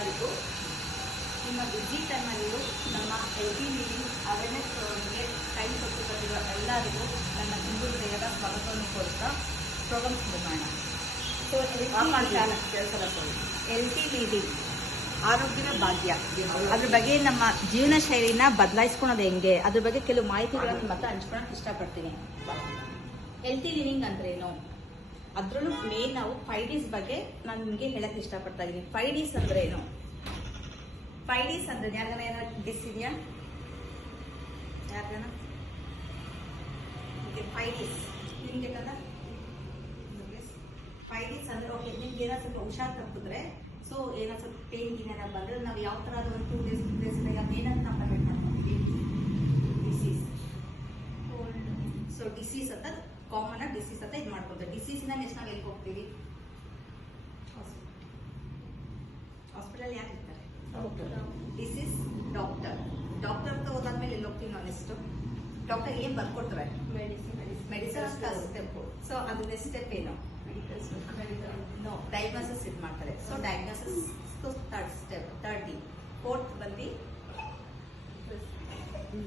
ಎಲ್ಲರಿಗೂ. ನಿಮ್ಮ ಬ್ಯುಸಿ ಟೈಮಲ್ಲೂ ನಮ್ಮ ಹೆಲ್ತಿ ಲಿವಿಂಗ್ ಅವೇರ್ನೆಸ್ ಪ್ರೋಗ್ರಾಮ್ಗೆ ಟೈಮ್ ಕೊಟ್ಟು ಬಂದಿರುವ ಎಲ್ಲರಿಗೂ ನನ್ನ ಹಿಂದೂ ಹೃದಯದ ಸ್ವಾಗತವನ್ನು ಕೊಡ್ತಾ ಪ್ರೋಗ್ರಾಮ್ ಶುರು ಮಾಡೋಣ. ಸೊ ಹೆಲ್ತಿ ಲಿವಿಂಗ್ ಆರೋಗ್ಯದ ಭಾಗ್ಯ, ಅದ್ರ ಬಗ್ಗೆ ನಮ್ಮ ಜೀವನ ಶೈಲಿನ ಬದಲಾಯಿಸ್ಕೊಳೋದು ಹೆಂಗೆ, ಅದ್ರ ಬಗ್ಗೆ ಕೆಲವು ಮಾಹಿತಿಗಳನ್ನು ನಿಮ್ಮ ಹತ್ರ ಹಂಚ್ಕೊಳಕ್ಕೆ ಇಷ್ಟಪಡ್ತೀನಿ. ಹೆಲ್ತಿ ಲಿವಿಂಗ್ ಅಂದ್ರೇನು, ಅದರಲ್ಲೂ ಮೇನ್ ನಾವು 5 Ds ಬಗ್ಗೆ ನಾನು ನಿಮಗೆ ಹೇಳಕ್ಕೆ ಇಷ್ಟಪಡ್ತಾ ಇದ್ದೀನಿ. 5 Ds ಅಂದ್ರೆ ಏನು? 5 Ds ಅಂದ್ರೆ ಯಾರಿಗಾನ ಏನೋ ಡಿಸ್ ಇದೆಯಾ? ಯಾರಿಗಾನ 5 Ds ನಿಮ್ಗೆ ಕದ 5 Ds ಅಂದ್ರೆ ಓಕೆ, ನಿಮ್ಗೆ ಏನೋ ಸ್ವಲ್ಪ ಹುಷಾರ್ ತಪ್ಪಿದ್ರೆ, ಸೊ ಏನೋ ಸ್ವಲ್ಪ ಪೇನ್ ಗಿನ ಬಂದ್ರೆ ನಾವು ಯಾವ ಥರ ಅದು 2 days 3 days ಏನಂತ ನಾವು ಕನ್ವರ್ಟ್ ಮಾಡ್ಕೊತೀವಿ? ಡಿಸೀಸ್. ಸೊ ಡಿಸೀಸ್ ಅಂತ ಕಾಮನ್ ಆಗಿ ಡಿಸೀಸ್ ಅಂತ ಇದು ಮಾಡ್ಕೊತೀವಿ. ಡಿಸೀಸಿನ ನೆಕ್ಸ್ಟ್ ನಾವು ಎಲ್ಲಿ ಹೋಗ್ತೀವಿ? ಹಾಸ್ಪಿಟಲ್ ಯಾರು ಇರ್ತಾರೆ? Disease doctor. ಡಾಕ್ಟರ್ ಅಂತ ಹೋದಾದ್ಮೇಲೆ ಎಲ್ಲಿ ಹೋಗ್ತೀವಿ ನಾವು? ನೆಕ್ಸ್ಟ್ ಡಾಕ್ಟರ್ ಏನ್ ಬರ್ಕೊಡ್ತಾರೆ? Medicine step. ಸೊ ಅದು ನೆಕ್ಸ್ಟ್ ಸ್ಟೆಪ್ ಏನು? ನೋ, ಡಯಾಗ್ನೋಸಿಸ್ ಇದು ಮಾಡ್ತಾರೆ. So diagnosis third step. Third D. Fourth ಬಂದು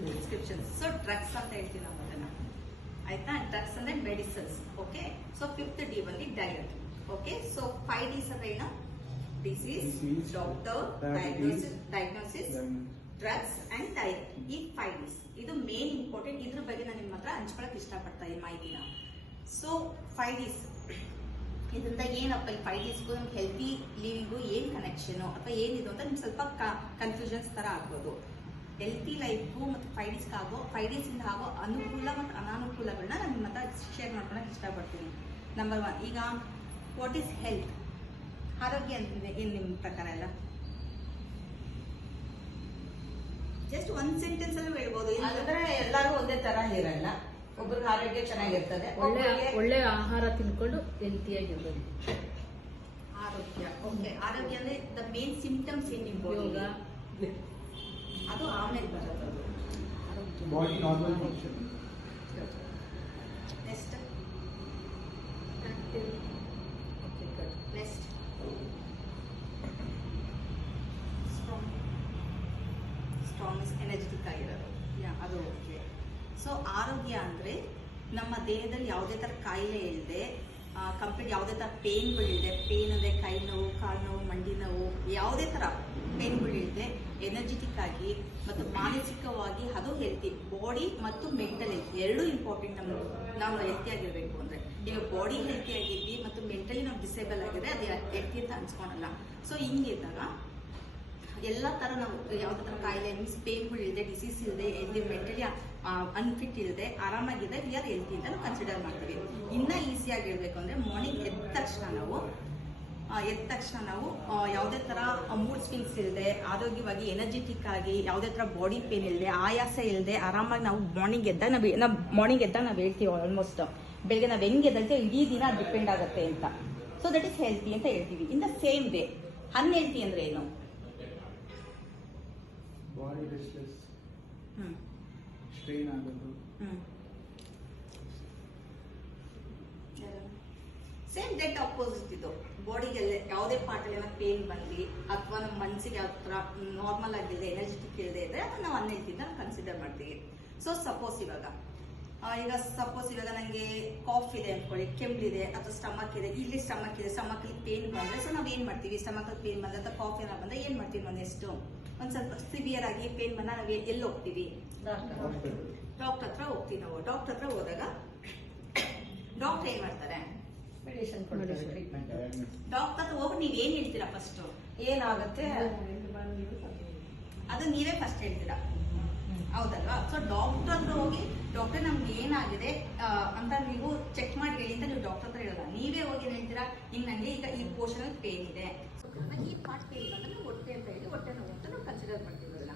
ಪ್ರಿಸ್ಕ್ರಿಪ್ಷನ್ಸ್. ಸೊ ಡ್ರಗ್ಸ್ ಅಂತ ಹೇಳ್ತೀವಿ ನಾವು ಅದನ್ನ, ಆಯ್ತಾ? ಡ್ರಗ್ಸ್ ಅಂದ್ರೆ medicines. Okay. So 5th D ಬಂದು ಡಯಟ್. ಓಕೆ. ಸೊ 5 Ds ಅಂದ್ರೆ ಏನು? Disease, doctor, diagnosis, drugs and diet. ಈ 5 Ds ಇದು ಮೇನ್ ಇಂಪಾರ್ಟೆಂಟ್. ಇದ್ರ ಬಗ್ಗೆ ನಾನು ನಿಮ್ಮ ಹತ್ರ ಹಂಚ್ಕೊಳಕ್ ಇಷ್ಟಪಡ್ತಾ ಇದ್ದೀನಿ ಮಾಹಿತಿನ. ಸೊ 5 Ds ಇದರಿಂದ ಏನಪ್ಪ, ಈ 5 Dsಗೂ ನಮ್ಗೆ ಹೆಲ್ತಿ ಲಿವಿಂಗು ಏನ್ ಕನೆಕ್ಷನ್ ಅಥವಾ ಏನಿದು ಅಂತ ನಿಮ್ಗೆ ಸ್ವಲ್ಪ ಕನ್ಫ್ಯೂಷನ್ಸ್ ತರ ಆಗ್ಬೋದು. ಹೆಲ್ತಿ ಲೈಫ್ಗೂ ಮತ್ತು 5 Ds ಆಗೋ 5 Ds ಇಂದ ಆಗೋ ಅನುಕೂಲ ಮತ್ತು ಅನಾನುಕೂಲಗಳನ್ನ ನಾನು ನಿಮ್ಮ ಹತ್ರ ಶೇರ್ ಮಾಡ್ಕೊಳಕ್ ಇಷ್ಟಪಡ್ತೀನಿ. ನಂಬರ್ 1, ಈಗ ವಾಟ್ ಈಸ್ ಹೆಲ್ತ್? ಆರೋಗ್ಯ ಅಂದ್ರೆ ಏನ್ ನಿಮ್ಮ ಪ್ರಕಾರ? ಎಲ್ಲ ಜಸ್ಟ್ 1 ಸೆಂಟೆನ್ಸ್ ಅಲ್ಲೂ ಹೇಳ್ಬೋದು. ಅಂದ್ರೆ ಎಲ್ಲರೂ ಒಂದೇ ತರ ಇರಲ್ಲ. ಒಬ್ರಿಗೆ ಆರೋಗ್ಯ ಚೆನ್ನಾಗಿರ್ತದೆ, ಒಳ್ಳೆ ಆಹಾರ ತಿನ್ಕೊಂಡು ಹೆಲ್ತಿಯಾಗಿರ್ಬೋದು. ಆರೋಗ್ಯ. ಓಕೆ. ಆರೋಗ್ಯ ಅಂದ್ರೆ ದ ಮೇನ್ ಸಿಂಪ್ಟಮ್ಸ್ ಏನ್ ಯೋಗ, ಅದು ಆಮೇಲೆ ಬರೋದು. Body normal function. Next next strong energetic ಆಗಿರೋದು, ಅದು ಓಕೆ. ಸೊ ಆರೋಗ್ಯ ಅಂದ್ರೆ ನಮ್ಮ ದೇಹದಲ್ಲಿ ಯಾವುದೇ ತರ ಕಾಯಿಲೆ ಇಲ್ಲದೆ, ಕಂಪ್ಲೀಟ್ ಯಾವುದೇ ತರ ಪೇನ್ಗಳಿಲ್ಲದೆ, ಪೇನ್ ಅಂದ್ರೆ ಕೈ ನೋವು, ಕಾಲು ನೋವು, ಮಂಡಿ ನೋವು, ಯಾವುದೇ ತರ ಪೇನ್ಗಳಿಲ್ಲದೆ ಎನರ್ಜೆಟಿಕ್ ಆಗಿ ಮತ್ತು ಮಾನಸಿಕವಾಗಿ ಅದು ಹೆಲ್ತಿ. ಬಾಡಿ ಮತ್ತು ಮೆಂಟಲ್ ಹೆಲ್ತ್ ಎರಡೂ ಇಂಪಾರ್ಟೆಂಟ್. ನಾವು ಹೆಲ್ತಿ ಆಗಿರ್ಬೇಕು ಅಂದ್ರೆ, ಈಗ ಬಾಡಿ ಹೆಲ್ತಿ ಆಗಿದ್ವಿ ಮತ್ತು ಮೆಂಟಲಿ ನಾವು ಡಿಸೇಬಲ್ ಆಗಿದೆ, ಅದು ಹೆಲ್ತಿ ಅಂತ ಅನ್ಸ್ಕೊಳಲ್ಲ. ಸೊ ಹಿಂಗಿದ್ದಾಗ ಎಲ್ಲ ತರ ನಾವು ಯಾವುದೇ ತರ ಕಾಯಿಲೆ ಮೀನ್ಸ್ ಪೇನ್ಗಳು ಇಲ್ಲದೆ, ಡಿಸೀಸ್ ಇಲ್ಲದೆ, ಎಲ್ಲಿ ಮೆಂಟಲಿ ಅನ್ಫಿಟ್ ಇಲ್ಲದೆ ಆರಾಮಾಗಿದೆ, ವಿ ಆರ್ ಹೆಲ್ತಿ ಅಂತ ನಾವು ಕನ್ಸಿಡರ್ ಮಾಡ್ತೀವಿ. ಇನ್ನ ಈಸಿ ಆಗಿರ್ಬೇಕು ಅಂದ್ರೆ ಮಾರ್ನಿಂಗ್ ಎದ್ದ ತಕ್ಷಣ ನಾವು ಯಾವುದೇ ತರ ಮೂಡ್ ಸ್ವಿಂಗ್ಸ್ ಇಲ್ಲದೆ, ಆರೋಗ್ಯವಾಗಿ ಎನರ್ಜೆಟಿಕ್ ಆಗಿ, ಯಾವುದೇ ತರ ಬಾಡಿ ಪೇನ್ ಇಲ್ಲದೆ, ಆಯಾಸ ಇಲ್ಲದೆ ಆರಾಮಾಗಿ ನಾವು ಮಾರ್ನಿಂಗ್ ಎದ್ದಾಗ ನಾವು ಹೇಳ್ತೀವಿ ಆಲ್ಮೋಸ್ಟ್ ಬೆಳಗ್ಗೆ ನಾವು ಹೆಂಗೆ ಎದ್ದೇಳ್ತೀವಿ ಇಡೀ ದಿನ ಡಿಪೆಂಡ್ ಆಗುತ್ತೆ ಅಂತ. ಸೊ ದಟ್ ಈಸ್ ಹೆಲ್ತಿ ಅಂತ ಹೇಳ್ತೀವಿ. In the same way unhealthy ಅಂದ್ರೆ ಏನು? ಬಾಡಿ ರೆಸ್ಟ್ಲೆಸ್, ಸ್ಟ್ರೈನ್ ಆಗೋದು. ಸೇಮ್ ಡೆಟ್ ಅಪೋಸಿಟ್ ಇದು. ಬಾಡಿಗೆಲ್ಲ ಯಾವುದೇ ಪಾರ್ಟ್ ಅಲ್ಲಿ ಪೇನ್ ಬಂದ್ಲಿ ಅಥವಾ ನಮ್ಮ ಮನಸ್ಸಿಗೆ ಯಾವ ತರ ನಾರ್ಮಲ್ ಆಗಿಲ್ಲದೆ, ಎನರ್ಜೆಟಿಕ್ ಇಲ್ಲದೆ ಇದ್ರೆ ಅದನ್ನ ನಾವು ಅನ್ಹೆಲ್ತಿ ಅಂತ ಕನ್ಸಿಡರ್ ಮಾಡ್ತೀವಿ. ಸೊ ಸಪೋಸ್ ಇವಾಗ ನನಗೆ ಕಾಫ್ ಇದೆ ಅನ್ಕೊಳ್ಳಿ, ಕೆಮ್ಮಿದೆ ಅಥವಾ ಸ್ಟಮಕ್ ಇದೆ, ಇಲ್ಲಿ ಸ್ಟಮಕ್ ಇದೆ, ಸ್ಟಮಕ್ ಅಲ್ಲಿ ಪೇನ್ ಬಂದ್ರೆ ಸೊ ನಾವ್ ಏನ್ ಮಾಡ್ತೀವಿ? ಸ್ಟಮಕ್ ಅಲ್ಲಿ ಪೇನ್ ಬಂದ್ರೆ ಅಥವಾ ಕಾಫ್ ಏನಾರ ಬಂದ್ರೆ ಏನ್ ಮಾಡ್ತೀವಿ? ಒಂದ್ ಸ್ವಲ್ಪ ಸಿವಿಯರ್ ಆಗಿ ಪೇನ್ ಬಂದ ನಾವ್ ಎಲ್ಲಿ ಹೋಗ್ತೀವಿ? ಡಾಕ್ಟರ್ ಹತ್ರ ಹೋಗ್ತೀವಿ. ನಾವು ಡಾಕ್ಟರ್ ಹತ್ರ ಹೋದಾಗ ಡಾಕ್ಟರ್ ಏನ್ ಮಾಡ್ತಾರೆ? ಮೆಡಿಸಿನ್ ಕೊಡ್ತಾರೆ, ಟ್ರೀಟ್ಮೆಂಟ್. ಡಾಕ್ಟರ್ ಹತ್ರ ಹೋಗಿ ನೀವ್ ಏನ್ ಹೇಳ್ತೀರಾ? ಫಸ್ಟ್ ಏನಾಗುತ್ತೆ ಅದು ನೀವೇ ಫಸ್ಟ್ ಹೇಳ್ತೀರಾ, ಹೌದಲ್ವಾ? ಸೊ ಡಾಕ್ಟರ್ ಹತ್ರ ಹೋಗಿ ಡಾಕ್ಟರ್ ನಮ್ಗೆ ಏನಾಗಿದೆ ಅಂತ ನೀವು ಚೆಕ್ ಮಾಡಿ ಹೇಳಿ ಅಂತ ನೀವು ಡಾಕ್ಟರ್ ಹತ್ರ ಹೇಳಲ್ಲ. ನೀವೇ ಹೋಗಿ ಏನ್ ಹೇಳ್ತೀರಾ? ಹಿಂಗ್ ನಂಗೆ ಈಗ ಈ ಪೋರ್ಷನ್ ಅಲ್ಲಿ ಪೇನ್ ಇದೆ, ಈ ಪಾರ್ಟ್ ಪೇನ್ ಬಂದ್ರೆ ಹೊಟ್ಟೆ ಅಂತ ಹೇಳಿ ಹೊಟ್ಟೆ ನೋವು ಅಂತ ನಾವು ಕನ್ಸಿಡರ್ ಮಾಡ್ತೀವಲ್ಲ,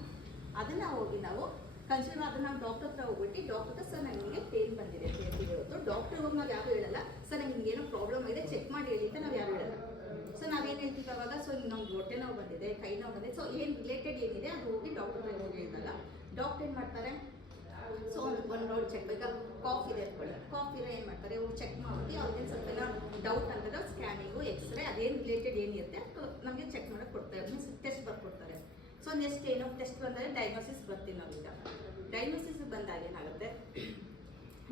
ಅದನ್ನ ಹೋಗಿ ನಾವು ಕನ್ಸಿಡರ್ ಅದನ್ನ ನಾವು ಡಾಕ್ಟರ್ ಹತ್ರ ಹೋಗ್ಬಿಟ್ಟು ಡಾಕ್ಟರ್ ಹತ್ರ ಸರ್ ನನಗೆ ಪೇನ್ ಬಂದಿದೆ ಅಂತ ಹೇಳ್ತೀವಿ ಹೊರತು ಡಾಕ್ಟರ್ ಹೋಗಿ ನಾವು ಯಾರು ಹೇಳಲ್ಲ ಸರ್ ನಿಮ್ಗೆ ಏನೋ ಪ್ರಾಬ್ಲಮ್ ಇದೆ ಚೆಕ್ ಮಾಡಿ ಹೇಳಿ ಅಂತ ನಾವು ಯಾರು ಹೇಳಲ್ಲ. ಸೊ ನಾವೇನ್ ಹೇಳ್ತೀವಿ ಅವಾಗ? ಸೊ ನಮ್ಗೆ ಹೊಟ್ಟೆ ನೋವು ಬಂದಿದೆ, ಕೈ ನೋವು ಬಂದಿದೆ, ಸೊ ಏನ್ ರಿಲೇಟೆಡ್ ಏನಿದೆ ಅದು ಹೋಗಿ ಡಾಕ್ಟರ್ ಹತ್ರ ಹೋಗಿ ಹೇಳಿದಾಗ ಡಾಕ್ಟರ್ ಏನ್ ಮಾಡ್ತಾರೆ? ಸೊ ಒಂದು ರೌಂಡ್ ಚೆಕ್ ಬೇಕಾ ಕಾಫ್ ಇದೆ ಅನ್ಕೊಳ್ಳಿ, ಕಾಫ್ ಇರೋ ಏನ್ ಮಾಡ್ತಾರೆ? ಅವ್ರು ಚೆಕ್ ಮಾಡಿ ಅವ್ರಿಗೆ ಸ್ವಲ್ಪ ಡೌಟ್ ಅಂತಂದ್ರೆ ಸ್ಕ್ಯಾನಿಂಗು, ಎಕ್ಸ್ರೇ, ಅದೇನು ರಿಲೇಟೆಡ್ ಏನಿರುತ್ತೆ ನಮಗೆ ಚೆಕ್ ಮಾಡಕ್ ಕೊಡ್ತಾರೆ, ಮೀನ್ಸ್ ಟೆಸ್ಟ್ ಸೊ ನೆಕ್ಸ್ಟ್ ಏನು ಟೆಸ್ಟ್ ಬಂದರೆ ಡಯಾಗ್ನೋಸಿಸ್ ಬರ್ತೀವಿ ನಾವೀಗ. ಡಯಾಗ್ನೋಸಿಸ್ ಬಂದಾಗ ಏನಾಗುತ್ತೆ,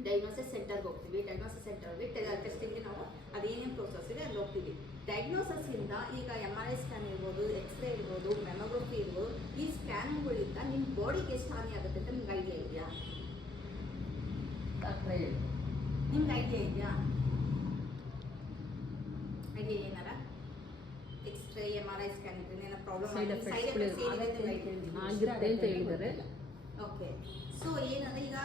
ಡಯಾಗ್ನೋಸಿಸ್ ಸೆಂಟರ್ಗೆ ಹೋಗ್ತೀವಿ. ಡಯಾಗ್ನೋಸಿಸ್ ಸೆಂಟರ್ಗೆ ಟೆಸ್ಟಿಂಗ್ಗೆ ನಾವು ಅದೇನೇನು ಪ್ರೋಸೆಸ್ ಇದೆ ಅಲ್ಲಿ ಹೋಗ್ತೀವಿ. ಡಯಾಗ್ನೋಸಿಸಿಂದ ಈಗ MRI ಸ್ಕ್ಯಾನ್ ಇರ್ಬೋದು, ಎಕ್ಸ್ರೇ ಇರ್ಬೋದು, ಮೆಮೊಗ್ರಫಿ ಇರ್ಬೋದು, ಈ ಸ್ಕ್ಯಾನ್ಗಳಿಂದ ನಿಮ್ಮ ಬಾಡಿಗೆ ಎಷ್ಟು ಹಾನಿ ಆಗುತ್ತೆ ಅಂತ ನಿಮ್ಗೆ ಐಡಿಯಾ ಇದೆಯಾ? ನಿಮ್ಗೆ ಐಡಿಯಾ ಇದೆಯಾ? ಐಡಿಯಾ ಏನಾರ ಎಕ್ಸ್ರೇ MRI ಸ್ಕ್ಯಾನ್ ಇದ್ರೆ ಏನೋ ಪ್ರಾಬ್ಲಮ್ Side effects ಆಗುತ್ತೆ ಅಂತ ಹೇಳಿದ್ದಾರೆ. ಓಕೆ. ಸೊ ಏನಂದ್ರೆ ಈಗ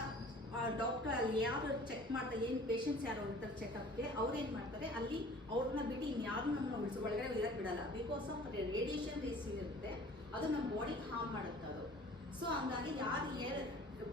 ಡಾಕ್ಟರ್ ಅಲ್ಲಿ ಯಾರು ಚೆಕ್ ಮಾಡ್ತಾರೆ, ಏನು ಪೇಷಂಟ್ಸ್ ಯಾರು ಇರ್ತಾರೆ ಚೆಕಪ್ಗೆ, ಅವ್ರು ಏನು ಮಾಡ್ತಾರೆ ಅಲ್ಲಿ ಅವ್ರನ್ನ ಬಿಟ್ಟು ಇನ್ಯಾರು ನಮ್ಮನ್ನ ಒಳಗಡೆ ಇರೋಕ್ಕೆ ಬಿಡಲ್ಲ. ಬಿಕಾಸ್ ಆಫ್ ರೇಡಿಯೇಷನ್ ರೇಸ್ ಇರುತ್ತೆ, ಅದು ನಮ್ಮ ಬಾಡಿಗೆ ಹಾರ್ಮ್ ಮಾಡುತ್ತೆ ಅದು. ಸೊ ಹಂಗಾಗಿ ಯಾರು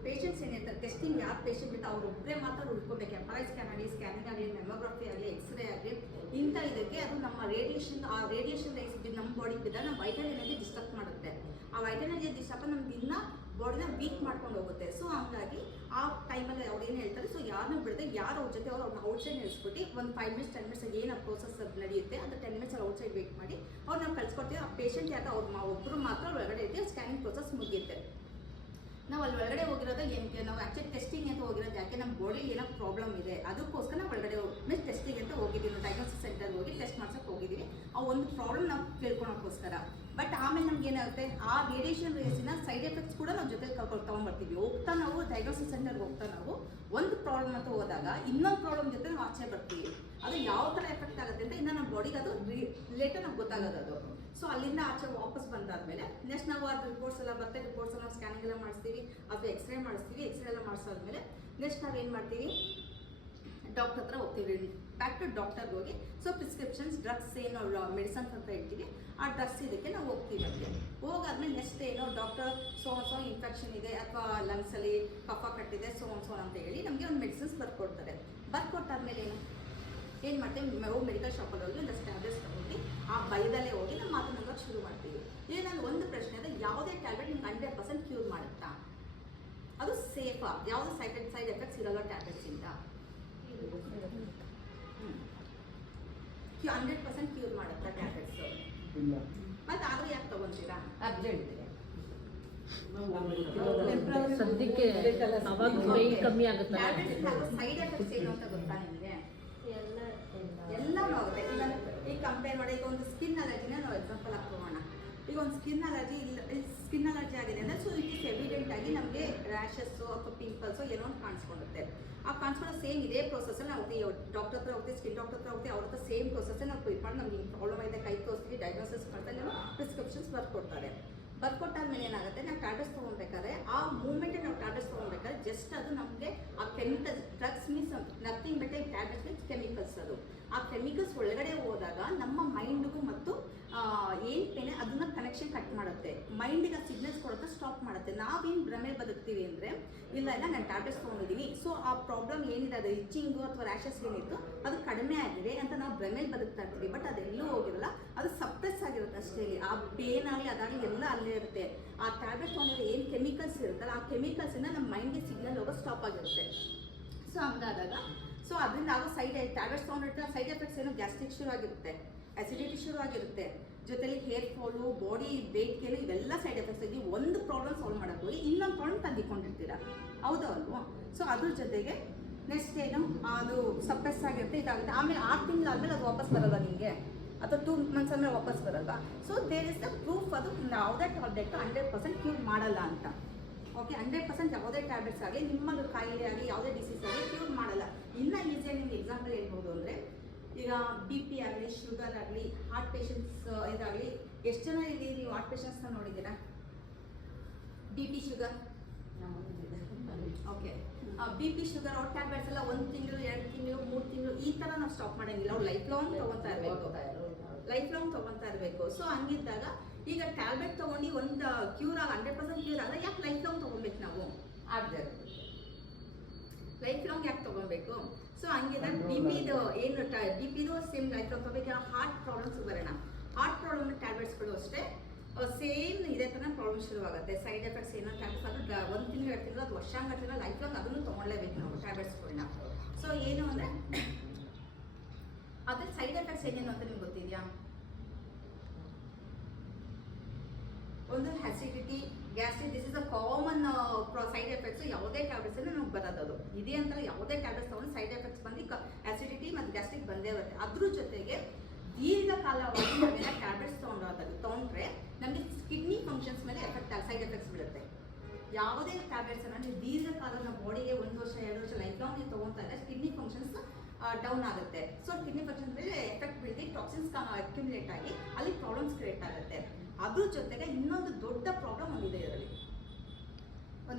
ಪೇಷಂಟ್ಸ್ ಏನಿರ್ತಾರೆ ಟೆಸ್ಟಿಂಗ್ ಯಾರು ಪೇಷಂಟ್ ಇರ್ತಾರೆ ಅವ್ರೊಬ್ಬರೇ ಮಾತ್ರ ಉಳ್ಕೊಬೇಕು. MRI ಸ್ಕ್ಯಾನ್ ಆಗಲಿ, ಸ್ಕ್ಯಾನಿಂಗ್ ಆಗಲಿ, ಮೆಮೊಗ್ರಫಿ ಆಗಲಿ, ಎಕ್ಸ್ರೇ ಆಗಲಿ, ಇಂಥ ಇದಕ್ಕೆ ಅದು ನಮ್ಮ ರೇಡಿಯೇಷನ್ ರೇಸ್ ನಮ್ಮ ಬಾಡಿಗೆ ಬಿದ್ದಾಗ ನಮ್ಮ ವೈಟಲ್ ಎನರ್ಜಿ ಡಿಸ್ಟರ್ಬ್ ಮಾಡುತ್ತೆ. ಆ ವೈಟಲ್ ಎನರ್ಜಿ ಡಿಸ್ಟರ್ಬ್ ನಮ್ಮ ದಿನ ಬಾಡಿನ ವೀಕ್ ಮಾಡ್ಕೊಂಡು ಹೋಗುತ್ತೆ. ಸೊ ಹಂಗಾಗಿ ಆ ಟೈಮಲ್ಲಿ ಅವ್ರು ಏನು ಹೇಳ್ತಾರೆ, ಸೊ ಯಾರನ್ನೂ ಬಿಡದೆ ಯಾರು ಅವ್ರ ಜೊತೆ ಅವ್ರನ್ನ ಔಟ್ಸೈಡ್ ನಿಲ್ಲಿಸ್ಬಿಟ್ಟು ಒಂದು 5 ಮಿನಿಟ್ಸ್ 10 ಮಿನಿಟ್ಸ್ ಏನು ಪ್ರೋಸೆಸ್ ನಡೆಯುತ್ತೆ ಅದು 10 ಮಿನಿಟ್ಸ್ ಔಟ್ಸೈಡ್ ವೇಟ್ ಮಾಡಿ ಅವ್ರು ನಾವು ಕಳ್ಸ್ಕೊಡ್ತೀವಿ. ಆ ಪೇಷಂಟ್ ಯಾಕೆ ಒಬ್ಬರು ಮಾತ್ರ ಒಳಗಡೆ ಇದ್ದು ಸ್ಕ್ಯಾನಿಂಗ್ ಪ್ರೋಸೆಸ್ ಮುಗಿಯುತ್ತೆ. ನಾವು ಅಲ್ಲಿ ಒಳಗಡೆ ಹೋಗಿರೋದು ಏನಕ್ಕೆ, ನಾವು ಆ್ಯಕ್ಚುಲಿ ಟೆಸ್ಟಿಂಗ್ ಅಂತ ಹೋಗಿರೋದು ಯಾಕೆ ನಮ್ಮ ಬಾಡಿ ಏನೋ ಪ್ರಾಬ್ಲಮ್ ಇದೆ ಅದಕ್ಕೋಸ್ಕರ ನಾವು ಒಳಗಡೆ ಮೀನ್ಸ್ ಟೆಸ್ಟಿಂಗ್ ಅಂತ ಹೋಗಿದ್ದೀವಿ. ನಾವು ಡಯಾಗ್ನೋಸಿಸ್ ಸೆಂಟರ್ಗೆ ಹೋಗಿ ಟೆಸ್ಟ್ ಮಾಡ್ಸೋಕೆ ಹೋಗಿದ್ದೀವಿ. ಆ ಒಂದು ಪ್ರಾಬ್ಲಮ್ ನಾವು ತಿಳ್ಕೊಳೋಕ್ಕೋಸ್ಕರ. ಬಟ್ ಆಮೇಲೆ ನಮ್ಗೆ ಏನಾಗುತ್ತೆ, ಆ ರೇಡಿಯೇಷನ್ ರೇಸಿನ ಸೈಡ್ ಎಫೆಕ್ಟ್ಸ್ ಕೂಡ ನಾವು ಜೊತೆ ತೊಗೊಂಡ್ಬರ್ತೀವಿ. ಹೋಗ್ತಾ ನಾವು ಡಯಾಗ್ನೋಸಿಸ್ ಸೆಂಟರ್ಗೆ ಹೋಗ್ತಾ ನಾವು ಒಂದು ಪ್ರಾಬ್ಲಮ್ ಅಂತ ಹೋದಾಗ ಇನ್ನೊಂದು ಪ್ರಾಬ್ಲಮ್ ಜೊತೆ ನಾವು ಆಚೆ ಬರ್ತೀವಿ. ಅದು ಯಾವ ಥರ ಎಫೆಕ್ಟ್ ಆಗುತ್ತೆ ಅಂತ ಇನ್ನು ನಮ್ಮ ಬಾಡಿಗೆ ಅದು ರಿಲೇಟೆಡ್ ನಮ್ಗೆ ಗೊತ್ತಾಗೋದು ಅದು. ಸೊ ಅಲ್ಲಿಂದ ಆಚೆ ವಾಪಸ್ ಬಂದಾದ್ಮೇಲೆ ನೆಕ್ಸ್ಟ್ ನಾವು ಅದು ರಿಪೋರ್ಟ್ಸ್ ಎಲ್ಲ ಬರುತ್ತೆ, ರಿಪೋರ್ಟ್ಸ್ ನಾವು ಸ್ಕ್ಯಾನಿಂಗ್ ಎಲ್ಲ ಮಾಡಿಸ್ತೀವಿ, ಅದು ಎಕ್ಸ್ರೇ ಮಾಡಿಸ್ತೀವಿ. ಎಕ್ಸ್ರೇ ಎಲ್ಲ ಮಾಡಿಸಾದ್ಮೇಲೆ ನೆಕ್ಸ್ಟ್ ನಾವೇನು ಮಾಡ್ತೀವಿ, ಡಾಕ್ಟರ್ ಹತ್ರ ಹೋಗ್ತೀವಿ. ಬ್ಯಾಕ್ ಟು ಡಾಕ್ಟರ್ಗೆ ಹೋಗಿ ಸೊ ಪ್ರಿಸ್ಕ್ರಿಪ್ಷನ್ಸ್ ಡ್ರಗ್ಸ್ ಏನೋ ಮೆಡಿಸನ್ಸ್ ಅಂತ ಹೇಳ್ತೀವಿ, ಆ ಡ್ರಗ್ಸ್ ಇದಕ್ಕೆ ನಾವು ಹೋಗ್ತೀವಿ. ಅದಕ್ಕೆ ಹೋಗಾದ್ಮೇಲೆ ನೆಕ್ಸ್ಟ್ ಏನೋ ಡಾಕ್ಟರ್ ಸೋ ಇನ್ಫೆಕ್ಷನ್ ಇದೆ ಅಥವಾ ಲಂಗ್ಸಲ್ಲಿ ಕಫ ಕಟ್ಟಿದೆ ಸೋ ಅಂತ ಹೇಳಿ ನಮಗೆ ಒಂದು ಮೆಡಿಸಿನ್ಸ್ ಬರ್ಕೊಡ್ತಾರೆ. ಬರ್ಕೊಟ್ಟಾದ್ಮೇಲೆ ಏನು ಮಾಡ್ತೀವಿ, ನಾವು ಮೆಡಿಕಲ್ ಶಾಪಲ್ಲಿ ಹೋಗಿ ಒಂದು ಟ್ಯಾಬ್ಲೆಟ್ಸ್ ತಗೊಂಡು ಆ ಬೈದಲ್ಲೇ ಹೋಗಿ ನಮ್ಮ ಮಾತನಾಡೋಕೆ ಶುರು ಮಾಡ್ತೀವಿ. ಈಗ ನಾನು ಒಂದು ಪ್ರಶ್ನೆ ಅಂದರೆ ಯಾವುದೇ ಟ್ಯಾಬ್ಲೆಟ್ ನಿಮ್ಗೆ 100% ಕ್ಯೂರ್ ಮಾಡುತ್ತಾ? ಅದು ಸೇಫಾ? ಯಾವುದೇ ಸೈಡ್ ಎಫೆಕ್ಟ್ಸ್ ಇರಲ್ಲ ಟ್ಯಾಬ್ಲೆಟ್ಸಿಂದ? 100% ಕ್ಯೂರ್ ಮಾಡುತ್ತಾ ಟ್ಯಾಬ್ಲೆಟ್ಸು? ಇಲ್ಲ. ಮತ್ತೆ ಆದರೂ ಯಾಕೆ ತಗೊಂತೀರಾ? ಅರ್ಜೆಂಟ್ ಸದ್ಯಕ್ಕೆ ಅವಾಗ ವೆಯ್ಟ್ ಕಮ್ಮಿ ಆಗುತ್ತೆ. ಟ್ಯಾಬ್ಲೆಟ್ಸ್ ಸೈಡ್ ಎಫೆಕ್ಟ್ಸ್ ಏನು ಅಂತ ಗೊತ್ತಾ ನಿಮಗೆ? ಎಲ್ಲನೂ ಆಗುತ್ತೆ. ಈಗ ಕಂಪೇರ್ ಮಾಡಿ, ಈಗ ಒಂದು ಸ್ಕಿನ್ ಅಲರ್ಜಿನ ನಾವು ಎಕ್ಸಾಂಪಲ್ ಹಾಕೋಣ. ಈಗ ಒಂದು ಸ್ಕಿನ್ ಅಲರ್ಜಿ ಆಗಿದೆ ಅಂದರೆ ಸೊ ಇಟ್ ಇಸ್ ಎವಿಡೆಂಟ್ ಆಗಿ ನಮಗೆ ರ್ಯಾಷಸ್ಸು ಅಥವಾ ಪಿಂಪಲ್ಸು ಏನೋ ಒಂದು ಕಾಣಿಸ್ಕೊಳ್ಳುತ್ತೆ. ಆ ಕಾಣಿಸ್ಕೊಳ್ಳೋ ಸೇಮ್ ಇದೇ ಪ್ರೊಸೆಸ್ಸಲ್ಲಿ ನಾವು ಡಾಕ್ಟರ್ ಹತ್ರ ಹೋಗ್ತೀವಿ, ಸ್ಕಿನ್ ಡಾಕ್ಟರ್ ಹತ್ರ ಹೋಗ್ತೀವಿ, ಅವ್ರ ಹತ್ರ ಸೇಮ್ ಪ್ರೊಸೆಸ್ಸೇ ನಾವು ಟ್ರೀಟ್ ಮಾಡಿ ನಮ್ಗೆ ಹಿಂಗೆ ಪ್ರಾಬ್ಲಮ್ ಇದೆ ಕೈ ತೋರಿಸ್ತೀವಿ, ಡಯಾಗ್ನೋಸಿಸ್ ಮಾಡ್ತಾರೆ, ಪ್ರಿಸ್ಕ್ರಿಪ್ಷನ್ಸ್ ಬರ್ಕೊಡ್ತಾರೆ. ಬರ್ಕೊಟ್ಟಾದ್ಮೇಲೆ ಏನಾಗುತ್ತೆ, ನಾವು ಟ್ಯಾಬ್ಲೆಟ್ಸ್ ತೊಗೊಬೇಕಾದ್ರೆ ಆ ಮೂಮೆಂಟಲ್ಲಿ ನಾವು ಟ್ಯಾಬ್ಲೆಟ್ಸ್ ತೊಗೊಬೇಕಾದ್ರೆ ಜಸ್ಟ್ ಅದು ನಮಗೆ ಆ chemicals, drugs means nothing but tablets means chemicals. ಅದು ಆ ಕೆಮಿಕಲ್ಸ್ ಒಳಗಡೆ ಹೋದಾಗ ನಮ್ಮ ಮೈಂಡ್ಗೂ ಮತ್ತು ಏನು ಪೇನೆ ಅದನ್ನ ಕನೆಕ್ಷನ್ ಕಟ್ ಮಾಡುತ್ತೆ, ಮೈಂಡಿಗೆ ಆ ಸಿಗ್ನಲ್ಸ್ ಕೊಡೋದು ಸ್ಟಾಪ್ ಮಾಡುತ್ತೆ. ನಾವೇನು ಭ್ರಮೆ ಬದುಕ್ತೀವಿ ಅಂದರೆ ಇಲ್ಲ ನಾನು ಟ್ಯಾಬ್ಲೆಟ್ಸ್ ತೊಗೊಂಡಿದ್ದೀನಿ ಸೊ ಆ ಪ್ರಾಬ್ಲಮ್ ಏನಿದೆ ಅದು ಇಚ್ಚಿಂಗು ಅಥವಾ ರ್ಯಾಷಸ್ ಏನಿತ್ತು ಅದು ಕಡಿಮೆ ಆಗಿದೆ ಅಂತ ನಾವು ಭ್ರಮೇಲಿ ಬದುಕ್ತಾ ಇರ್ತೀವಿ. ಬಟ್ ಅದೆಲ್ಲೂ ಹೋಗಿರಲ್ಲ, ಅದು ಸಪ್ರೆಸ್ ಆಗಿರುತ್ತೆ ಅಷ್ಟೇ. ಆ ಪೇನ್ ಆಗಲಿ ಅದಾಗಲಿ ಎಲ್ಲ ಅಲ್ಲೇ ಇರುತ್ತೆ. ಆ ಟ್ಯಾಬ್ಲೆಟ್ ತೊಗೊಂಡ್ರೆ ಏನು ಕೆಮಿಕಲ್ಸ್ ಇರುತ್ತಲ್ಲ ಆ ಕೆಮಿಕಲ್ಸಿಂದ ನಮ್ಮ ಮೈಂಡ್ಗೆ ಸಿಗ್ನಲ್ ಹೋಗೋ ಸ್ಟಾಪ್ ಆಗಿರುತ್ತೆ. ಸೊ ಹಂಗಾದಾಗ ಸೊ ಅದರಿಂದ ಆಗೋ ಟ್ಯಾಬ್ಲೆಟ್ಸ್ ತೊಗೊಂಡಿರ್ತಾರೆ ಸೈಡ್ ಎಫೆಕ್ಟ್ಸ್ ಏನು, ಗ್ಯಾಸ್ಟ್ರಿಕ್ ಶುರು ಆಗಿರುತ್ತೆ, ಅಸಿಡಿಟಿ ಶುರು ಆಗಿರುತ್ತೆ, ಜೊತೆಲಿ hair fall, body weight gain, ಇವೆಲ್ಲ ಸೈಡ್ ಎಫೆಕ್ಟ್ಸ್ ಆಗಿ ಒಂದು ಪ್ರಾಬ್ಲಮ್ ಸಾಲ್ವ್ ಮಾಡೋಕ್ಕೆ ಹೋಗಿ ಇನ್ನೊಂದು ಪ್ರಾಬ್ಲಮ್ ತಂದಿಕೊಂಡಿರ್ತೀರ, ಹೌದಾ ಅಲ್ವಾ? ಸೊ ಅದ್ರ ಜೊತೆಗೆ ನೆಕ್ಸ್ಟ್ ಏನು ಅದು ಸಪ್ರೆಸ್ ಆಗಿರುತ್ತೆ, ಇದಾಗುತ್ತೆ. ಆಮೇಲೆ 6 ತಿಂಗಳಾದ್ಮೇಲೆ ಅದು ವಾಪಸ್ ಬರಲ್ಲ ನಿಮಗೆ, ಅಥವಾ 2 ಮಂತ್ಸ್ ಆದಮೇಲೆ ವಾಪಸ್ ಬರಲ್ಲ. So there is the proof ಅದು ಯಾವುದೇ ಟ್ಯಾಬ್ಲೆಟ್ 100% ಕ್ಯೂರ್ ಮಾಡಲ್ಲ ಅಂತ. ಓಕೆ, 100% ಯಾವುದೇ ಟ್ಯಾಬ್ಲೆಟ್ಸ್ ಆಗಲಿ ನಿಮ್ಮ ಕಾಯಿಲೆ ಆಗಲಿ ಯಾವುದೇ ಡಿಸೀಸ್ ಆಗಲಿ ಕ್ಯೂರ್ ಮಾಡಲ್ಲ. ಇನ್ನೂ ಈಸಿಯಾಗಿ ನಿಮ್ಗೆ ಎಕ್ಸಾಂಪಲ್ ಹೇಳ್ಬೋದು ಅಂದರೆ ಈಗ BP ಆಗಲಿ, ಶುಗರ್ ಆಗಲಿ, ಹಾರ್ಟ್ ಪೇಷಂಟ್ಸ್ ಇದಾಗಲಿ, ಎಷ್ಟು ಜನ ಇಲ್ಲಿ ನೀವು ಹಾರ್ಟ್ ಪೇಷಂಟ್ಸ್ನ ನೋಡಿದ್ದೀರಾ? BP sugar okay, BP sugar ಅವ್ರ ಟ್ಯಾಬ್ಲೆಟ್ಸ್ ಎಲ್ಲ 1 ತಿಂಗಳು 2 ತಿಂಗಳು 3 ತಿಂಗಳು ಈ ಥರ ನಾವು ಸ್ಟಾಪ್ ಮಾಡೋಂಗಿಲ್ಲ. ಅವ್ರು ಲೈಫ್ ಲಾಂಗ್ ತೊಗೊತಾ ಇರಬೇಕು. ಸೊ ಹಂಗಿದ್ದಾಗ ಈಗ ಟ್ಯಾಬ್ಲೆಟ್ ತೊಗೊಂಡು ಒಂದು ಕ್ಯೂರ್ 100% ಕ್ಯೂರ್ ಆಗ ಯಾಕೆ ಲೈಫ್ ಲಾಂಗ್ ತೊಗೊಬೇಕು ನಾವು? ಲೈಫ್ ಲಾಂಗ್ ಯಾಕೆ ತೊಗೊಬೇಕು? ಸೊ ಹಂಗಿದ್ದಾಗ BPದು ಏನು BPದು ಸೇಮ್ ಲೈಫ್ ಲಾಂಗ್ ತೊಗೋಬೇಕು. ಹಾರ್ಟ್ ಪ್ರಾಬ್ಲಮ್ಸ್ ಬರೋಣ, ಹಾರ್ಟ್ ಪ್ರಾಬ್ಲಮ್ ಟ್ಯಾಬ್ಲೆಟ್ಸ್ಗಳು ಅಷ್ಟೇ ಸೇಮ್ ಇದೇ ಥರ ಪ್ರಾಬ್ಲಮ್ ಶುರುವಾಗುತ್ತೆ. ಸೈಡ್ ಎಫೆಕ್ಟ್ಸ್ ಏನೋ ಟ್ಯಾಬ್ಲೆಟ್ಸ್ ಅದು 1 ತಿಂಗಳು 2 ತಿಂಗಳು ಅದು ವರ್ಷಾಂಗಟ್ಟಿನ ಲೈಫ್ ಲಾಂಗ್ ಅದನ್ನು ತೊಗೊಳ್ಳೇಬೇಕು ನಾವು ಟ್ಯಾಬ್ಲೆಟ್ಸ್ಗಳನ್ನ. ಸೊ ಏನು ಅಂದರೆ ಅದ್ರ ಸೈಡ್ ಎಫೆಕ್ಟ್ಸ್ ಏನೇನು ಅಂತ ನಿಮ್ಗೆ ಗೊತ್ತಿದೆಯಾ? ಒಂದು acidity, gastric, this is a common side effects. ಯಾವುದೇ ಟ್ಯಾಬ್ಲೆಟ್ಸ್ ನಮ್ಗೆ ಬರೋದು ಅದು ಇದೆ ಅಂತ ಯಾವುದೇ ಟ್ಯಾಬ್ಲೆಟ್ಸ್ ತಗೊಂಡು ಸೈಡ್ ಎಫೆಕ್ಟ್ಸ್ ಬಂದು ಅಸಿಡಿಟಿ ಮತ್ತು ಗ್ಯಾಸ್ಟ್ರಿಕ್ ಬಂದೇ ಬರುತ್ತೆ. ಅದ್ರ ಜೊತೆಗೆ ದೀರ್ಘಕಾಲವಾಗಿ ನಾವೆಲ್ಲ ಟ್ಯಾಬ್ಲೆಟ್ಸ್ ತೊಗೊಂಡ್ರೆ ನಮಗೆ ಕಿಡ್ನಿ ಫಂಕ್ಷನ್ಸ್ ಮೇಲೆ ಸೈಡ್ ಎಫೆಕ್ಟ್ಸ್ ಬೀಳುತ್ತೆ. ಯಾವುದೇ ಟ್ಯಾಬ್ಲೆಟ್ಸ್ ನೀವು ದೀರ್ಘಕಾಲ ನಮ್ಮ ಬಾಡಿಗೆ 1 ವರ್ಷ 2 ವರ್ಷ ಲೈಫ್ ಲಾಂಗ್ ನೀವು ತೊಗೊತಾ ಇದ್ರೆ ಕಿಡ್ನಿ ಫಂಕ್ಷನ್ಸ್ ಡೌನ್ ಆಗುತ್ತೆ. ಸೊ ಕಿಡ್ನಿ ಫಂಕ್ಷನ್ಸ್ ಮೇಲೆ ಎಫೆಕ್ಟ್ ಬೀಳಿ ಟಾಕ್ಸಿನ್ಸ್ ಅಕ್ಯುಮುಲೇಟ್ ಆಗಿ ಅಲ್ಲಿ ಪ್ರಾಬ್ಲಮ್ಸ್ ಕ್ರಿಯೇಟ್ ಆಗುತ್ತೆ. ಅದ್ರ ಜೊತೆಗೆ ಇನ್ನೊಂದು ದೊಡ್ಡ ಪ್ರಾಬ್ಲಮ್ ಒಂದಿದೆ ಇದರಲ್ಲಿ,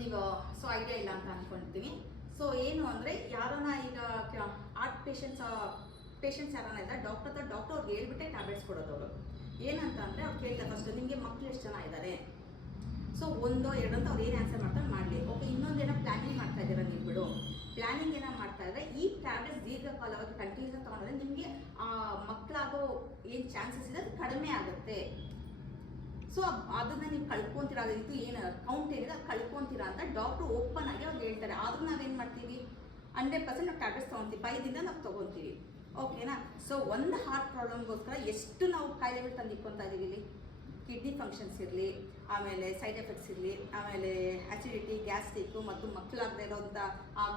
ನೀವು ಸೊ ಐಡಿಯಾ ಇಲ್ಲ ಅಂತ ಅನ್ಕೊಳ್ತೀನಿ. ಸೊ ಏನು ಅಂದರೆ ಯಾರನ್ನ ಈಗ ಹಾರ್ಟ್ ಪೇಷಂಟ್ಸ್ ಯಾರನ್ನ ಇದ್ದಾರೆ ಡಾಕ್ಟರ್ ಅವ್ರಿಗೆ ಹೇಳ್ಬಿಟ್ಟೆ ಟ್ಯಾಬ್ಲೆಟ್ಸ್ ಕೊಡೋದು. ಅವರು ಏನಂತ ಅಂದರೆ ಅವ್ರು ಕೇಳ್ತಾರೆ ಫಸ್ಟ್ ನಿಮಗೆ ಮಕ್ಳು ಎಷ್ಟು ಜನ ಇದ್ದಾರೆ, ಸೊ 1 2 ಅಂತ ಅವ್ರು ಏನು ಆನ್ಸರ್ ಮಾಡ್ತಾರೆ ಮಾಡಲಿ. ಓಕೆ, ಇನ್ನೊಂದೇನೋ ಪ್ಲಾನಿಂಗ್ ಮಾಡ್ತಾ ಇದ್ದೀರಾ ನೀವು ಬಿಡು, ಪ್ಲಾನಿಂಗ್ ಏನೋ ಮಾಡ್ತಾ ಇದ್ರೆ ಈ ಟ್ಯಾಬ್ಲೆಟ್ಸ್ ದೀರ್ಘಕಾಲವಾಗಿ ಕಂಟಿನ್ಯೂಸ್ ತೊಗೊಂಡ್ರೆ ನಿಮಗೆ ಮಕ್ಕಳಾಗೋ ಏನು ಚಾನ್ಸಸ್ ಇದೆ ಅದು ಕಡಿಮೆ ಆಗುತ್ತೆ. ಸೊ ಅದನ್ನ ನೀವು ಕಳ್ಕೊಂತೀರಾ, ಇದು ಏನು ಕೌಂಟ್ ಏನಿದೆ ಅದು ಕಳ್ಕೊಂತೀರಾ ಅಂತ ಡಾಕ್ಟ್ರು ಓಪನ್ ಆಗಿ ಅವ್ರು ಹೇಳ್ತಾರೆ. ಆದ್ರೂ ನಾವೇನು ಮಾಡ್ತೀವಿ 100% ನಾವು ಟ್ಯಾಬ್ಲೆಟ್ಸ್ ತೊಗೊತೀವಿ, ಬೈದಿಂದ ನಾವು ತೊಗೊತೀವಿ. ಓಕೆನಾ? ಸೊ ಒಂದು ಹಾರ್ಟ್ ಪ್ರಾಬ್ಲಮ್ಗೋಸ್ಕರ ಎಷ್ಟು ನಾವು ಕಾಯಿಲೆಗಳು ತಂದಿಕ್ಕೊತಾ ಇದೀವಿ ಇಲ್ಲಿ. ಕಿಡ್ನಿ ಫಂಕ್ಷನ್ಸ್ ಇರಲಿ, ಆಮೇಲೆ ಸೈಡ್ ಎಫೆಕ್ಟ್ಸ್ ಇರಲಿ, ಆಮೇಲೆ ಅಸಿಡಿಟಿ, ಗ್ಯಾಸ್ಟ್ರಿಕ್ಕು ಮತ್ತು ಮಕ್ಕಳಾಗದೇ ಇರೋಂಥ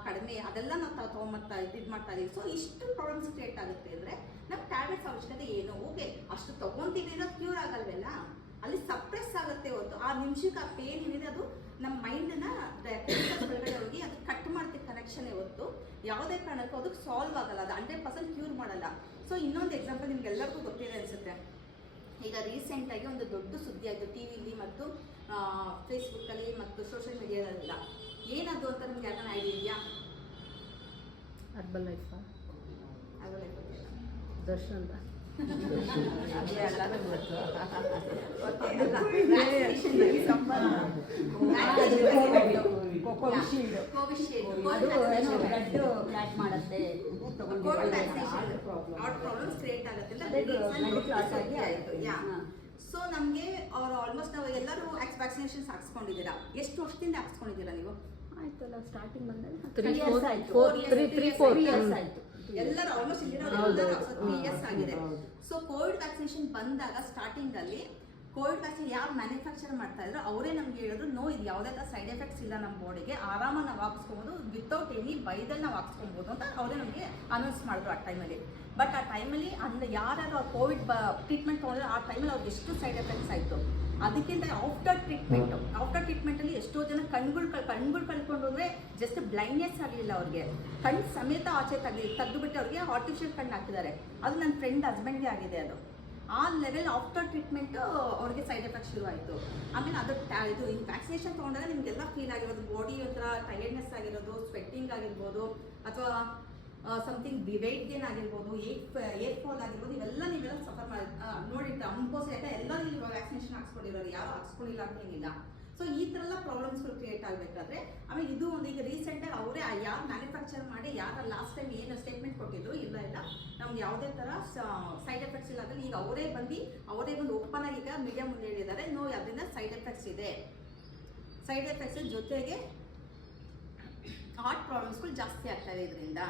ಕಡಿಮೆ ಅದೆಲ್ಲ ನಾವು ತೊಗೊಂಬರ್ತಾ ಇದು ಮಾಡ್ತಾ ಇದೀವಿ. ಸೊ ಇಷ್ಟು ಪ್ರಾಬ್ಲಮ್ಸ್ ಕ್ರಿಯೇಟ್ ಆಗುತ್ತೆ ಅಂದರೆ ನಮ್ಮ ಟ್ಯಾಬ್ಲೆಟ್ಸ್ ಅವಶ್ಯಕತೆ ಏನು? ಓಕೆ, ಅಷ್ಟು ತೊಗೊತೀವಿ ಅನ್ನೋದು ಕ್ಯೂರ್ ಆಗಲ್ವಲ್ಲ, ಅಲ್ಲಿ ಸಪ್ರೆಸ್ ಆಗುತ್ತೆ ಹೊತ್ತು ಆ ನಿಮಿಷಕ್ಕೆ ಆ ಪೇನ್ ಏನಿದೆ ಅದು ನಮ್ಮ ಮೈಂಡನ್ನ ಒಳಗಡೆ ಹೋಗಿ ಅದು ಕಟ್ ಮಾಡ್ತೀವಿ ಕನೆಕ್ಷನ್ ಹೊತ್ತು ಯಾವುದೇ ಕಾರಣಕ್ಕೂ ಅದಕ್ಕೆ ಸಾಲ್ವ್ ಆಗಲ್ಲ, ಅದು 100% ಕ್ಯೂರ್ ಮಾಡಲ್ಲ. ಸೊ ಇನ್ನೊಂದು ಎಕ್ಸಾಂಪಲ್ ನಿಮ್ಗೆಲ್ಲರಿಗೂ ಗೊತ್ತಿದೆ ಅನಿಸುತ್ತೆ. ಈಗ ರೀಸೆಂಟಾಗಿ ಒಂದು ದೊಡ್ಡ ಸುದ್ದಿ ಆಯಿತು ಟಿ ವಿಲಿ ಮತ್ತು ಫೇಸ್ಬುಕ್ಕಲ್ಲಿ ಮತ್ತು ಸೋಷಿಯಲ್ ಮೀಡಿಯಾದಲ್ಲೆಲ್ಲ. ಏನದು ಅಂತ ನಿಮ್ಗೆ ಯಾಕಂದ್ರೆ ಐಡಿಯಾ ಇದೆಯಾ? ಅರ್ಬಲ್ ಲೈಫ್ ಆಗಲ್ಲ ಗೊತ್ತಿಲ್ಲ. ದರ್ಶನ್ ಅದೇ ಎಲ್ಲರೂ ಗೊತ್ತು. ಫ್ಲಾಟ್ ಮಾಡುತ್ತೆ ಪ್ರಾಬ್ಲಮ್ಸ್ ಕ್ರಿಯೇಟ್ ಆಗುತ್ತೆ. ಸೊ ನಮಗೆ ಅವ್ರು ಆಲ್ಮೋಸ್ಟ್ ನಾವು ಎಲ್ಲರೂ ವ್ಯಾಕ್ಸಿನೇಷನ್ಸ್ ಹಾಕ್ಸ್ಕೊಂಡಿದ್ದೀರಾ. ಎಷ್ಟು ವರ್ಷದಿಂದ ಹಾಕ್ಸ್ಕೊಂಡಿದ್ದೀರಾ ನೀವು? ಆಯ್ತಲ್ಲ, ಸ್ಟಾರ್ಟಿಂಗ್ ಬಂದಾಗ 3 4 ಇಯರ್ಸ್ ಆಯ್ತು. ಎಲ್ಲರೂ ಆಲ್ಮೋಸ್ಟ್ ಎಲ್ಲರೂ 3 ಇಯರ್ಸ್ ಆಗಿದೆ. ಸೊ ಕೋವಿಡ್ ವ್ಯಾಕ್ಸಿನೇಷನ್ ಬಂದಾಗ ಸ್ಟಾರ್ಟಿಂಗ್ ಅಲ್ಲಿ ಕೋವಿಡ್ ವ್ಯಾಕ್ಸಿನ್ ಯಾರು ಮ್ಯಾನುಫ್ಯಾಕ್ಚರ್ ಮಾಡ್ತಾ ಇದ್ರು ಅವರೇ ನಮ್ಗೆ ಹೇಳಿದ್ರು ನೋ, ಇದು ಯಾವುದೇ ಥರ ಸೈಡ್ ಎಫೆಕ್ಟ್ಸ್ ಇಲ್ಲ, ನಮ್ಮ ಬಾಡಿಗೆ ಆರಾಮಾಗಿ ನಾವು ಹಾಕ್ಸ್ಕೊಬೋದು, ವಿತೌಟ್ ಎನಿ ಬೈದಲ್ಲಿ ನಾವು ಹಾಕ್ಸ್ಕೊಬೋದು ಅಂತ ಅವರೇ ನಮಗೆ ಅನೌನ್ಸ್ ಮಾಡಿದ್ರು ಆ ಟೈಮಲ್ಲಿ. ಬಟ್ ಆ ಟೈಮಲ್ಲಿ ಅಂದ್ರೆ ಯಾರು ಕೋವಿಡ್ ಟ್ರೀಟ್ಮೆಂಟ್ ತೊಗೊಂಡ್ರೆ ಆ ಟೈಮಲ್ಲಿ ಅವ್ರಿಗೆ ಎಷ್ಟು ಸೈಡ್ ಎಫೆಕ್ಟ್ಸ್ ಆಯಿತು. ಅದಕ್ಕಿಂತ ಆಫ್ಟರ್ ಟ್ರೀಟ್ಮೆಂಟಲ್ಲಿ ಎಷ್ಟೋ ಜನ ಕಣ್ಗಳು ಕಳ್ಕೊಂಡು ಅಂದರೆ ಜಸ್ಟ್ ಬ್ಲೈಂಡ್ನೆಸ್ ಆಗಲಿಲ್ಲ, ಅವ್ರಿಗೆ ಕಣ್ಣು ಸಮೇತ ಆಚೆ ತೆಗೆದುಬಿಟ್ಟು ಅವ್ರಿಗೆ ಆರ್ಟಿಫಿಷಿಯಲ್ ಕಣ್ಣು ಹಾಕಿದ್ದಾರೆ. ಅದು ನನ್ನ ಫ್ರೆಂಡ್ ಹಸ್ಬೆಂಡ್ಗೆ ಆಗಿದೆ. ಅದು ಆ ಲೆವೆಲ್ ಆಫ್ಟರ್ ಟ್ರೀಟ್ಮೆಂಟ್ ಅವ್ರಿಗೆ ಸೈಡ್ ಎಫೆಕ್ಟ್ ಶುರು ಆಯಿತು. ಆಮೇಲೆ ಅದು ಇದು ವ್ಯಾಕ್ಸಿನೇಷನ್ ತೊಗೊಂಡಾಗ ನಿಮಗೆಲ್ಲ ಫೀಲ್ ಆಗಿರೋದು, ಬಾಡಿ ಒಂಥರ ಟೈರ್ಡ್ನೆಸ್ ಆಗಿರೋದು, ಸ್ವೆಟ್ಟಿಂಗ್ ಆಗಿರ್ಬೋದು, ಅಥವಾ ಸಮಥಿಂಗ್ ವೆಯ್ಟ್ ಗೇನ್ ಆಗಿರ್ಬೋದು, ಏರ್ ಫಾಲ್ ಆಗಿರ್ಬೋದು, ನೀವೆಲ್ಲ ಸಫರ್ ಮಾಡಿ ನೋಡಿಟ್ಟು ಅನ್ಕೋಸ್ ಯಾಕೆ ಎಲ್ಲ ನೀವು ವ್ಯಾಕ್ಸಿನೇಷನ್ ಹಾಕ್ಸ್ಕೊಂಡಿರೋರು, ಯಾರು ಹಾಕ್ಸ್ಕೊಂಡಿಲ್ಲ ಅಂತ ಏನಿಲ್ಲ. ಸೊ ಈ ಥರ ಎಲ್ಲ ಪ್ರಾಬ್ಲಮ್ಸ್ಗಳು ಕ್ರಿಯೇಟ್ ಆಗಬೇಕಾದ್ರೆ ಆಮೇಲೆ ಇದು ಒಂದು ಈಗ ರೀಸೆಂಟಾಗಿ ಅವರೇ ಯಾರು ಮ್ಯಾನುಫ್ಯಾಕ್ಚರ್ ಮಾಡಿ ಯಾರು ಲಾಸ್ಟ್ ಟೈಮ್ ಏನು ಸ್ಟೇಟ್ಮೆಂಟ್ ಕೊಟ್ಟಿದ್ರು, ಇಲ್ಲ ನಮ್ಗೆ ಯಾವುದೇ ಥರ ಸೈಡ್ ಎಫೆಕ್ಟ್ಸ್ ಇಲ್ಲ ಅಂದರೆ ಈಗ ಅವರೇ ಬಂದು ಓಪನ್ ಆಗಿ ಈಗ ಮೀಡಿಯಾ ಮುಂದೆ ಹೇಳಿದ್ದಾರೆ, ನೋ ಅದರಿಂದ ಸೈಡ್ ಎಫೆಕ್ಟ್ಸ್ ಇದೆ. ಸೈಡ್ ಎಫೆಕ್ಟ್ಸ್ ಜೊತೆಗೆ ಹಾರ್ಟ್ ಪ್ರಾಬ್ಲಮ್ಸ್ಗಳು ಜಾಸ್ತಿ ಆಗ್ತವೆ ಇದರಿಂದ.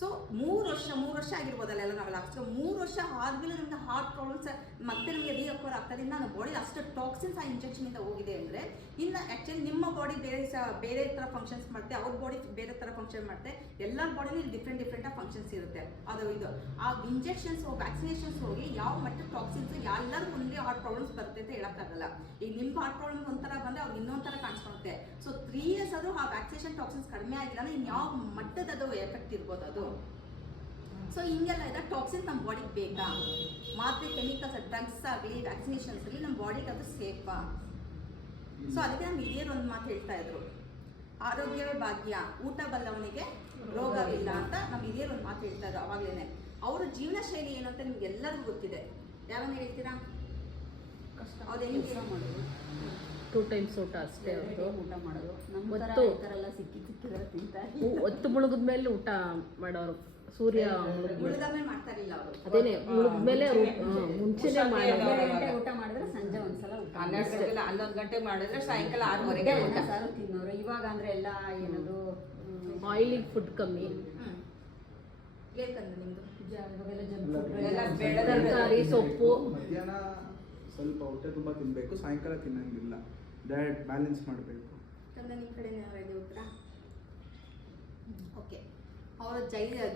ಸೊ 3 ವರ್ಷ ಆಗಿರ್ಬೋದಲ್ಲ ಎಲ್ಲ ನಾವೆಲ್ಲ ಹಾಕ್ಸ್ಕೊ 3 ವರ್ಷ ಆದ್ಮೇಲೆ ನಮ್ಗೆ ಹಾರ್ಟ್ ಪ್ರಾಬ್ಲಮ್ಸ್ ಮತ್ತೆ ನಮಗೆ ರೀಅಕ್ವರ್ ಆಗ್ತದೆ. ನಮ್ಮ ಬಾಡಿ ಅಷ್ಟು ಟಾಕ್ಸಿನ್ಸ್ ಆ ಇಂಜೆಕ್ಷನಿಂದ ಹೋಗಿದೆ ಅಂದರೆ ಇನ್ನು ಆ್ಯಕ್ಚುಲಿ ನಿಮ್ಮ ಬಾಡಿ ಬೇರೆ ಥರ ಫಂಕ್ಷನ್ಸ್ ಮಾಡುತ್ತೆ, ಅವ್ರ ಬಾಡಿ ಬೇರೆ ಥರ ಫಂಕ್ಷನ್ ಮಾಡುತ್ತೆ. ಎಲ್ಲರ ಬಾಡಿಲಿ ಡಿಫ್ರೆಂಟಾಗಿ ಫಂಕ್ಷನ್ಸ್ ಇರುತ್ತೆ. ಅದು ಇದು ಆ ಇಂಜೆಕ್ಷನ್ಸ್ ವ್ಯಾಕ್ಸಿನೇಷನ್ಸ್ ಹೋಗಿ ಯಾವ ಮಟ್ಟದ ಟಾಕ್ಸಿನ್ಸ್ ಎಲ್ಲರಿಗೂ ಒಂದೇ ಹಾರ್ಟ್ ಪ್ರಾಬ್ಲಮ್ಸ್ ಬರುತ್ತೆ ಅಂತ ಹೇಳೋಕ್ಕಾಗಲ್ಲ. ಈಗ ನಿಮ್ಮ ಹಾರ್ಟ್ ಪ್ರಾಬ್ಲಮ್ಸ್ ಒಂಥರ ಬಂದರೆ ಅವ್ರಿಗೆ ಇನ್ನೊಂದು ಥರ ಕಾಣಿಸ್ಕೊಳುತ್ತೆ. ಸೊ 3 ಇಯರ್ಸ್ ಆದರೂ ಆ ವ್ಯಾಕ್ಸಿನೇಷನ್ ಟಾಕ್ಸಿನ್ಸ್ ಕಡಿಮೆ ಆಗಿಲ್ಲ ಅಂದರೆ ಇನ್ನು ಯಾವ ಮಟ್ಟದ ಅದು ಎಫೆಕ್ಟ್ ಇರ್ಬೋದು ಅದು. ಸೊ ಹಿಂಗೆಲ್ಲ ಇದೆ. ಟಾಕ್ಸಿನ್ಸ್ ನಮ್ಮ ಬಾಡಿಗೆ ಬೇಕಾ? ಮಾತ್ರೆ, ಕೆಮಿಕಲ್ಸ್, ಡ್ರಗ್ಸ್ ಆಗಲಿ, ವ್ಯಾಕ್ಸಿನೇಷನ್ಸ್ ಆಗಲಿ ನಮ್ಮ ಬಾಡಿಗೆ ಅದು ಸೇಫಾ? ಸೊ ಅದಕ್ಕೆ ನಮ್ಮ ಹಿರಿಯರು ಒಂದು ಮಾತು ಹೇಳ್ತಾ ಇದ್ರು, ಆರೋಗ್ಯವೇ ಭಾಗ್ಯ, ಊಟ ಬಲ್ಲವನಿಗೆ ರೋಗವಿಲ್ಲ ಅಂತ ನಮ್ಮ ಹಿರಿಯರು ಒಂದು ಮಾತು ಹೇಳ್ತಾ ಇದ್ರು ಅವಾಗಲೇ. ಅವರ ಜೀವನ ಶೈಲಿ ಏನು ಅಂತ ನಿಮ್ಗೆ ಎಲ್ಲರಿಗೂ ಗೊತ್ತಿದೆ. ಯಾರನ್ನ ಹೇಳ್ತೀರಾ? ಕಷ್ಟ ಹೌದೇ? ಕೆಲಸ ಮಾಡೋದು, 2 ಟೈಮ್ಸ್ ಊಟ ಅಷ್ಟೇ ಅವ್ರದ್ದು. ಊಟ ಮಾಡೋದು, ನಮ್ಮ ಥರ ಈ ಥರ ಎಲ್ಲ ಸಿಕ್ಕಿದ್ರೆ ತಿಂತಾರೆ. ಹೊತ್ತು ಮುಳುಗಿದ ಮೇಲೆ ಊಟ ಮಾಡೋರು. ಸೂರ್ಯ ಮುಳುಗಮ್ಮೆ ಮಾಡ್ತಾ ಇರಲಿಲ್ಲ ಅವರು. ಅದೇನೆ ಮುಳುಗಿದ ಮೇಲೆ ಮುಂಚೆನೆ ಮಾಡೋದು. 12 ಗಂಟೆ ಊಟ ಮಾಡಿದ್ರೆ ಸಂಜೆ ಒಂದ್ಸಲ ಊಟ, 11 ಗಂಟೆ ಮಾಡಿದ್ರೆ ಸಾಯಂಕಾಲ 6:30ಗೆ ಊಟ. ಸಾರು ತಿನ್ನೋರು. ಇವಾಗ ಅಂದ್ರೆ ಎಲ್ಲ ಏನದು ಆಯಿಲಿ ಫುಡ್ ಕಮ್ಮಿ, ಏಕಂದ್ರೆ ನಿಮ್ದು ಇವಾಗೆಲ್ಲ ಜಂಕ್ ಫುಡ್, ಎಲ್ಲ ಬೆಳೆದ ತರಕಾರಿ, ಸೊಪ್ಪು. ಮಧ್ಯಾಹ್ನ ಸ್ವಲ್ಪ ಹೊಟ್ಟೆ ತುಂಬ ತಿನ್ನಬೇಕು, ಸಾಯಂಕಾಲ ತಿನ್ನಂಗಿಲ್ಲ. ಡಯಟ್ ಬ್ಯಾಲೆನ್ಸ್ ಮಾಡಬೇಕು. ಯಾಕಂದ್ರೆ ನಿಮ್ಮ ಕಡೆ ಇದೆ ಉತ್ತರ. ಓಕೆ, ಅವರ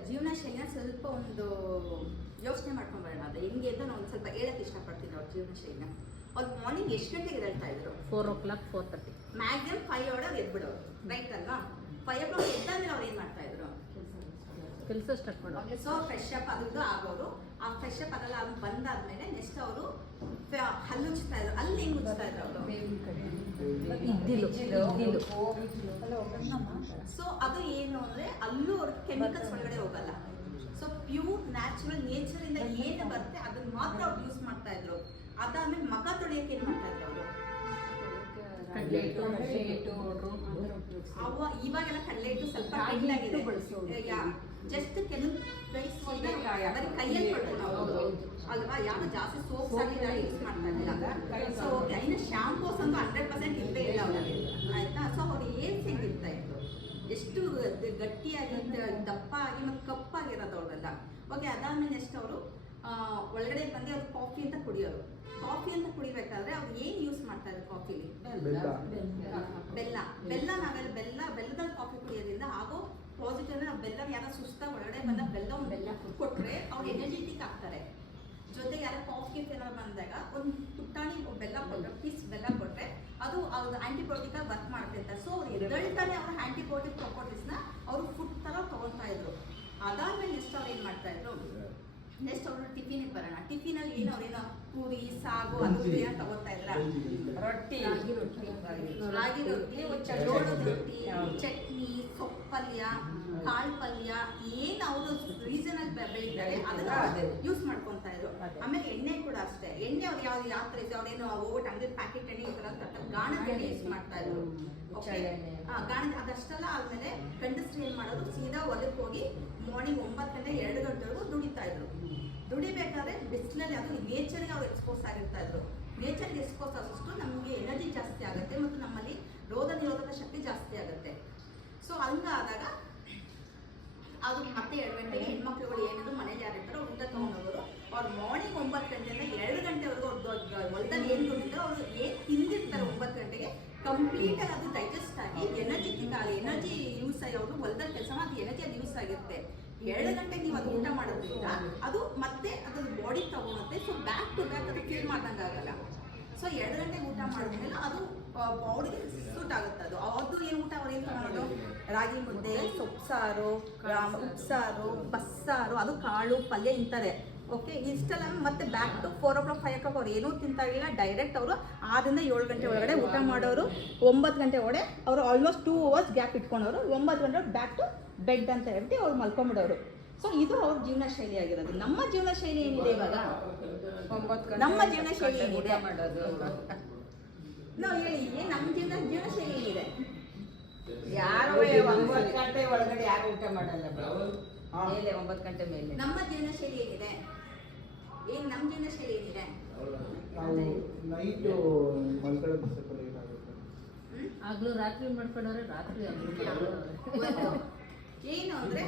ಜೀವನ ಶೈಲಿನ ಸ್ವಲ್ಪ ಒಂದು ಯೋಚನೆ ಮಾಡ್ಕೊಂಡು ಬರೋಣ. ಅದು ಹೆಂಗೆ ಅಂತ ನಾನು ಸ್ವಲ್ಪ ಹೇಳಕ್ಕೆ ಇಷ್ಟಪಡ್ತೀನಿ. ಅವ್ರ ಜೀವನ ಶೈಲಿನ ಅವ್ರು ಮಾರ್ನಿಂಗ್ ಎಷ್ಟು ಗಂಟೆಗೆ ಎದ್ದೇಳ್ತಾ ಇದ್ರು? 4 o'clock 4:30. ಮ್ಯಾಕ್ಸಿಮಮ್ 5 ಒಳಗೆ ಎದ್ಬಿಡೋರು, ರೈಟ್ ಅಲ್ವಾ? 5 o'clock ಎದ್ದಾದ್ಮೇಲೆ ಅವ್ರು ಏನು ಮಾಡ್ತಾ ಇದ್ರು? ಕೆಲಸ ಸ್ಟಾರ್ಟ್ ಮಾಡೋದು. ಸೊ ಫ್ರೆಶ್ ಅಪ್ ಅದು ಆಗೋರು. ಆ ಫ್ರೆಶ್ ಅಪ್ ಅದೆಲ್ಲ ಬಂದಾದ್ಮೇಲೆ ನೆಕ್ಸ್ಟ್ ಅವರು ಹಲ್ಲು ಉಜ್ತಾ ಇದ್ರು. ಅಲ್ಲಿ ಹೆಂಗ್ ಉಜ್ತಾ ಇದ್ರು ಅವರು? ಇದ್ದಿಲು. ಸೊ ಅದು ಏನು ಅಂದ್ರೆ ಅಲ್ಲೂ ಅವ್ರ ಕೆಮಿಕಲ್ಸ್ ಒಳಗಡೆ ಹೋಗಲ್ಲ. ಸೊ ಪ್ಯೂರ್ ನ್ಯಾಚುರಲ್ ನೇಚರ್ ಇಂದ ಏನು ಬರುತ್ತೆ ಅದನ್ನ ಮಾತ್ರ ಅವ್ರು ಯೂಸ್ ಮಾಡ್ತಾ ಇದ್ರು. ಅದಾದ್ಮೇಲೆ ಮಗ ತೊಳಿಯಕ್ಕೆ ಏನ್ ಮಾಡ್ತಾ ಇದ್ರು ಅವರು? ಇವಾಗೆಲ್ಲ ಕಡಲೆ ಹಿಟ್ಟು ಸ್ವಲ್ಪ ಜಸ್ಟ್ ಕೆಲವು ಬರೀ ಕೈಯಲ್ಲಿ ಪಡ್ಕೊಂಡು ಅಲ್ವಾ? ಯಾರು ಜಾಸ್ತಿ ಸೋಪ್ಸ್ ಆಗಿಲ್ಲ ಯೂಸ್ ಮಾಡ್ತಾ ಇದ್ದಿಲ್ಲ. ಸೊ ಇನ್ನು ಶಾಂಪೂಸ್ ಅಂತೂ 100% ಇಲ್ಲೇ ಇಲ್ಲ ಅವರಲ್ಲಿ, ಆಯ್ತಾ? ಸೊ ಅವ್ರು ಏನ್ ಸಿಗಿರ್ತಾ ಇತ್ತು, ಎಷ್ಟು ಗಟ್ಟಿಯಾಗಿ ದಪ್ಪ ಆಗಿ ಮತ್ತು ಕಪ್ಪಾಗಿರೋದು ಅವರೆಲ್ಲ. ಓಕೆ, ಅದಾದ್ಮೇಲೆ ನೆಕ್ಸ್ಟ್ ಅವರು ಒಳಗಡೆ ಬಂದು ಅವ್ರು ಕಾಫಿ ಅಂತ ಕುಡಿಯೋರು. ಕಾಫಿ ಅಂತ ಕುಡಿಬೇಕಾದ್ರೆ ಅವ್ರು ಏನ್ ಯೂಸ್ ಮಾಡ್ತಾ ಇದ್ರು ಕಾಫಿಲಿ? ಬೆಲ್ಲ. ನಾವೆಲ್ಲ ಬೆಲ್ಲದಲ್ಲಿ ಕಾಫಿ ಕುಡಿಯೋದ್ರಿಂದ ಆಗೋ ಪಾಸಿಟಿವ್ ಅಂದ್ರೆ ನಾವು ಬೆಲ್ಲ ಯಾರೋ ಸುಸ್ತ ಒಳಗಡೆ ಬಂದ ಬೆಲ್ಲ ಕೊಟ್ರೆ ಅವ್ರು ಎನರ್ಜೆಟಿಕ್ ಆಗ್ತಾರೆ. ಜೊತೆಗೆ ಯಾರೋ ಕಾಫಿ ಏನಾದ್ರು ಬಂದಾಗ ಒಂದು ಪುಟ್ಟಾಣಿ ಬೆಲ್ಲ ಕೊಟ್ಟರೆ, ಪೀಸ್ ಬೆಲ್ಲ ಕೊಟ್ರೆ ಅದು ಅವ್ರ ಆಂಟಿಬಯೋಟಿಕ್ ಆಗಿ ವರ್ಕ್ ಮಾಡುತ್ತೆ ಅಂತ. ಸೊ ಅವ್ರು ಎದ್ದಳ್ತಾನೆ ಅವ್ರ ಆಂಟಿಬಯೋಟಿಕ್ ಪ್ರಾಪರ್ಟೀಸ್ನ ಅವರು ಫುಡ್ ತರ ತಗೊಳ್ತಾ ಇದ್ರು. ಅದಾದ್ಮೇಲೆ ನೆಕ್ಸ್ಟ್ ಅವ್ರು ಏನ್ ಮಾಡ್ತಾ ಇದ್ರು? ನೆಕ್ಸ್ಟ್ ಅವರು ಟಿಫಿನ್ ಬರೋಣ. ಟಿಫಿನಲ್ಲಿ ಏನು ಅವ್ರೇನೋ ಪೂರಿ ಸಾಗು ಅದು ಏನೋ ತಗೋತಾ ಇದ್ರ? ರೊಟ್ಟಿ, ರಾಗಿ ರೊಟ್ಟಿ, ಜೋಳದ ರೊಟ್ಟಿ, ಚಟ್ನಿ, ಸೊಪ್ಪಲ್ಯ, ಕಾಳು ಪಲ್ಯ, ಏನು ಅವರು ರೀಸನಲ್ ಬೆಳೀತಾರೆ ಅದನ್ನ ಯೂಸ್ ಮಾಡ್ಕೊಂತ ಇದ್ರು. ಆಮೇಲೆ ಎಣ್ಣೆ ಕೂಡ ಅಷ್ಟೇ. ಎಣ್ಣೆ ಅವ್ರು ಯಾವ ತರ ಅವ್ರೇನು ಹೋಗ್ಬಿಟ್ಟು ಅಂಗಡಿ ಪ್ಯಾಕೆಟ್ ಎಣ್ಣೆ ಈ ತರ ಗಾಣದ ಎಣ್ಣೆ ಯೂಸ್ ಮಾಡ್ತಾ ಇದ್ರು. ಗಾಣದ ಅದಷ್ಟೆಲ್ಲ ಆದ್ಮೇಲೆ ಗಂಡಸ್ರು ಏನ್ ಮಾಡೋದು, ಸೀದಾ ಹೊಲಕ್ಕೆ ಹೋಗಿ ಮಾರ್ನಿಂಗ್ 9 ಗಂಟೆ 2 ಗಂಟೆವರೆಗೂ ದುಡಿತಾ ಇದ್ರು. ದುಡಿಬೇಕಾದ್ರೆ ಬಿಸಿಲಲ್ಲಿ ಅದು ನೇಚರ್ಗೆ ಅವ್ರು ಎಕ್ಸ್ಪೋಸ್ ಆಗಿರ್ತಾ ಇದ್ರು. ನೇಚರ್ಗೆ ಎಕ್ಸ್ಪೋಸ್ ಆದಷ್ಟು ನಮಗೆ ಎನರ್ಜಿ ಜಾಸ್ತಿ ಆಗುತ್ತೆ ಮತ್ತು ನಮ್ಮಲ್ಲಿ ರೋಗ ನಿರೋಧಕ ಶಕ್ತಿ ಜಾಸ್ತಿ ಆಗುತ್ತೆ. ಸೊ ಹಂಗಾದಾಗ ಅದು ಮತ್ತೆ 2 ಗಂಟೆಗೆ ಹೆಣ್ಮಕ್ಳುಗಳು ಏನಾದ್ರು ಮನೇಲಿ ಯಾರಿರ್ತಾರೋ ಊಟ ತಗೊಂಡೋಗೋರು. ಅವ್ರು ಮಾರ್ನಿಂಗ್ 9 ಗಂಟೆಯಿಂದ 2 ಗಂಟೆವರೆಗೂ ಅವ್ರು ಹೊಲದಲ್ಲಿ ಏನು ದುಡಿತಾರೋ ಅವ್ರು ಏನು ತಿಂದಿರ್ತಾರೆ 9 ಗಂಟೆಗೆ ಕಂಪ್ಲೀಟ್ ಆಗಿ ಅದು ಡೈಜೆಸ್ಟ್ ಆಗಿ ಎನರ್ಜೆಟಿಕ್ ಆಗಿ ಎನರ್ಜಿ ಯೂಸ್ ಆಗಿ ಅವರು ಹೊಲದಲ್ಲಿ ಕೆಲಸ ಮಾಡಿ ಎನರ್ಜಿ ಅದು ಯೂಸ್ ಆಗಿರುತ್ತೆ. 2 ಗಂಟೆಗೆ ನೀವು ಅದು ಊಟ ಮಾಡೋದ್ರಿಂದ ಅದು ಮತ್ತೆ ಅದ್ರ ಬಾಡಿ ತಗೊಳುತ್ತೆ. ಸೊ ಬ್ಯಾಕ್ ಟು ಬ್ಯಾಕ್ ಅದು ಫೀಲ್ ಮಾಡ್ದಂಗೆ ಆಗಲ್ಲ. ಸೊ 2 ಗಂಟೆಗೆ ಊಟ ಮಾಡಿದ್ಮೇಲೆ ಅದು ಬಾಡಿಗೆ ಸೂಟ್ ಆಗುತ್ತೆ. ಅದು ಏನು ಊಟ ಅವ್ರು ಏನು ತಗೊಳೋದು? ರಾಗಿ ಮುದ್ದೆ, ಸೊಪ್ಪು ಸಾರು, ಉಪ್ಸಾರು, ಬಸ್ಸಾರು, ಅದು ಕಾಳು ಪಲ್ಯ ಇಂತಾರೆ. ಓಕೆ, ಇಷ್ಟೆಲ್ಲ ಮತ್ತೆ ಬ್ಯಾಕ್ ಟು 4 o'clock 5 o'clock ಅವ್ರು ಏನೂ ತಿಂತಾ ಇರಲಿಲ್ಲ. ಡೈರೆಕ್ಟ್ ಅವರು 6 ರಿಂದ 7 ಗಂಟೆ ಒಳಗಡೆ ಊಟ ಮಾಡೋರು. 9 ಗಂಟೆ ಒಳಗಡೆ ಅವರು ಆಲ್ಮೋಸ್ಟ್ 2 hours ಗ್ಯಾಪ್ ಇಟ್ಕೊಂಡವರು. 9 ಗಂಟೆ ಬ್ಯಾಕ್ ಟು ಬೆಡ್ ಅಂತ ಹೇಳ್ಬಿಟ್ಟು ಅವ್ರು ಮಲ್ಕೊಂಡ್ಬಿಡೋರು. ಸೊ ಇದು ಅವ್ರ ಜೀವನ ಶೈಲಿ ಆಗಿರೋದು. ನಮ್ಮ ಜೀವನ ಶೈಲಿ ಏನಿದೆ ಇವಾಗ? ನಮ್ಮ ಜೀವನ ಶೈಲಿ ಏನಿದೆ ಮಾಡೋದು? ನಾವು ಹೇಳಿ, ನಮ್ಮ ಜೀವನ ಶೈಲಿ ಏನಿದೆ? ಯಾರು 9 ಗಂಟೆ ಒಳಗಡೆ ಯಾರು ಊಟ ಮಾಡಲ್ಲ ಮೇಲೆ 9 ಗಂಟೆ ಮೇಲೆ. ನಮ್ಮ ಜೀವನ ಶೈಲಿ ಏನಿದೆ? ನಮ್ಮ ಜೀವನ ಶೈಲಿ ಏನಿದೆ? ನಾವು ನೈಟ್ ಮಲ್ಕೊಳ್ಳೋದು ಸ್ವಲ್ಪ ಲೇಟ್ ಆಗುತ್ತೆ. ಆಗ್ಲೂ ರಾತ್ರಿ ಮಾಡ್ಕೊಂಡವ್ರೆ, ರಾತ್ರಿ ಏನು ಅಂದ್ರೆ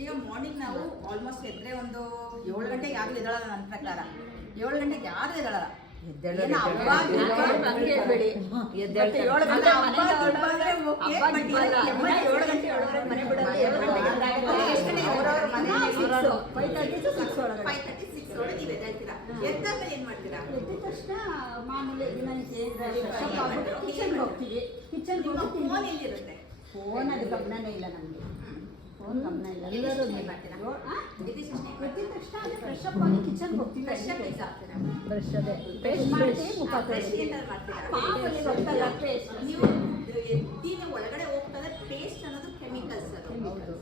ಈಗ ಮಾರ್ನಿಂಗ್ ನಾವು ಆಲ್ಮೋಸ್ಟ್ ಎದ್ರೆ ಒಂದು 7 ಗಂಟೆಗೆ ಯಾರು ಎದ್ದೇಳಲ್ಲ. ನನ್ನ ಪ್ರಕಾರ 7 ಗಂಟೆಗೆ ಯಾರು ಎದ್ದೇಳಲ್ಲ. ಏನ್ ಮಾಡ್ತೀರಾ? ಮಾಮೂಲಿ ಫೋನ್ ಎಲ್ಲಿರುತ್ತೆ? ಫೋನ್ ಅದು ಗಮನನೇ ಇಲ್ಲ ನಮಗೆ. ಫೋನ್ ಗಮನ ಇಲ್ಲ. ಎಲ್ಲರೂ ಏನ್ ಮಾಡ್ತೀರಾ? ಎದ್ದಿದ ತಕ್ಷಣ ಅದೇ ಫ್ರೆಶ್ ಅಪ್ ಆಗಿ ಕಿಚನ್ಗೆ ಹೋಗ್ತೀವಿ. ಫ್ರೆಶ್ ಅಪ್ ಯೂಸ್ ಆಗ್ತೀರಾ? ಬ್ರಷ್ ಅದೇ ಪೇಸ್ಟ್ ಮಾಡ್ತೀವಿ, ಮುಖ ಫ್ರೆಶ್ ತೊಳಿತೀವಿ. ಏನಾದ್ರು ಮಾಡ್ತೀರಾ? ಮಾಮೂಲಿ ಗೊತ್ತಲ್ಲ ಪೇಸ್ಟ್. ನೀವು ಎತ್ತಿನ ಒಳಗಡೆ ಹೋಗ್ತದೆ ಪೇಸ್ಟ್ ಅನ್ನೋದು ಕೆಮಿಕಲ್ಸ್ ಅದು.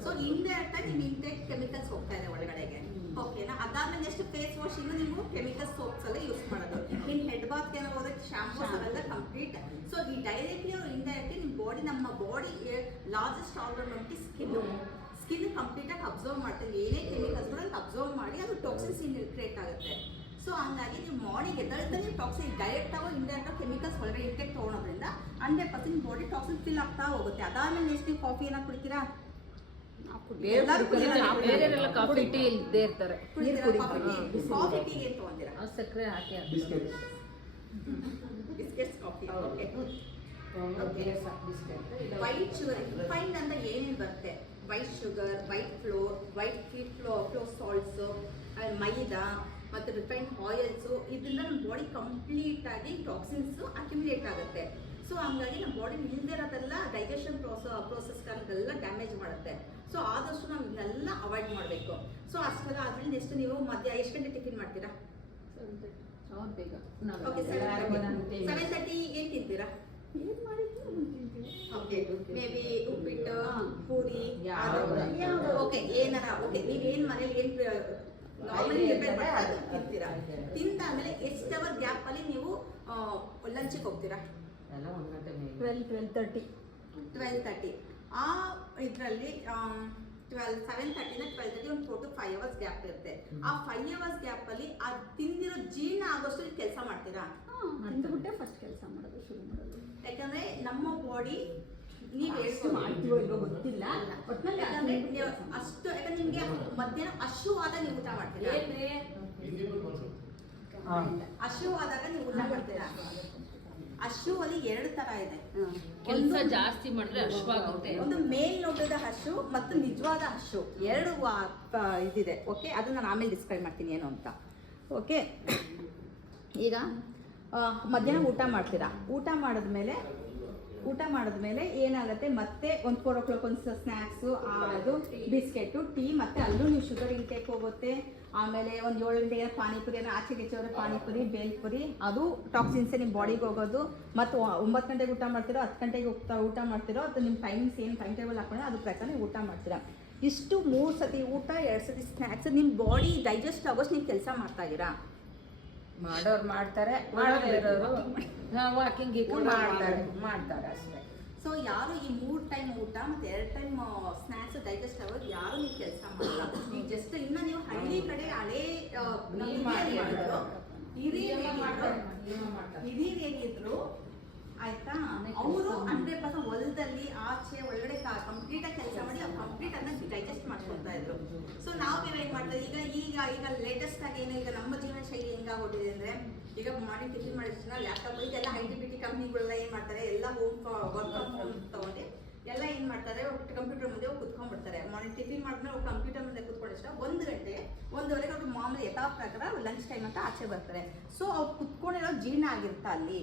ಸೊ ಇಂಡೈರೆಕ್ಟ್ ಆಗಿ ನೀವು ಇಂಟೆಕ್ ಕೆಮಿಕಲ್ಸ್ ಹೋಗ್ತಾ ಇದೆ ಒಳಗಡೆಗೆ. ಓಕೆನಾ? ಅದಾದ್ಮೇಲೆ ನೆಕ್ಸ್ಟ್ ಫೇಸ್ ವಾಶ್ ಇಂದ ನೀವು ಕೆಮಿಕಲ್ ಸೋಪ್ಸ್ ಎಲ್ಲ ಯೂಸ್ ಮಾಡೋದು. ನಿಮ್ ಹೆಡ್ ಬಾತ್ ಏನೋ ಹೋದ್ರೆ ಶಾಂಪೂಸ್ ಅವೆಲ್ಲ ಕಂಪ್ಲೀಟ್. ಸೊ ಈ ಡೈರೆಕ್ಟ್ಲಿ ಅವ್ರು ಇಂಡೈರೆಕ್ಟ್ಲಿ ನಿಮ್ಮ ಬಾಡಿ, ನಮ್ಮ ಬಾಡಿ ಲಾರ್ಜೆಸ್ಟ್ ಆರ್ಗನ್ ಬಂದು ಸ್ಕಿನ್ ಕಂಪ್ಲೀಟ್ ಆಗಿ ಅಬ್ಸರ್ವ್ ಮಾಡ್ತಾರೆ. ಏನೇ ಕೆಮಿಕಲ್ಸ್ ಕೂಡ ಅಬ್ಸರ್ವ್ ಮಾಡಿ ಅದು ಟಾಕ್ಸಿನ್ಸ್ ಕ್ರಿಯೇಟ್ ಆಗುತ್ತೆ. ಸೊ ಹಂಗಾಗಿ ನೀವು ಮಾರ್ನಿಂಗ್ ಎದ್ದಳ್ತಾ ನೀವು ಟಾಕ್ಸಿನ್ ಡೈರೆಕ್ಟ್ ಆಗೋ ಇಂಡೈರೆಕ್ಟ್ ಆಗಿ ಕೆಮಿಕಲ್ಸ್ ಹೊರಗಡೆ ಇಂಟೆಕ್ ತೊಗೊಳೋದ್ರಿಂದ 100% ಬಾಡಿ ಟಾಕ್ಸಿನ್ ಫಿಲ್ ಆಗ್ತಾ ಹೋಗುತ್ತೆ. ಅದಾದ್ಮೇಲೆ ನೆಕ್ಸ್ಟ್ ನೀವು ಕಾಫಿ ಏನಾದ್ರು ಕುಡಿತೀರಾ? ಎಲ್ಲರೂ ಕುಡಿಯೋಲ್ಲ. ಬೇರೆಯವರೆಲ್ಲ ಕಾಫಿ ಟೀ ಇಲ್ಲದೆ ಇರ್ತಾರೆ. ಕಾಫಿ ಟೀ ಏನ್ ತಗೊಂತೀರಾ? ಆ ಸಕ್ಕರೆ ಹಾಕಿ biscuit biscuits coffee. White sugar refined ಅಂತ ಏನೇನು ಬರುತ್ತೆ, white sugar, white flour, white flour salts, maida ಮತ್ತು ರಿಫೈನ್ಡ್ ಆಯಿಲ್ಸು, ಇದರಿಂದ ನಮ್ಮ ಬಾಡಿ ಕಂಪ್ಲೀಟ್ ಆಗಿ ಟಾಕ್ಸಿನ್ಸ್ ಅಕ್ಯುಮುಲೇಟ್ ಆಗುತ್ತೆ. ಸೊ ಹಂಗಾಗಿ ನಮ್ಮ ಬಾಡಿ ಇಲ್ದಿರೋದೆಲ್ಲ ಡೈಜೆಷನ್ ಪ್ರೋಸೆಸ್ಗಳನ್ನೆಲ್ಲ ಡ್ಯಾಮೇಜ್ ಮಾಡುತ್ತೆ. ಸೊ ಆದಷ್ಟು ನಾವು ಇದನ್ನೆಲ್ಲ ಅವಾಯ್ಡ್ ಮಾಡಬೇಕು. ಸೊ ಅಷ್ಟೆಲ್ಲ ಆದ್ಮೇಲೆ ನೆಕ್ಸ್ಟ್ ನೀವು ಮಧ್ಯ ಎಷ್ಟು ಗಂಟೆ ಟಿಫಿನ್ ಮಾಡ್ತೀರಾ? ಬೇಗ ಓಕೆ, 7:30 ಏನು ತಿಂತೀರಾ? ಏನ್ ಮಾಡಿದ್ರು ಓಕೆ, ಮೇ ಬಿ ಉಪ್ಪಿಟ್ಟು, ಪೂರಿ, ಯಾವ್ದು? ಓಕೆ, ಏನಾರ ಓಕೆ, ನೀವೇನು ಮನೇಲಿ ಏನು ನಾರ್ಮಲಿ ಪ್ರಿಪೇರ್ ಮಾಡಿ ತಿಂತೀರಾ. ತಿಂದಾದ್ಮೇಲೆ ಎಷ್ಟು ಅವರ್ ಗ್ಯಾಪ್ ಅಲ್ಲಿ ನೀವು ಲಂಚಿಗೆ ಹೋಗ್ತೀರಾ? ಎಲ್ಲ 1 ಗಂಟೆ ಮೇಲೆ 12:30 12:30. ಆ ಇದರಲ್ಲಿ 7:30 12:30 ಒಂದು 4 to 5 hours ಗ್ಯಾಪ್ ಇರುತ್ತೆ. ಆ 5 hours ಗ್ಯಾಪ್ ಅಲ್ಲಿ ಆ ತಿಂದಿರೋ ಜೀರ್ಣ ಆಗೋಷ್ಟು ನೀವು ಕೆಲಸ ಮಾಡ್ತೀರಾ? ತಿಂದ್ಬಿಟ್ಟೆ ಫಸ್ಟ್ ಕೆಲಸ ಮಾಡೋದು ಶುರು ಮಾಡೋದು. ಯಾಕಂದ್ರೆ ನಮ್ಮ ಬಾಡಿ ನೀವು ಎಷ್ಟು ಮಾಡ್ತೀವೋ ಇಲ್ವೋ ಗೊತ್ತಿಲ್ಲ, ಒಟ್ನಲ್ಲಿ ಯಾಕಂದ್ರೆ ನೀವು ಅಷ್ಟು, ಯಾಕಂದ್ರೆ ನಿಮ್ಗೆ ಮಧ್ಯಾಹ್ನ ಹಶುವಾದಾಗ ನೀವು ಊಟ ಮಾಡ್ತೀರಾ. ಹಶುವಾದಾಗ ನೀವು ಊಟ ಮಾಡ್ತೀರಾ. ಹಶು ಅಲ್ಲಿ 2 ತರ ಇದೆ. ಕೆಲಸ ಜಾಸ್ತಿ ಮಾಡಿದ್ರೆ ಅಶ್ವಾಗುತ್ತೆ. ಒಂದು ಮೇಲ್ನೋಟದ ಹಶು ಮತ್ತು ನಿಜವಾದ ಹಶು, 2 ಇದಿದೆ. ಓಕೆ, ಅದು ನಾನು ಆಮೇಲೆ ಡಿಸ್ಕ್ರೈಬ್ ಮಾಡ್ತೀನಿ ಏನು ಅಂತ. ಓಕೆ, ಈಗ ಮಧ್ಯಾಹ್ನ ಊಟ ಮಾಡ್ತೀರಾ. ಊಟ ಮಾಡಿದ್ಮೇಲೆ ಏನಾಗುತ್ತೆ, ಮತ್ತೆ ಒಂದು 4 o'clock ಒಂದು ಸ್ನ್ಯಾಕ್ಸು, ಅದು ಬಿಸ್ಕೆಟು, ಟೀ, ಮತ್ತು ಅಲ್ಲೂ ನೀವು ಶುಗರ್ ಇಂಟೇಕ್ ಹೋಗುತ್ತೆ. ಆಮೇಲೆ ಒಂದು 7 ಗಂಟೆಗೆ ಪಾನಿಪುರಿ, ಆಚೆ ಗೆಚ್ಚೋದ್ರೆ ಪಾನಿಪುರಿ, ಬೇಲ್ಪುರಿ, ಅದು ಟಾಕ್ಸಿನ್ಸೇ ನಿಮ್ಮ ಬಾಡಿಗೆ ಹೋಗೋದು. ಮತ್ತು 9 ಗಂಟೆಗೆ ಊಟ ಮಾಡ್ತಿರೋ, 10 ಗಂಟೆಗೆ ಊಟ ಮಾಡ್ತಿರೋ, ಅದು ನಿಮ್ಮ ಟೈಮಿಂಗ್ಸ್ ಏನು ಟೈಮ್ ಟೇಬಲ್ ಹಾಕೊಂಡ್ರೆ ಅದ್ರ ಪ್ರಕಾರ ನೀವು ಊಟ ಮಾಡ್ತೀರಾ. ಇಷ್ಟು 3 ಸತಿ ಊಟ, 2 ಸತಿ ಸ್ನ್ಯಾಕ್ಸ್, ನಿಮ್ಮ ಬಾಡಿ ಡೈಜೆಸ್ಟ್ ಆಗೋಷ್ಟು ನೀವು ಕೆಲಸ ಮಾಡ್ತಾ ಇದ್ದೀರಾ. ಮಾಡೋರು ಮಾಡ್ತಾರೆ, ಮಾಡದೇ ಇರೋರು ವಾಕಿಂಗ್ ಮಾಡ್ತಾರೆ ಅಷ್ಟೇ. ಸೊ ಯಾರು ಈ 3 ಟೈಮ್ ಊಟ ಮತ್ತು 2 ಟೈಮ್ ಸ್ನ್ಯಾಕ್ಸ್ ಡೈಜೆಸ್ಟ್ ಆಗೋದು ಯಾರು ನೀವು ಕೆಲಸ ಮಾಡಲ್ಲ. ನೀವು ಜಸ್ಟ್ ಇನ್ನು ನೀವು ಹಳ್ಳಿ ಕಡೆ ಹಳೇ ಹಿರಿಯರೇನಿದ್ರು ಆಯ್ತಾ, ಅವರು 100% ಹೊಲದಲ್ಲಿ ಆಚೆ ಒಳಗಡೆ ಕಂಪ್ಲೀಟ್ ಆಗಿ ಕೆಲಸ ಮಾಡಿ ಕಂಪ್ಲೀಟ್ ಅನ್ನ ಡೈಜೆಸ್ಟ್ ಮಾಡ್ಕೊಳ್ತಾ ಇದ್ರು. ಸೊ ನಾವು ಏನ್ ಮಾಡ್ತಾರೆ ಈಗ ಲೇಟೆಸ್ಟ್ ಆಗಿ ಏನು, ಈಗ ನಮ್ಮ ಜೀವನ ಶೈಲಿ ಹೆಂಗಾಗೋದಿದೆ ಅಂದ್ರೆ, ಈಗ ಮಾಡಿ ಟಿಫಿನ್ ಮಾಡಿದ ಲ್ಯಾಪ್ಟಾಪ್, ಇದೆಲ್ಲ ಐಟಿ ಕಂಪ್ನಿಗಳೆಲ್ಲ ಏನ್ ಮಾಡ್ತಾರೆ, ಎಲ್ಲ ವರ್ಕ್ ಫ್ರಮ್ ಹೋಮ್ ತಗೊಂಡು ಎಲ್ಲ ಏನ್ ಮಾಡ್ತಾರೆ, ಕಂಪ್ಯೂಟರ್ ಮುಂದೆ ಕುತ್ಕೊಂಡ್ಬಿಡ್ತಾರೆ. ಮಾರ್ನಿಂಗ್ ಟಿಫಿನ್ ಮಾಡಿದ್ಮೇಲೆ ಕಂಪ್ಯೂಟರ್ ಮುಂದೆ ಕುತ್ಕೊಂಡಷ್ಟ 1 ಗಂಟೆ 1:30 ಅವ್ರು ಮಾಮೂಲಿ ಯಥಾ ಪ್ರಕಾರ ಲಂಚ್ ಟೈಮ್ ಅಂತ ಆಚೆ ಬರ್ತಾರೆ. ಸೊ ಅವ್ರು ಕುತ್ಕೊಂಡಿರೋ ಜೀರ್ಣ ಆಗಿರ್ತಾ ಅಲ್ಲಿ,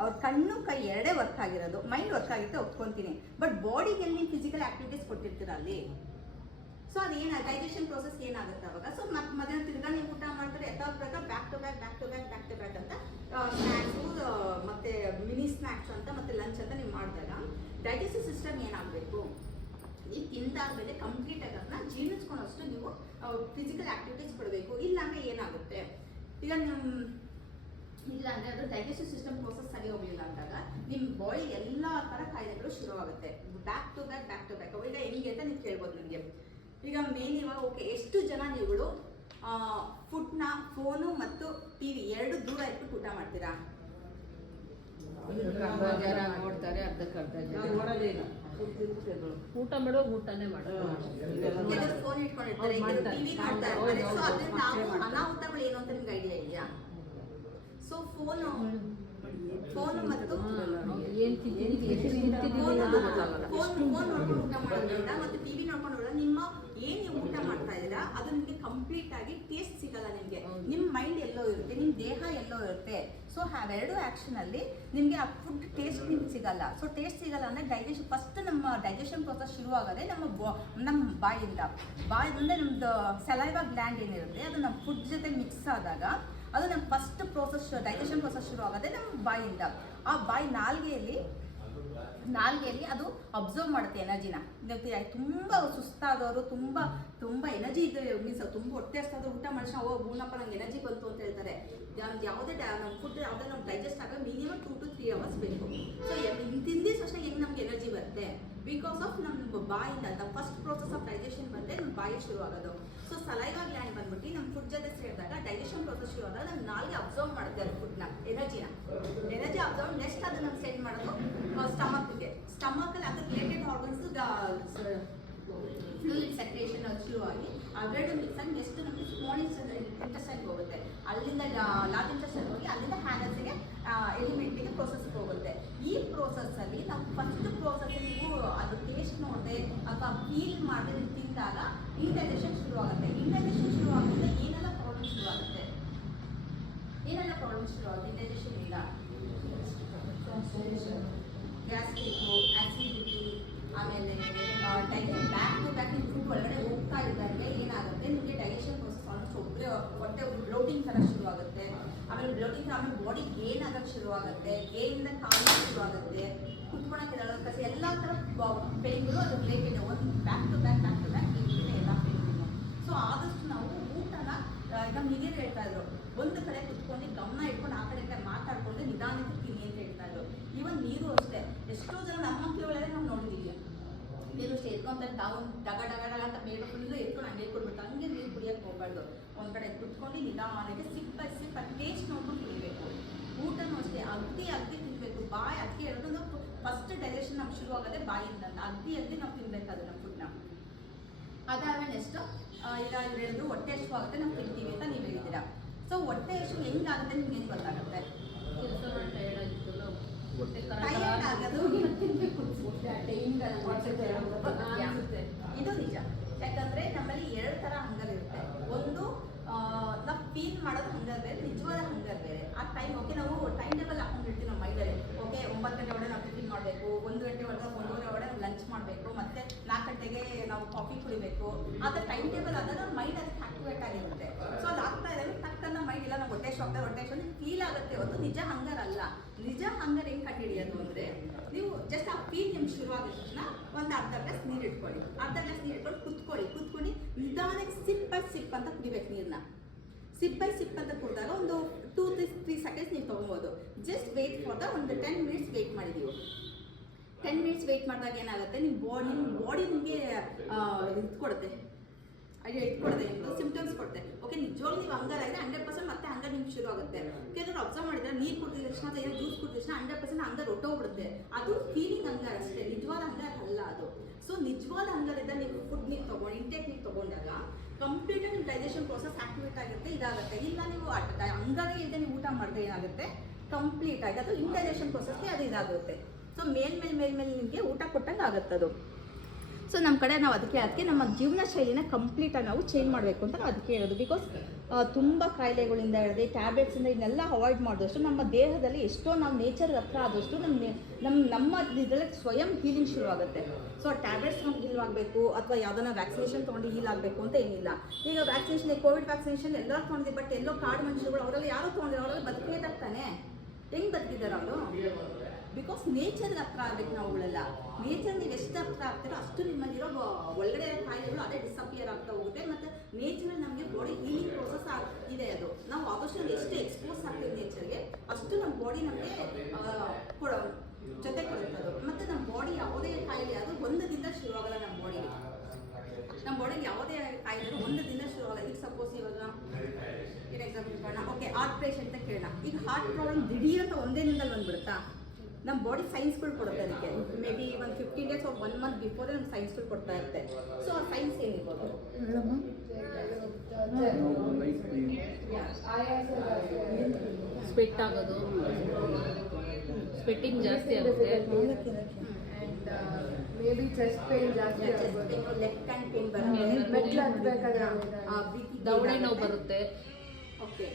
ಅವ್ರ ಕಣ್ಣು ಕೈ 2 ವರ್ಕ್ ಆಗಿರೋದು, ಮೈಂಡ್ ವರ್ಕ್ ಆಗಿರುತ್ತೆ ಒಪ್ಕೊಂತೀನಿ. ಬಟ್ ಬಾಡಿಗೆ ಎಲ್ಲಿ ನೀವು ಫಿಸಿಕಲ್ ಆಕ್ಟಿವಿಟೀಸ್ ಕೊಟ್ಟಿರ್ತೀರ ಅಲ್ಲಿ. ಸೊ ಅದೇನ ಡೈಜೆಷನ್ ಪ್ರೋಸೆಸ್ ಏನಾಗುತ್ತೆ ಅವಾಗ. ಸೊ ಮಧ್ಯಾಹ್ನ ತಿರ್ಗಾ ನೀವು ಊಟ ಮಾಡ್ತಾರೆ ಯಥಾ ಪ್ರಕಾರ ಬ್ಯಾಕ್ ಟು ಬ್ಯಾಕ್ ಅಂತ ಸ್ನ್ಯಾಕ್ಸು ಮತ್ತೆ ಮಿನಿ ಸ್ನ್ಯಾಕ್ಸ್ ಅಂತ ಮತ್ತೆ ಲಂಚ್ ಅಂತ ನೀವು ಮಾಡಿದಾಗ ಡೈಜೆಸ್ಟಿವ್ ಸಿಸ್ಟಮ್ ಏನಾಗಬೇಕು, ಈ ತಿಂದಾದ್ಮೇಲೆ ಕಂಪ್ಲೀಟ್ ಆಗಿ ಅದನ್ನ ಜೀರ್ಣಿಸ್ಕೊಳ್ಳೋಷ್ಟು ನೀವು ಫಿಸಿಕಲ್ ಆಕ್ಟಿವಿಟೀಸ್ ಕೊಡಬೇಕು. ಇಲ್ಲಾಂದ್ರೆ ಏನಾಗುತ್ತೆ, ಈಗ ಇಲ್ಲಾಂದ್ರೆ ಅದು ಡೈಜೆಸ್ಟಿವ್ ಸಿಸ್ಟಮ್ ಪ್ರೋಸೆಸ್ ಸರಿ ಹೋಗ್ಲಿಲ್ಲ ಅಂದಾಗ ನಿಮ್ಮ ಬಾಡಿ ಎಲ್ಲ ಥರ ಕಾಯಿಲೆಗಳು ಶುರುವಾಗುತ್ತೆ. Back to back. ಈಗ ಹೆಂಗೆ ಅಂತ ನೀವು ಕೇಳ್ಬೋದು ನನಗೆ. ಈಗ ಮೇನ್ ಇವಾಗ ಓಕೆ, ಎಷ್ಟು ಜನ ನೀವುಗಳು ಫುಡ್ನ ಫೋನು ಮತ್ತು ಟಿವಿ 2 ದೂರ ಇಟ್ಬಿಟ್ಟು ಊಟ ಮಾಡ್ತೀರಾ? ಜನ ನೋಡ್ತಾರೆ, ಅರ್ಧಕ್ಕರ್ಧ ಜನ ಊಟ ಮಾಡೋ ಊಟನೇ ಮಾಡೋದು. ಕೆಲವರು ಫೋನ್ ಇಟ್ಕೊಂಡಿರ್ತಾರೆ, ಕೆಲವರು ಟಿವಿ ನೋಡ್ತಾ ಇರ್ತಾರೆ. ಸೊ ಅದ್ರಿಂದ ನಾವು ಅನಾಹುತಗಳು ಏನು ಅಂತ ನಿಮ್ಗೆ ಐಡಿಯಾ ಇದೆಯಾ? ಸೊ ಫೋನು ಮತ್ತು ಏನ್ ತಿಂತಿದೀವಿ, ಎಷ್ಟು ತಿಂತಿದೀವಿ ಅನ್ನೋದು ಗೊತ್ತಾಗಲ್ಲ. ಫೋನ್ ನೋಡ್ಕೊಂಡು ಊಟ ಮಾಡೋದ್ರಿಂದ ಮತ್ತು ಟಿವಿ ನೋಡ್ಕೊಂಡು ನಿಮ್ಮ ಏನ್ ನೀವು ಊಟ ಮಾಡ್ತಾ ಇದ್ದೀರಾ ಅದು ನಿಮಗೆ ಕಂಪ್ಲೀಟ್ ಆಗಿ ಟೇಸ್ಟ್ ಸಿಗಲ್ಲ. ನಿಮಗೆ ನಿಮ್ಮ ಮೈಂಡ್ ಎಲ್ಲೋ ಇರುತ್ತೆ, ನಿಮ್ಮ ದೇಹ ಎಲ್ಲೋ ಇರುತ್ತೆ. ಸೊ ಅವೆರಡು ಆ್ಯಕ್ಷನ್ ಅಲ್ಲಿ ನಿಮಗೆ ಆ ಫುಡ್ ಟೇಸ್ಟ್ ನಿಮ್ಗೆ ಸಿಗಲ್ಲ. ಸೊ ಟೇಸ್ಟ್ ಸಿಗಲ್ಲ ಅಂದರೆ ಡೈಜೆಷನ್ ಫಸ್ಟ್ ನಮ್ಮ ಡೈಜೆಷನ್ ಪ್ರೋಸೆಸ್ ಶುರು ಆಗೋದೇ ನಮ್ಮ ಬಾಯಿಂದ ನಮ್ಮದು ಸಲೈವಾ ಗ್ಲ್ಯಾಂಡ್ ಏನಿರುತ್ತೆ ಅದು ನಮ್ಮ ಫುಡ್ ಜೊತೆ ಮಿಕ್ಸ್ ಆದಾಗ ಅದು ನಮ್ಮ ಫಸ್ಟ್ ಪ್ರೋಸೆಸ್ ಡೈಜೆಷನ್ ಪ್ರೋಸೆಸ್ ಶುರು ಆಗೋದೇ ನಮ್ಮ ಬಾಯಿಂದ. ಆ ಬಾಯಿ ನಾಲ್ಗೆಯಲ್ಲಿ ಅದು ಅಬ್ಸರ್ವ್ ಮಾಡುತ್ತೆ ಎನರ್ಜಿನ. ತುಂಬ ಸುಸ್ತಾದವರು, ತುಂಬ ಎನರ್ಜಿ ಇದೆ ಮೀನ್ಸ್ ತುಂಬ ಹೊಟ್ಟೆ ಹಸ್ತಾದ್ರು ಊಟ ಮಾಡಿಸಿ ಬೂನಪ್ಪ ನಂಗೆ ಎನರ್ಜಿ ಬಂತು ಅಂತ ಹೇಳ್ತಾರೆ. ಯಾವುದೇ ನಮ್ಮ ಫುಡ್ ಯಾವುದೇ ನಮ್ಗೆ ಡೈಜೆಸ್ಟ್ ಆಗೋದು ಮಿನಿಮಮ್ 2 to 3 hours ಬೇಕು. ಸೊ ತಿಂದಿದ ತಕ್ಷಣ ಹೆಂಗೆ ನಮ್ಗೆ ಎನರ್ಜಿ ಬರುತ್ತೆ? ಬಿಕಾಸ್ ಆಫ್ ನಮ್ಮ ಬಾಯಿಂದ the first process of digestion ಬಂದರೆ ನಮ್ಮ ಬಾಯಿ ಶುರು ಆಗೋದು. ಸೊ ಸಲೈವಾ ಗ್ಲ್ಯಾಂಡ್ ಬಂದ್ಬಿಟ್ಟು ನಮ್ಮ ಫುಡ್ ಜೊತೆ ಸೇರಿದಾಗ ಡೈಜೆಷನ್ ಪ್ರೋಸೆಸ್ ಶುರು ಆದಾಗ ನಮ್ಮ ನಾಲ್ಗೆ ಅಬ್ಸರ್ವ್ ಮಾಡುತ್ತೆ ಅದು ಫುಡ್ನ ಎನರ್ಜಿ ಅಬ್ಸರ್ವ್. ನೆಕ್ಸ್ಟ್ ಅದು ನಮ್ಗೆ ಸೆಂಡ್ ಮಾಡೋದು ಸ್ಟಮಕ್ಗೆ. ಸ್ಟಮಕಲ್ಲಿ ಅದು ರಿಲೇಟೆಡ್ ಆರ್ಗನ್ಸ್ ಫ್ಲೂಯಿಡ್ ಸೆಕ್ರೇಷನ್ ಶುರುವಾಗಿ ಅವೆರಡು ಮಿಕ್ಸ್ ಆಗಿ ನೆಕ್ಸ್ಟ್ ನಮಗೆ ಸ್ಮಾಲ್ ಇಂಟೆಸ್ಟೈನ್ಗೆ ಹೋಗುತ್ತೆ, ಅಲ್ಲಿಂದ ಲಾರ್ಜ್ ಇಂಟೆಸ್ಟೈನ್ ಹೋಗಿ ಅಲ್ಲಿಂದ ಹ್ಯಾನಲ್ಸ್ಗೆ ಎಲಿಮೆಂಟಿಗೆ ಪ್ರೋಸೆಸ್ಗೆ ಹೋಗುತ್ತೆ. ಈ ಪ್ರೋಸೆಸ್ಸಲ್ಲಿ ನಾವು ಫಸ್ಟ್ ಪ್ರೋಸೆಸ್ ನೀವು ಅದು ಟೇಸ್ಟ್ ನೋಡಿದೆ ಅಥವಾ ಫೀಲ್ ಮಾಡಿದ್ರೆ ನೀವು ತಿಂದಾಗ ಇಂಡೈಜೆಷನ್ ಶುರುವಾಗುತ್ತೆ. ಇಂಡೈಜೆಷನ್ ಶುರುವಾಗುತ್ತೆ ಏನೆಲ್ಲ ಪ್ರಾಬ್ಲಮ್ ಶುರುವಾಗುತ್ತೆ ಇಂಡೈಜೆಷನ್ ಇಲ್ಲ, ಗ್ಯಾಸ್ಟ್ರಿಕ್ಕು, ಆಸಿಡಿಟಿ, ಆಮೇಲೆ ಡೈಜೆಷನ್ ಬ್ಯಾಕ್ ಟು ಬ್ಯಾಕ್ ನಿಮ್ಮ ಫುಡ್ ಒಳಗಡೆ ಹೋಗ್ತಾ ಇದ್ದಂಗೆ ಏನಾಗುತ್ತೆ ನಿಮಗೆ ಡೈಜೆಷನ್ ಪ್ರೋಸೆಸ್ ಆಲ್ಮೋಸ್ಟ್ ಹೊಟ್ಟೆ ಬ್ಲೋಟಿಂಗ್ ಥರ ಶುರುವಾಗುತ್ತೆ. ಆಮೇಲೆ ಬ್ಲೋಟಿಂಗ್ ಆಮೇಲೆ ಬಾಡಿ ಗೇನ್ ಆಗೋಕ್ಕೆ ಶುರುವಾಗುತ್ತೆ, ಗೇನಿಂದ ಕಾಲು ಶುರುವಾಗುತ್ತೆ, ಕುತ್ಕೊಳಕ್ಕಿರಲ್ಲ ಕಸ ಎಲ್ಲ ಥರ ಪೇನ್ಗಳು ಅದು ರಿಲೇಟೆಡ್ ಒಂದು ಬ್ಯಾಕ್ ಟು ಬ್ಯಾಕ್ ಹೀಗಿದೆ ಎಲ್ಲ ಪೇನ್ಗಳು. ಸೊ ಆದಷ್ಟು ನಾವು ಊಟನ ನಮ್ಮ ಹಿರಿಯರು ಹೇಳ್ತಾ ಇದ್ರು, ಒಂದು ಕಡೆ ಕುತ್ಕೊಂಡು ಗಮನ ಇಟ್ಕೊಂಡು ಆ ಕಡೆ ಮಾತಾಡ್ಕೊಂಡು ನಿಧಾನಕ್ಕೆ ತಿನ್ನಿ ಅಂತ ಹೇಳ್ತಾ ಇದ್ರು. ಇವನ್ ನೀರು ಅಷ್ಟೇ, ಎಷ್ಟೋ ಜನ ನಮ್ಮ ಮಕ್ಕಳುಗಳೇ ನಾವು ನೋಡಿದ್ದೀವಿ, ನೀರು ಸೇರ್ಕೊಂತಾರೆ ತಾವು ಡಗ ಡಗ ಡಗ ಅಂತ ಮೇಲೆ ಫುಲ್ಲು ಎತ್ಕೊಂಡು ಹಂಗೆ ಕೊಡ್ಬಿಟ್ಟು ಹಂಗೆ ನೀರು ಕುಡಿಯೋಕ್ಕೆ ಹೋಗ್ಬಾರ್ದು. ಒಂದು ಕಡೆ ಕುತ್ಕೊಂಡು ನಿಧಾನಕ್ಕೆ ಸಿಪ್ ಬೈ ಸಿಪ್ ಟೇಸ್ಟ್ ನೋಡ್ಕೊಂಡು ಕುಡಿಬೇಕು. ಊಟನೂ ಅಷ್ಟೇ ಅಗ್ದಿ ತಿನ್ನಬೇಕು, ಬಾಯಿ ಅಗ್ದಿ ಹೇಳೋದು ಫಸ್ಟ್ ಡೈಜೆಷನ್ ನಮ್ಗೆ ಶುರು ಆಗೋದೇ ಬಾಯಿಂದ, ಅಗ್ದಿ ನಾವು ತಿನ್ಬೇಕಾದ್ರೆ ನಮ್ಮ ಫುಡ್ನ. ಅದಾದ್ಮೇಲೆ ನೆಕ್ಸ್ಟು ಈಗ ಇವ್ರು ಹೇಳಿದ್ರು ಹೊಟ್ಟೆ ಎಷ್ಟು ಆಗುತ್ತೆ ನಾವು ತಿಂತೀವಿ ಅಂತ ನೀವು ಹೇಳಿದ್ದೀರಾ. ಸೊ ಹೊಟ್ಟೆ ಎಷ್ಟು ಹೆಂಗಾಗುತ್ತೆ ನಿಮ್ಗೆ ಏನು ಗೊತ್ತಾಗುತ್ತೆ? ಟೈರ್ಡ್ ಆಗೋದು ಇದು ನಿಜ. ಯಾಕಂದ್ರೆ ನಮ್ಮಲ್ಲಿ 2 ಥರ ಹಂಗರ್ ಇರುತ್ತೆ. ಒಂದು ನಾವು ಫೀಲ್ ಮಾಡೋದು ಹಂಗರ್ ಬೇರೆ, ನಿಜವಾದ ಹಂಗರ್ ಬೇರೆ. ಆ ಟೈಮ್ ಓಕೆ ನಾವು ಟೈಮ್ ಟೇಬಲ್ ಹಾಕೊಂಡಿರ್ತೀವಿ ನಮ್ಮ ಮೈಂಡಲ್ಲಿ, ಓಕೆ 9 ಗಂಟೆ ಒಳಗೆ ನಾವು ಟಿಫಿನ್ ಮಾಡಬೇಕು, 1 ಗಂಟೆ ಒಳಗೆ 1:30 ಒಳಗೆ ನಾವು ಲಂಚ್ ಮಾಡಬೇಕು, ಮತ್ತೆ 4 ಗಂಟೆಗೆ ನಾವು ಕಾಫಿ ಕುಡಿಬೇಕು. ಆದ ಟೈಮ್ ಟೇಬಲ್ ಆದಾಗ ನಮ್ಮ ಮೈಂಡ್ ಅದಕ್ಕೆ ಆಕ್ಟಿವೇಟ್ ಆಗಿರುತ್ತೆ. ಸೊ ಅದು ಆಗ್ತಾ ಇದೆ ತಕ್ಕನ್ನ ಮೈಂಡ್ ಇಲ್ಲ ನಾವು ಹೊಟ್ಟೆ ಫೀಲ್ ಆಗುತ್ತೆ ಹೊತ್ತು ನಿಜ ಹಂಗರ್ ಅಲ್ಲ. ನಿಜ ಹಂಗರ್ ಹೆಂಗೆ ಕಂಡುಹಿಡಿಯೋದು ಅಂದರೆ ನೀವು ಜಸ್ಟ್ ಆ ಫೀಲ್ ನಿಮ್ಗೆ ಶುರುವಾಗಿದ ತಕ್ಷಣ ಒಂದು ಅರ್ಧ ಗ್ಲಾಸ್ ನೀರು ಇಟ್ಕೊಳ್ಳಿ, ಕುತ್ಕೊಂಡು ನಿಧಾನಕ್ಕೆ ಸಿಪ್ ಬೈ ಸಿಪ್ ಅಂತ ಕುಡಿಬೇಕು ನೀರನ್ನ. ಸಿಪ್ ಬೈ ಸಿಪ್ ಅಂತ ಕುಡಿದಾಗ ಒಂದು 2-3 ಸೆಕೆಂಡ್ಸ್ ನೀವು ತೊಗೊಬೋದು. ಜಸ್ಟ್ ವೆಯ್ಟ್ ಫಾರ್ ದ ಒಂದು 10 ಮಿನಿಟ್ಸ್ ವೆಯ್ಟ್ ಮಾಡಿದೀವಿ. 10 ಮಿನಿಟ್ಸ್ ವೆಯ್ಟ್ ಮಾಡಿದಾಗ ಏನಾಗುತ್ತೆ ನಿಮ್ಮ ಬಾಡಿ ನಿಮಗೆ ಇದು ಕೊಡುತ್ತೆ, ನಿಮ್ಮದು ಸಿಂಪ್ಟಮ್ಸ್ ಕೊಡುತ್ತೆ. ಓಕೆ ನಿಜವಾಗ್ಲೂ ನೀವು ಹಂಗರ್ ಆಗಿದ್ರೆ 100% ಮತ್ತೆ ಹಂಗರ್ ನಿಮ್ಗೆ ಶುರು ಆಗುತ್ತೆ. ಯಾಕಂದ್ರೆ ಅಬ್ಸರ್ವ್ ಮಾಡಿದ್ರೆ ನೀರು ಕುಡಿದ ತಕ್ಷಣ ಅಥವಾ ಏನೋ ಜ್ಯೂಸ್ ಕುಡಿದ ತಕ್ಷಣ 100% ಹಂಗರ್ ಹೊಟ್ಟೋಗ್ಬಿಡುತ್ತೆ. ಅದು ಫೀಲಿಂಗ್ ಹಂಗರ್ ಅಷ್ಟೇ, ನಿಜವಾದ ಹಂಗರ್ ಅಲ್ಲ ಅದು. ಸೊ ನಿಜವಾದ ಹಂಗರಿಂದ ನೀವು ಫುಡ್ ನೀವು ತೊಗೊಂಡು ಇಂಟೇಕ್ ನೀವು ತೊಗೊಂಡಾಗ ಕಂಪ್ಲೀಟಾಗಿ ನಿಮ್ಮ ಡೈಜೆಷನ್ ಪ್ರೋಸೆಸ್ ಆಕ್ಟಿವೇಟ್ ಆಗುತ್ತೆ, ಇದಾಗುತ್ತೆ. ಇಲ್ಲ ನೀವು ಹಂಗರೇ ಇಲ್ಲದೆ ನೀವು ಊಟ ಮಾಡಿದ್ರೆ ಏನಾಗುತ್ತೆ ಕಂಪ್ಲೀಟ್ ಆಗಿ ಅದು ಇಂಡೈಜೆಷನ್ ಪ್ರೋಸೆಸ್ಗೆ ಅದು ಇದಾಗುತ್ತೆ. ಸೊ ಮೇಲ್ಮೇಲೆ ನಿಮಗೆ ಊಟ ಕೊಟ್ಟಂಗೆ ಆಗುತ್ತೆ ಅದು. ಸೊ ನಮ್ಮ ಕಡೆ ನಾವು ಅದಕ್ಕೆ ನಮ್ಮ ಜೀವನ ಶೈಲಿನ ಕಂಪ್ಲೀಟಾಗಿ ನಾವು ಚೇಂಜ್ ಮಾಡಬೇಕು ಅಂತ ನಾವು ಅದಕ್ಕೆ ಹೇಳೋದು. ಬಿಕಾಸ್ ತುಂಬ ಕಾಯಿಲೆಗಳಿಂದ ಹಿಡಿದು ಟ್ಯಾಬ್ಲೆಟ್ಸಿಂದ ಇದನ್ನೆಲ್ಲ ಅವಾಯ್ಡ್ ಮಾಡಿದಷ್ಟು ನಮ್ಮ ದೇಹದಲ್ಲಿ ಎಷ್ಟೋ ನಾವು ನೇಚರ್ಗೆ ಹತ್ರ ಆದಷ್ಟು ನಮ್ಮ ಇದರಲ್ಲಿ ಸ್ವಯಂ ಹೀಲಿಂಗ್ ಶುರುವಾಗುತ್ತೆ. ಸೊ ಆ ಟ್ಯಾಬ್ಲೆಟ್ಸ್ ನಮ್ಗೆ ಹೀಲ್ ಆಗಬೇಕು ಅಥವಾ ಯಾವುದನ್ನ ವ್ಯಾಕ್ಸಿನೇಷನ್ ತೊಗೊಂಡು ಹೀಲ್ ಆಗಬೇಕು ಅಂತ ಏನಿಲ್ಲ. ಈಗ ವ್ಯಾಕ್ಸಿನೇಷನ್ ಕೋವಿಡ್ ವ್ಯಾಕ್ಸಿನೇಷನ್ ಎಲ್ಲರೂ ತೊಗೊಂಡಿದ್ದೆ, ಬಟ್ ಎಲ್ಲೋ ಕಾಡು ಮನುಷ್ಯರುಗಳು ಅವರಲ್ಲಿ ಯಾರೂ ತೊಗೊಂಡಿಲ್ಲ, ಅವರಲ್ಲಿ ಬದುಕಿದಾಗ ತಾನೆ ಹೆಂಗೆ ಬದುಕಿದ್ದಾರೆ ಅವರು? ಬಿಕಾಸ್ ನೇಚರ್ಗೆ ಹತ್ರ ಆಗಬೇಕು ನಾವುಗಳೆಲ್ಲ. ನೇಚರ್ ನೀವು ಎಷ್ಟು ಹತ್ರ ಆಗ್ತೀರೋ ಅಷ್ಟು ನಿಮ್ಮಲ್ಲಿರೋ ಒಳಗಡೆ ಇರೋ ಕಾಯಿಲೆಗಳು ಅದೇ ಡಿಸಪಿಯರ್ ಆಗ್ತಾ ಹೋಗುತ್ತೆ. ಮತ್ತು ನೇಚರಲ್ಲಿ ನಮಗೆ ಬಾಡಿ ಹೀಲಿಂಗ್ ಪ್ರೋಸೆಸ್ ಇದೆ. ಅದು ನಾವು ಆದಷ್ಟು ಎಷ್ಟು ಎಕ್ಸ್ಪೋಸ್ ಆಗ್ತೀವಿ ನೇಚರ್ಗೆ ಅಷ್ಟು ನಮ್ಮ ಬಾಡಿ ನಮಗೆ ಜೊತೆ ಕೊಡುತ್ತೆ ಅದು. ಮತ್ತು ನಮ್ಮ ಬಾಡಿ ಯಾವುದೇ ಕಾಯಿಲೆ ಅದು ಒಂದು ದಿನ ಶುರುವಾಗಲ್ಲ. ನಮ್ಮ ಬಾಡಿಗೆ ಯಾವುದೇ ಕಾಯಿಲೆ ಒಂದು ದಿನ ಶುರುವಾಗಲ್ಲ. ಈಗ ಸಪೋಸ್ ಇವಾಗ ಎಕ್ಸಾಂಪಲ್ ಮಾಡೋಣ, ಓಕೆ ಹಾರ್ಟ್ ಪೇಷಂಟ್ ಅಂತ ಕೇಳೋಣ. ಈಗ ಹಾರ್ಟ್ ಪ್ರಾಬ್ಲಮ್ ದಿಢೀರ್ ಅಂತ ಒಂದೇ ದಿನದಲ್ಲಿ ಬಂದ್ಬಿಡುತ್ತಾ? ನಮ್ಮ ಬಾಡಿ ಸೈನ್ಸ್ಗಳು ಕೊಡುತ್ತೆ ಅದಕ್ಕೆ. ಮೇ ಬಿ ಒಂದು 15 ಡೇಸ್ or 1 ಮಂತ್ ಬಿಫೋರ್ ನಮ್ಮ ಸೈನ್ಸ್ಗಳು ಕೊಡ್ತಾ ಇರುತ್ತೆ. ಸೊ ಆ ಸೈನ್ಸ್ ಏನಿರ್ಬೋದು? ಸ್ವೆಟ್ ಆಗೋದು, ಸ್ವೆಟ್ಟಿಂಗ್ ಜಾಸ್ತಿ ಆಗುತ್ತೆ, and maybe chest pain ಜಾಸ್ತಿ ಆಗುತ್ತೆ, ಲೆಫ್ಟ್ ಹ್ಯಾಂಡ್ ಪೇನ್ ಬರುತ್ತೆ, ಮೆಟ್ಲು ಹತ್ತಬೇಕಾದ್ರೆ ದವಡೆ ನೋವು ಬರುತ್ತೆ. ಓಕೆ.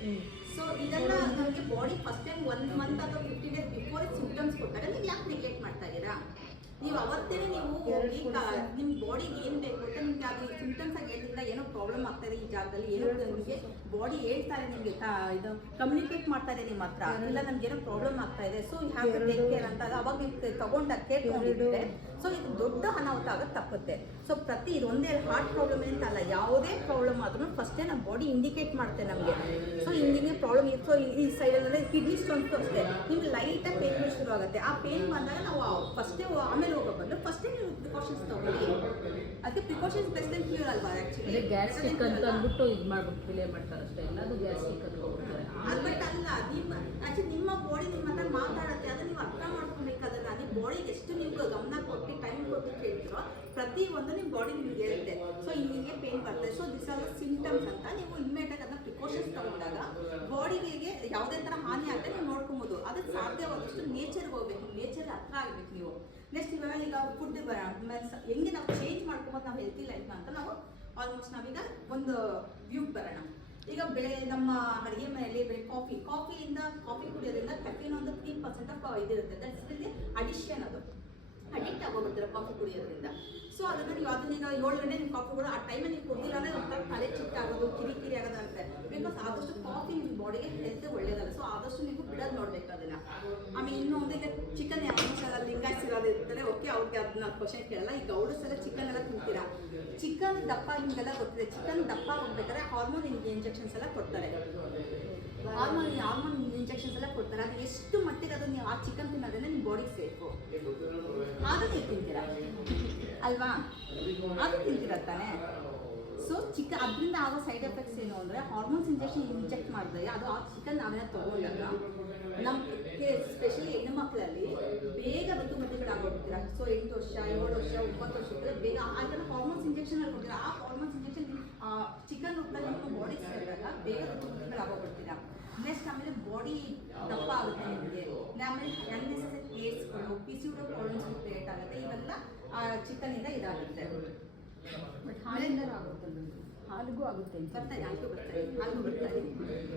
ಸೊ ಇದೆಲ್ಲ ನಮಗೆ ಬಾಡಿ ಫಸ್ಟ್ ಟೈಮ್ 1 ಮಂತ್ ಅಥವಾ 15 ಡೇಸ್ ಬಿಫೋರ್ ಸಿಂಪ್ಟಮ್ಸ್ ಕೊಟ್ಟಾಗ ನೀವು ಯಾಕೆ ನೆಗ್ಲೆಕ್ಟ್ ಮಾಡ್ತಾ ಇದ್ದೀರಾ? ನೀವು ಅವತ್ತೇ ನೀವು ನಿಮ್ಮ ಬಾಡಿಗೆ ಏನು ಬೇಕು ಅಂತ ನಿಮ್ಗೆ ಅದು ಸಿಂಪ್ಟಮ್ಸ್ ಆಗಿ ಹೇಳಿದ್ರೆ ಏನೋ ಪ್ರಾಬ್ಲಮ್ ಆಗ್ತಾ ಇದೆ ಈ ಜಾಗದಲ್ಲಿ, ಏನೋ ನಿಮಗೆ ಬಾಡಿ ಹೇಳ್ತಾರೆ, ನಿಮಗೆ ಇದು ಕಮ್ಯುನಿಕೇಟ್ ಮಾಡ್ತಾ ಇದೆ ನಿಮ್ಮ ಹತ್ರ, ಇಲ್ಲ ನಮ್ಗೆ ಏನೋ ಪ್ರಾಬ್ಲಮ್ ಆಗ್ತಾ ಇದೆ, so you have to take care ಅಂತ ಅವಾಗ ನೀವು ತಗೊಂಡ ಕೇರ್ ತೊಗೊಂಡಿದ್ರೆ ಸೊ ಇದು ದೊಡ್ಡ ಅನಾಹುತ ಆಗೋದು ತಪ್ಪುತ್ತೆ. ಸೊ ಇದು ಒಂದೇ ಹಾರ್ಟ್ ಪ್ರಾಬ್ಲಮ್ ಅಂತ ಅಲ್ಲ, ಯಾವುದೇ ಪ್ರಾಬ್ಲಮ್ ಆದ್ರೂ ಫಸ್ಟೇ ನಮ್ಮ ಬಾಡಿ ಇಂಡಿಕೇಟ್ ಮಾಡುತ್ತೆ ನಮಗೆ. ಸೊ ಹಿಂದಿನ ಪ್ರಾಬ್ಲಮ್ ಸೊ ಈ ಸೈಡಲ್ಲಿ ಕಿಡ್ನಿ ಸ್ಟೋನ್ಸ್ ಅಷ್ಟೇ ನಿಮ್ಗೆ ಲೈಟಾಗಿ ಪೇನ್ ಶುರು ಆಗುತ್ತೆ. ಆ ಪೇನ್ ಬಂದಾಗ ನಾವು ಫಸ್ಟೇ ಆಮೇಲೆ ಹೋಗೋ ಬಂದು ಫಸ್ಟೇ ನೀವು ಪ್ರಿಕಾಷನ್ಸ್ ತಗೊಳ್ಳಿ. ಅದಕ್ಕೆ ಪ್ರಿಕಾಷನ್ಸ್ ಬೆಸ್ಟ್ ದೆನ್ ಕ್ಯೂರ್ ಅಲ್ವಾ? ಆ್ಯಕ್ಚುಲಿ ಗ್ಯಾಸ್ಟ್ರಿಕ್ ಅಂತ ಅಂದ್ಬಿಟ್ಟು ಇದು ಮಾಡ್ಬಿಟ್ಟು ಡಿಲೇ ಮಾಡ್ತಾರೆ ಅಷ್ಟೇ, ಎಲ್ಲದು ಗ್ಯಾಸ್ಟ್ರಿಕ್ ಅನ್ಕೊಳ್ತಾರೆ. ಬಟ್ ಅಲ್ಲ, ನಿಮ್ಮ ಬಾಡಿ ನಿಮ್ಮ ಹತ್ರ ಮಾತಾಡುತ್ತೆ, ಅದನ್ನ ನೀವು ಅರ್ಥ ಮಾಡ್ಕೊಬೇಕಾದಲ್ಲ. ನಿಮ್ಮ ಬಾಡಿಗೆ ಎಷ್ಟು ನೀವು ಗಮನ ಕೊಟ್ಟು ಟೈಮ್ ಕೊಟ್ಟು ಕೇಳ್ತಿರೋ ಪ್ರತಿ ಒಂದು ನಿಮ್ಮ ಬಾಡಿ ನಿಮ್ಗೆ ಹೇಳುತ್ತೆ. ಸೊ ಹಿಂಗೆ ಪೇನ್ ಬರ್ತದೆ. So this are the symptoms ಅಂತ ನೀವು ಇಮ್ಮಿಡಿಯೇಟ್ ಅದನ್ನ ಪ್ರಿಕಾಷನ್ಸ್ ತಗೊಂಡಾಗ ಬಾಡಿಗೆ ಯಾವುದೇ ತರ ಹಾನಿ ಆಗದೆ ನೀವು ನೋಡ್ಕೊಬೋದು. ಅದಕ್ಕೆ ಸಾಧ್ಯವಾದಷ್ಟು ನೇಚರ್ಗೆ ಹೋಗ್ಬೇಕು, ನೇಚರ್ ಹತ್ರ ಆಗ್ಬೇಕು ನೀವು. ನೆಕ್ಸ್ಟ್ ಇವಾಗ ಈಗ ಫುಡ್ ಬರೋಣ, ಹೆಂಗೆ ನಾವು ಚೇಂಜ್ ಮಾಡ್ಕೊಬೋದು ನಾವು ಹೆಲ್ತಿ ಲೈಫ್ನ ಅಂತ ನಾವು ಆಲ್ಮೋಸ್ಟ್ ನಾವೀಗ ಒಂದು ವ್ಯೂಗೆ ಬರೋಣ. ಈಗ ನಮ್ಮ ಅಡುಗೆ ಮನೆಯಲ್ಲಿ ಕಾಫಿಯಿಂದ ಕಾಫಿ ಕುಡಿಯೋದ್ರಿಂದ ಕೆಫೀನ್ ಒಂದು 3% ಇದಿರುತ್ತೆ. ದಟ್ಸ್ ರಿಲಿ ಅಡಿಷನ್, ಅದು ಅಡಿಕ್ಟ್ ಆಗೋಗ್ಬಿಡ್ತಾರೆ ಕಾಫಿ ಕುಡಿಯೋದ್ರಿಂದ. ಸೊ ಅದನ್ನ ನೀವು ಅದನ್ನ ಈಗ 7 ಗಂಟೆ ನೀವು ಕಾಫಿ ಕೂಡ ಆ ಟೈಮಲ್ಲಿ ನೀವು ಕುಡಿದಿಲ್ಲ ಅಂದರೆ ಒಂಥರ ತಲೆ ಚಿಕ್ಕಾಗೋದು, ಕಿರಿಕಿರಿ ಆಗೋದು ಆಗುತ್ತೆ. ಬಿಕಾಸ್ ಆದಷ್ಟು ಕಾಫಿ ನಿಮ್ಮ ಬಾಡಿಗೆ ಹೆಲ್ತ್ ಒಳ್ಳೇದಲ್ಲ. ಸೊ ಆದಷ್ಟು ನೀವು ಬಿಡೋದು ನೋಡ್ಬೇಕು ಅದನ್ನ. ಆಮೇಲೆ ಇನ್ನೂ ಒಂದು ಈಗ ಚಿಕನ್ ಯಾವ ಲಿಂಗಾಯ್ಸ್ ಇರೋದು ಇರ್ತಾರೆ, ಓಕೆ, ಅವ್ರಿಗೆ ಅದನ್ನ ಕ್ವಶನ್ ಕೇಳಲ್ಲ. ಈ ಗೌಡಸ್ ಎಲ್ಲ ಚಿಕನ್ ಎಲ್ಲ ತಿಂತೀರಾ, ಚಿಕನ್ ದಪ್ಪ ನಿಮಗೆಲ್ಲ ಗೊತ್ತಿದೆ. ಚಿಕನ್ ದಪ್ಪ ಹೋಗ್ಬೇಕಾದ್ರೆ ಹಾರ್ಮೋನ್ ಇಂಜೆಕ್ಷನ್ಸ್ ಎಲ್ಲ ಕೊಡ್ತಾರೆ. ಹಾರ್ಮೋನ್ ಇಂಜೆಕ್ಷನ್ಸ್ ಎಲ್ಲ ಕೊಡ್ತಾರೆ. ಅದು ಎಷ್ಟು ಮಟ್ಟಿಗೆ ಅದು ನೀವು ಆ ಚಿಕನ್ ತಿನ್ನೋದ್ರಿಂದ ನಿಮ್ಮ ಬಾಡಿಗೆ ಸೇಫು, ಅದು ನೀವು ತಿಂತೀರಾ ಅಲ್ವಾ, ಅದು ತಿಂತೀರ ತಾನೆ. ಸೊ ಅದರಿಂದ ಆಗೋ ಸೈಡ್ ಎಫೆಕ್ಟ್ಸ್ ಏನು ಅಂದರೆ ಹಾರ್ಮೋನ್ಸ್ ಇಂಜೆಕ್ಟ್ ಮಾಡಿದ್ರೆ ಅದು ಆ ಚಿಕನ್ ನಾವೇನ ತೊಗೊಂಡಾಗ ನಮಗೆ ಸ್ಪೆಷಲಿ ಹೆಣ್ಣು ಮಕ್ಕಳಲ್ಲಿ ಬೇಗ ಋತುಮತಿಗಳಾಗೋಗ್ತೀರಾ. ಸೊ 8 ವರ್ಷ 7 ವರ್ಷ 9 ವರ್ಷಕ್ಕೆ ಬೇಗ ಆಗ ಹಾರ್ಮೋನ್ಸ್ ಇಂಜೆಕ್ಷನ್ ಕೊಡ್ತೀರಾ. ಆ ಹಾರ್ಮೋನ್ಸ್ ಇಂಜೆಕ್ಷನ್ ಚಿಕನ್ ರೂಪದಲ್ಲಿ ನಿಮ್ಮ ಬಾಡಿಗೆ ಸೇರಿದಾಗ ಬೇಗ ಋತುಮತಿಗಳಾಗೋಗ್ಬಿಡ್ತೀರಾ. ನೆಕ್ಸ್ಟ್ ಆಮೇಲೆ ಬಾಡಿ ದಪ್ಪ ಆಗುತ್ತೆ ನಿಮಗೆ. ಆಮೇಲೆ ಅನ್ನೆಸೆಸರಿ ಹೇರ್ಸ್ಗಳು, PCOD ಪ್ರಾಬ್ಲಮ್ಸ್ ಕ್ರಿಯೇಟ್ ಆಗುತ್ತೆ. ಇವೆಲ್ಲ ಚಿಕನಿಂದ ಇದಾಗುತ್ತೆ. ಬಟ್ ಹಾಲಿಂದ ಆಗುತ್ತೆ, ಹಾಲಿಗೂ ಆಗುತ್ತೆ ಬರ್ತಾರೆ, ಹಾಲು ಬರ್ತಾರೆ.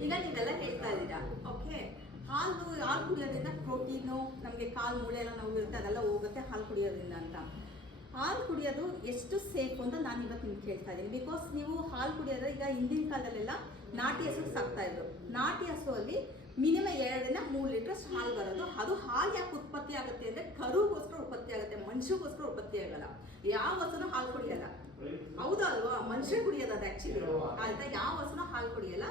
ಈಗ ನೀವೆಲ್ಲ ಹೇಳ್ತಾ ಇದ್ದೀರಾ, ಓಕೆ, ಹಾಲು ಕುಡಿಯೋದ್ರಿಂದ ಪ್ರೋಟೀನು, ನಮಗೆ ಕಾಲು ಮೂಳೆ ಎಲ್ಲ ನೋವು ಇರುತ್ತೆ, ಅದೆಲ್ಲ ಹೋಗುತ್ತೆ ಹಾಲು ಕುಡಿಯೋದ್ರಿಂದ ಅಂತ. ಹಾಲು ಕುಡಿಯೋದು ಎಷ್ಟು ಸೇಫ್ ಅಂತ ನಾನು ಇವತ್ತು ನಿಮ್ಗೆ ಹೇಳ್ತಾ ಇದ್ದೀನಿ. ಬಿಕಾಸ್ ನೀವು ಹಾಲು ಕುಡಿಯೋದ್ರೆ ಈಗ ಹಿಂದಿನ ಕಾಲದಲ್ಲೆಲ್ಲ ನಾಟಿ ಹಸು ಸಾಕ್ತಾ ಇದ್ರು. ನಾಟಿ ಹಸುವಲ್ಲಿ ಮಿನಿಮಮ್ 2 3 ಲೀಟರ್ ಹಾಲು ಬರೋದು. ಅದು ಹಾಲು ಯಾಕೆ ಉತ್ಪತ್ತಿ ಆಗುತ್ತೆ ಅಂದರೆ ಕರುಗೋಸ್ಕರ ಉತ್ಪತ್ತಿ ಆಗುತ್ತೆ, ಮನುಷ್ಯಗೋಸ್ಕರ ಉತ್ಪತ್ತಿ ಆಗಲ್ಲ. ಯಾವ ಹಸುನೂ ಹಾಲು ಕುಡಿಯಲ್ಲ, ಹೌದಾ ಅಲ್ವಾ? ಮನುಷ್ಯ ಕುಡಿಯೋದು ಅದು ಆ್ಯಕ್ಚುಲಿ ಆಯ್ತಾ. ಯಾವ ಹಸುನೂ ಹಾಲು ಕುಡಿಯಲ್ಲ.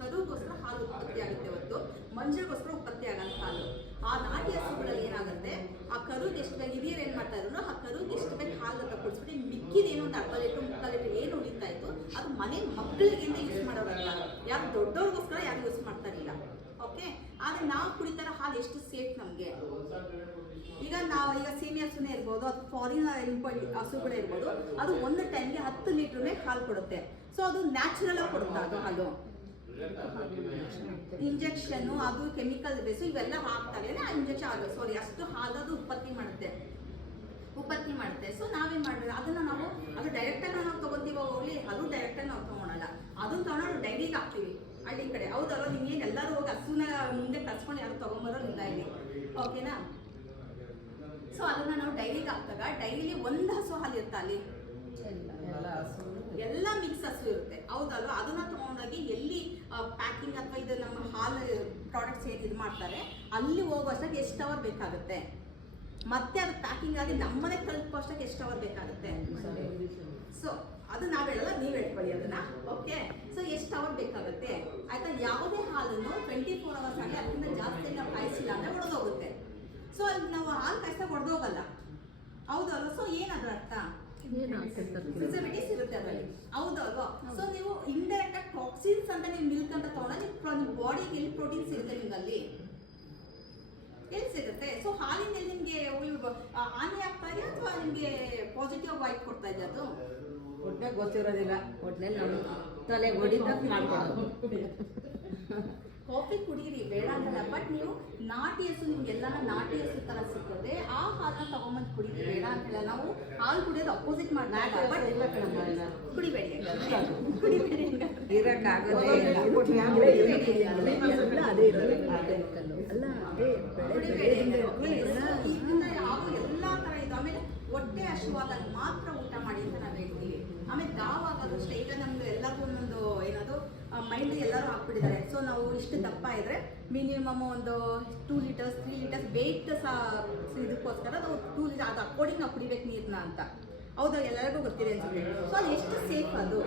ಕರುಗೋಸ್ಕರ ಹಾಲು ಉತ್ಪತ್ತಿ ಆಗುತ್ತೆ ಹೊತ್ತು ಮನುಷ್ಯಗೋಸ್ಕರ ಉತ್ಪತ್ತಿ ಆಗಲ್ಲ ಹಾಲು. ಆ ನಾಟಿ ಹಸುಗಳಲ್ಲಿ ಏನಾಗುತ್ತೆ, ಆ ಕರುಗೆ ಎಷ್ಟು ಬೇಕು, ಹಿರಿಯರು ಏನು ಮಾಡ್ತಾ ಇದ್ರು, ಆ ಕರುಗೆ ಎಷ್ಟು ಬೇಕು ಹಾಲು ಅಂತ ಕುಡಿಸ್ಬಿಟ್ಟು ಮಿಕ್ಕಿದೇನು ಒಂದು 1/2 ಲೀಟ್ರ್ 3/4 ಲೀಟ್ರ್ ಏನು ಉಳಿತಾ ಇತ್ತು ಅದು ಮನೆ ಮಕ್ಕಳಿಗಿಂತ ಯೂಸ್ ಮಾಡೋರಲ್ಲ, ಯಾರು ದೊಡ್ಡವ್ರಿಗೋಸ್ಕರ ಯಾರು ಯೂಸ್ ಮಾಡ್ತಾ ಇರಲಿಲ್ಲ. ಓಕೆ, ಆದರೆ ನಾವು ಕುಡಿತಾರ ಹಾಲು ಎಷ್ಟು ಸೇಫ್ ನಮಗೆ. ಈಗ ಸೀಮೆ ಹಸುನೇ ಇರ್ಬೋದು, ಅದು ಫಾರಿನ್ ಹಸುಗಳೇ ಇರ್ಬೋದು, ಅದು ಒಂದು ಟೈಮ್ಗೆ 10 ಲೀಟ್ರೇ ಹಾಲು ಕೊಡುತ್ತೆ. ಸೊ ಅದು ನ್ಯಾಚುರಲ್ ಆಗಿ ಕೊಡುತ್ತೆ ಅದು ಹಾಲು. ಇಂಜೆಕ್ಷನ್ ಅದು ಕೆಮಿಕಲ್ ಬೇಸು ಇವೆಲ್ಲ ಹಾಕ್ತಾರೆ ಇಂಜೆಕ್ಷನ್ ಅದು ಅಷ್ಟು ಹಾಲು ಅದು ಉತ್ಪತ್ತಿ ಮಾಡುತ್ತೆ. ಸೊ ನಾವೇನ್ ಮಾಡಿದ್ರೆ ಅದನ್ನ ಅದು ಡೈರೆಕ್ಟಾಗಿ ನಾವು ತಗೋತೀವೋ ಹೋಗ್ಲಿ, ಅದು ಡೈರೆಕ್ಟಾಗಿ ನಾವು ತಗೊಳಲ್ಲ. ಅದನ್ನ ತಗೊಂಡು ಡೈರಿಗೆ ಹಾಕ್ತೀವಿ ಹಳ್ಳಿ ಕಡೆ, ಹೌದಲ್ಲ? ನಿಮ್ಗೇನು ಎಲ್ಲರೂ ಹೋಗಿ ಹಸುನ ಮುಂದೆ ಕರ್ಸ್ಕೊಂಡು ಯಾರು ತಗೊಂಬರೋದಿಲ್ಲ ಇಲ್ಲಿ, ಓಕೆನಾ? ಸೊ ಅದನ್ನ ನಾವು ಡೈರಿಗೆ ಹಾಕ್ದಾಗ ಡೈಲಿ 1 ಹಸು ಹಾಲು ಇರುತ್ತೆ ಅಲ್ಲಿ, ಎಲ್ಲ ಮಿಕ್ಸ್ ಹಸು ಇರುತ್ತೆ, ಹೌದಲ್ವಾ? ಅದನ್ನ ತಗೊಂಡೋಗಿ ಎಲ್ಲಿ ಪ್ಯಾಕಿಂಗ್ ಅಥವಾ ಇದು ನಮ್ಮ ಹಾಲು ಪ್ರಾಡಕ್ಟ್ಸ್ ಏನು ಇದು ಮಾಡ್ತಾರೆ ಅಲ್ಲಿ ಹೋಗುವಷ್ಟಾಗಿ ಎಷ್ಟು ಅವರ್ ಬೇಕಾಗುತ್ತೆ, ಮತ್ತೆ ಅದು ಪ್ಯಾಕಿಂಗ್ ಆಗಿ ನಮ್ಮನೆ ತಲುಪೋಷ್ಟಾಗಿ ಎಷ್ಟು ಅವರ್ ಬೇಕಾಗುತ್ತೆ. ಸೊ ಅದು ನಾವು ಹೇಳಲ್ಲ, ನೀವು ಹೇಳ್ಕೊಳ್ಳಿ ಅದನ್ನ, ಓಕೆ? ಸೊ ಎಷ್ಟು ಅವರ್ ಬೇಕಾಗುತ್ತೆ ಆಯ್ತಾ? ಯಾವುದೇ ಹಾಲನ್ನು 24 ಅವರ್ಸ್ ಆಗಿ ಅದರಿಂದ ಜಾಸ್ತಿ ನಾವು ಕಾಯಿಸಿಲ್ಲ ಅಂದರೆ ಒಡೆದೋಗುತ್ತೆ. ಸೊ ಅಲ್ಲಿ ನಾವು ಹಾಲು ಕಾಯಿಸಿದಾಗ ಒಡೆದೋಗಲ್ಲ, ಹೌದಲ್ವ? ಸೊ ಏನದ್ರ ಅರ್ಥ, ಪ್ರಿಸರ್ವೇಟಿವ್ಸ್ ಇರುತ್ತೆ ಅದರಲ್ಲಿ, ಹೌದಲ್ವಾ? ಸೊ ನೀವು ಇಂಡೈರೆಕ್ಟ್ ಆಗಿ ಟಾಕ್ಸಿನ್ಸ್ ಅಂತ ನೀವು ಮಿಲ್ಕ್ ಅಂತ ತಗೊಂಡ್ರೆ ನಿಮ್ಮ ಬಾಡಿಗೆ ಎಲ್ಲಿ ಪ್ರೋಟೀನ್ ಸಿಗುತ್ತೆ ನಿಮ್ಗಲ್ಲಿ, ಎಲ್ಲಿ ಸಿಗುತ್ತೆ? ಸೊ ಹಾಲಿಂದ ನಿಮಗೆ ಹಾನಿ ಆಗ್ತಾ ಇದೆ ಅಥವಾ ನಿಮಗೆ ಪಾಸಿಟಿವ್ ವೈಬ್ ಕೊಡ್ತಾ ಇದೆ? ಅದು ಒಟ್ಟೆ ಗೊತ್ತಿರೋದಿಲ್ಲ, ಒಟ್ಟಿನಲ್ಲಿ ನಾವು ತಲೆಗೆ ಹೊಡಿದಾಗ ಮಾಡ್ಕೊಳ್ಳೋದು. ಕಾಫಿ ಕುಡೀರಿ, ಬೇಡ ಅಂತಲ್ಲ, ಬಟ್ ನೀವು ನಾಟಿ ಹಸು ನಿಮ್ಗೆಲ್ಲ ನಾಟಿ ಹಸು ತರ ಸಿಗ್ತದೆ, ಆ ಹಾಲನ್ನ ತಗೊಂಬಂದು ಕುಡೀರಿ, ಬೇಡ ಅಂತಲ್ಲ. ನಾವು ಹಾಲು ಕುಡಿಯೋದು ಅಪೋಸಿಟ್ ಮಾಡ್ತಾರೆ, ಬಟ್ ಕುಡಿಬೇಡಿ, ಕುಡಿಬೇಡಿ, ಇರಕ್ಕಾಗದೇ ಇಲ್ಲ. ಇದನ್ನ ಯಾವ ಎಲ್ಲಾ ತರ ಇದು. ಆಮೇಲೆ ಹೊಟ್ಟೆ ಹಸಿವಾದಾಗ ಮಾತ್ರ ಊಟ ಮಾಡಿ ಅಂತ ನಾವು ಹೇಳ್ತೀವಿ. ಆಮೇಲೆ ದಾವಾಗೋದು ಅಷ್ಟೇ. ಈಗ ನಮ್ದು ಎಲ್ಲರಿಗೂ ಒಂದೊಂದು ಏನದು ಮೈಂಡ್ ಎಲ್ಲರೂ ಹಾಕ್ಬಿಟ್ಟಿದ್ದಾರೆ. ಸೊ ನಾವು ಇಷ್ಟು ದಪ್ಪ ಇದ್ರೆ ಮಿನಿಮಮ್ ಒಂದು 2 ಲೀಟರ್ಸ್ 3 ಲೀಟರ್ಸ್ ವೆಯ್ಟ್ ಇದಕ್ಕೋಸ್ಕರ ನಾವು 2 ಲೀಟರ್ ಅದು ಅಕಾರ್ಡಿಂಗ್ ನಾವು ಕುಡಿಬೇಕು ನೀರನ್ನ ಅಂತ, ಹೌದಾ? ಎಲ್ಲರಿಗೂ ಗೊತ್ತಿದೆ ಅನ್ಸುತ್ತೆ. ಸೊ ಅದು ಎಷ್ಟು ಸೇಫ್ ಅದು.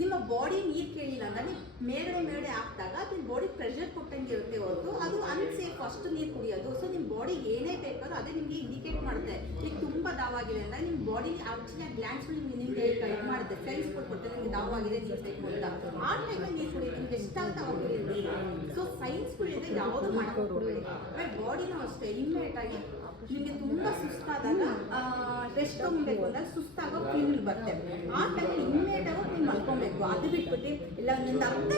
ನಿಮ್ಮ ಬಾಡಿ ನೀರು ಕೇಳಿಲ್ಲ ಅಂದ್ರೆ ನೀವು ಮೇಲ್ಗಡೆ ಹಾಕಿದಾಗ ನಿಮ್ಮ ಬಾಡಿ ಪ್ರೆಷರ್ ಕೊಟ್ಟಂಗೆ ಇರುತ್ತೆ ಹೊರತು ಅದು ಅನ್ಸೇಫ್ ಅಷ್ಟು ನೀರು ಕುಡಿಯೋದು. ಸೊ ನಿಮ್ಮ ಬಾಡಿ ಏನೇ ಬೇಕಾದ್ರೂ ಅದೇ ನಿಮಗೆ ಇಂಡಿಕೇಟ್ ಮಾಡುತ್ತೆ. ಈಗ ತುಂಬ ದಾವಾಗಿದೆ ಅಂದರೆ ನಿಮ್ಮ ಬಾಡಿ ಆಕ್ಚುಲಿ ಗ್ಲ್ಯಾಂಡ್ಸ್ಗಳು ನಿಮಗೆ ಕಲೆಕ್ಟ್ ಮಾಡುತ್ತೆ, ಸೈನ್ಸ್ ಕೊಡ್ತಾರೆ ನಿಮಗೆ ದಾವಾಗಿದೆ ನೀರು ಬೇಕು ಅಂತ. ಆ ಟೈಮಲ್ಲಿ ನೀರು ಕುಡಿಯೋದು ನಿಮ್ಗೆ ಎಷ್ಟಾಗುತ್ತೆ ಅವಾಗ ಕುಡಿಯೋದು. ಸೊ ಸೈನ್ಸ್ಗಳಿದೆ ಯಾವುದು ಮಾಡ್ಕೊಡ್ಬೇಡಿ. ಬಟ್ ಬಾಡಿನೂ ಅಷ್ಟೇ ಇಮ್ಮಿಡಿಯೇಟ್ ಆಗಿ ನಿಮಗೆ ತುಂಬ ಸುಸ್ತಾದಾಗ ರೆಸ್ಟ್ ತೊಗೊಬೇಕು ಅಂದಾಗ ಸುಸ್ತಾಗೋ ಫೀಲಿಂಗ್ ಬರುತ್ತೆ. ಆ ಟೈಮಲ್ಲಿ ಇಮ್ಮಿಡಿಯೇಟ್ ಆಗಿ ನೀವು ಮಲ್ಕೊಬೇಕು. ಅದು ಬಿಟ್ಬಿಟ್ಟು ಇಲ್ಲ ಒಂದು ಅರ್ಧ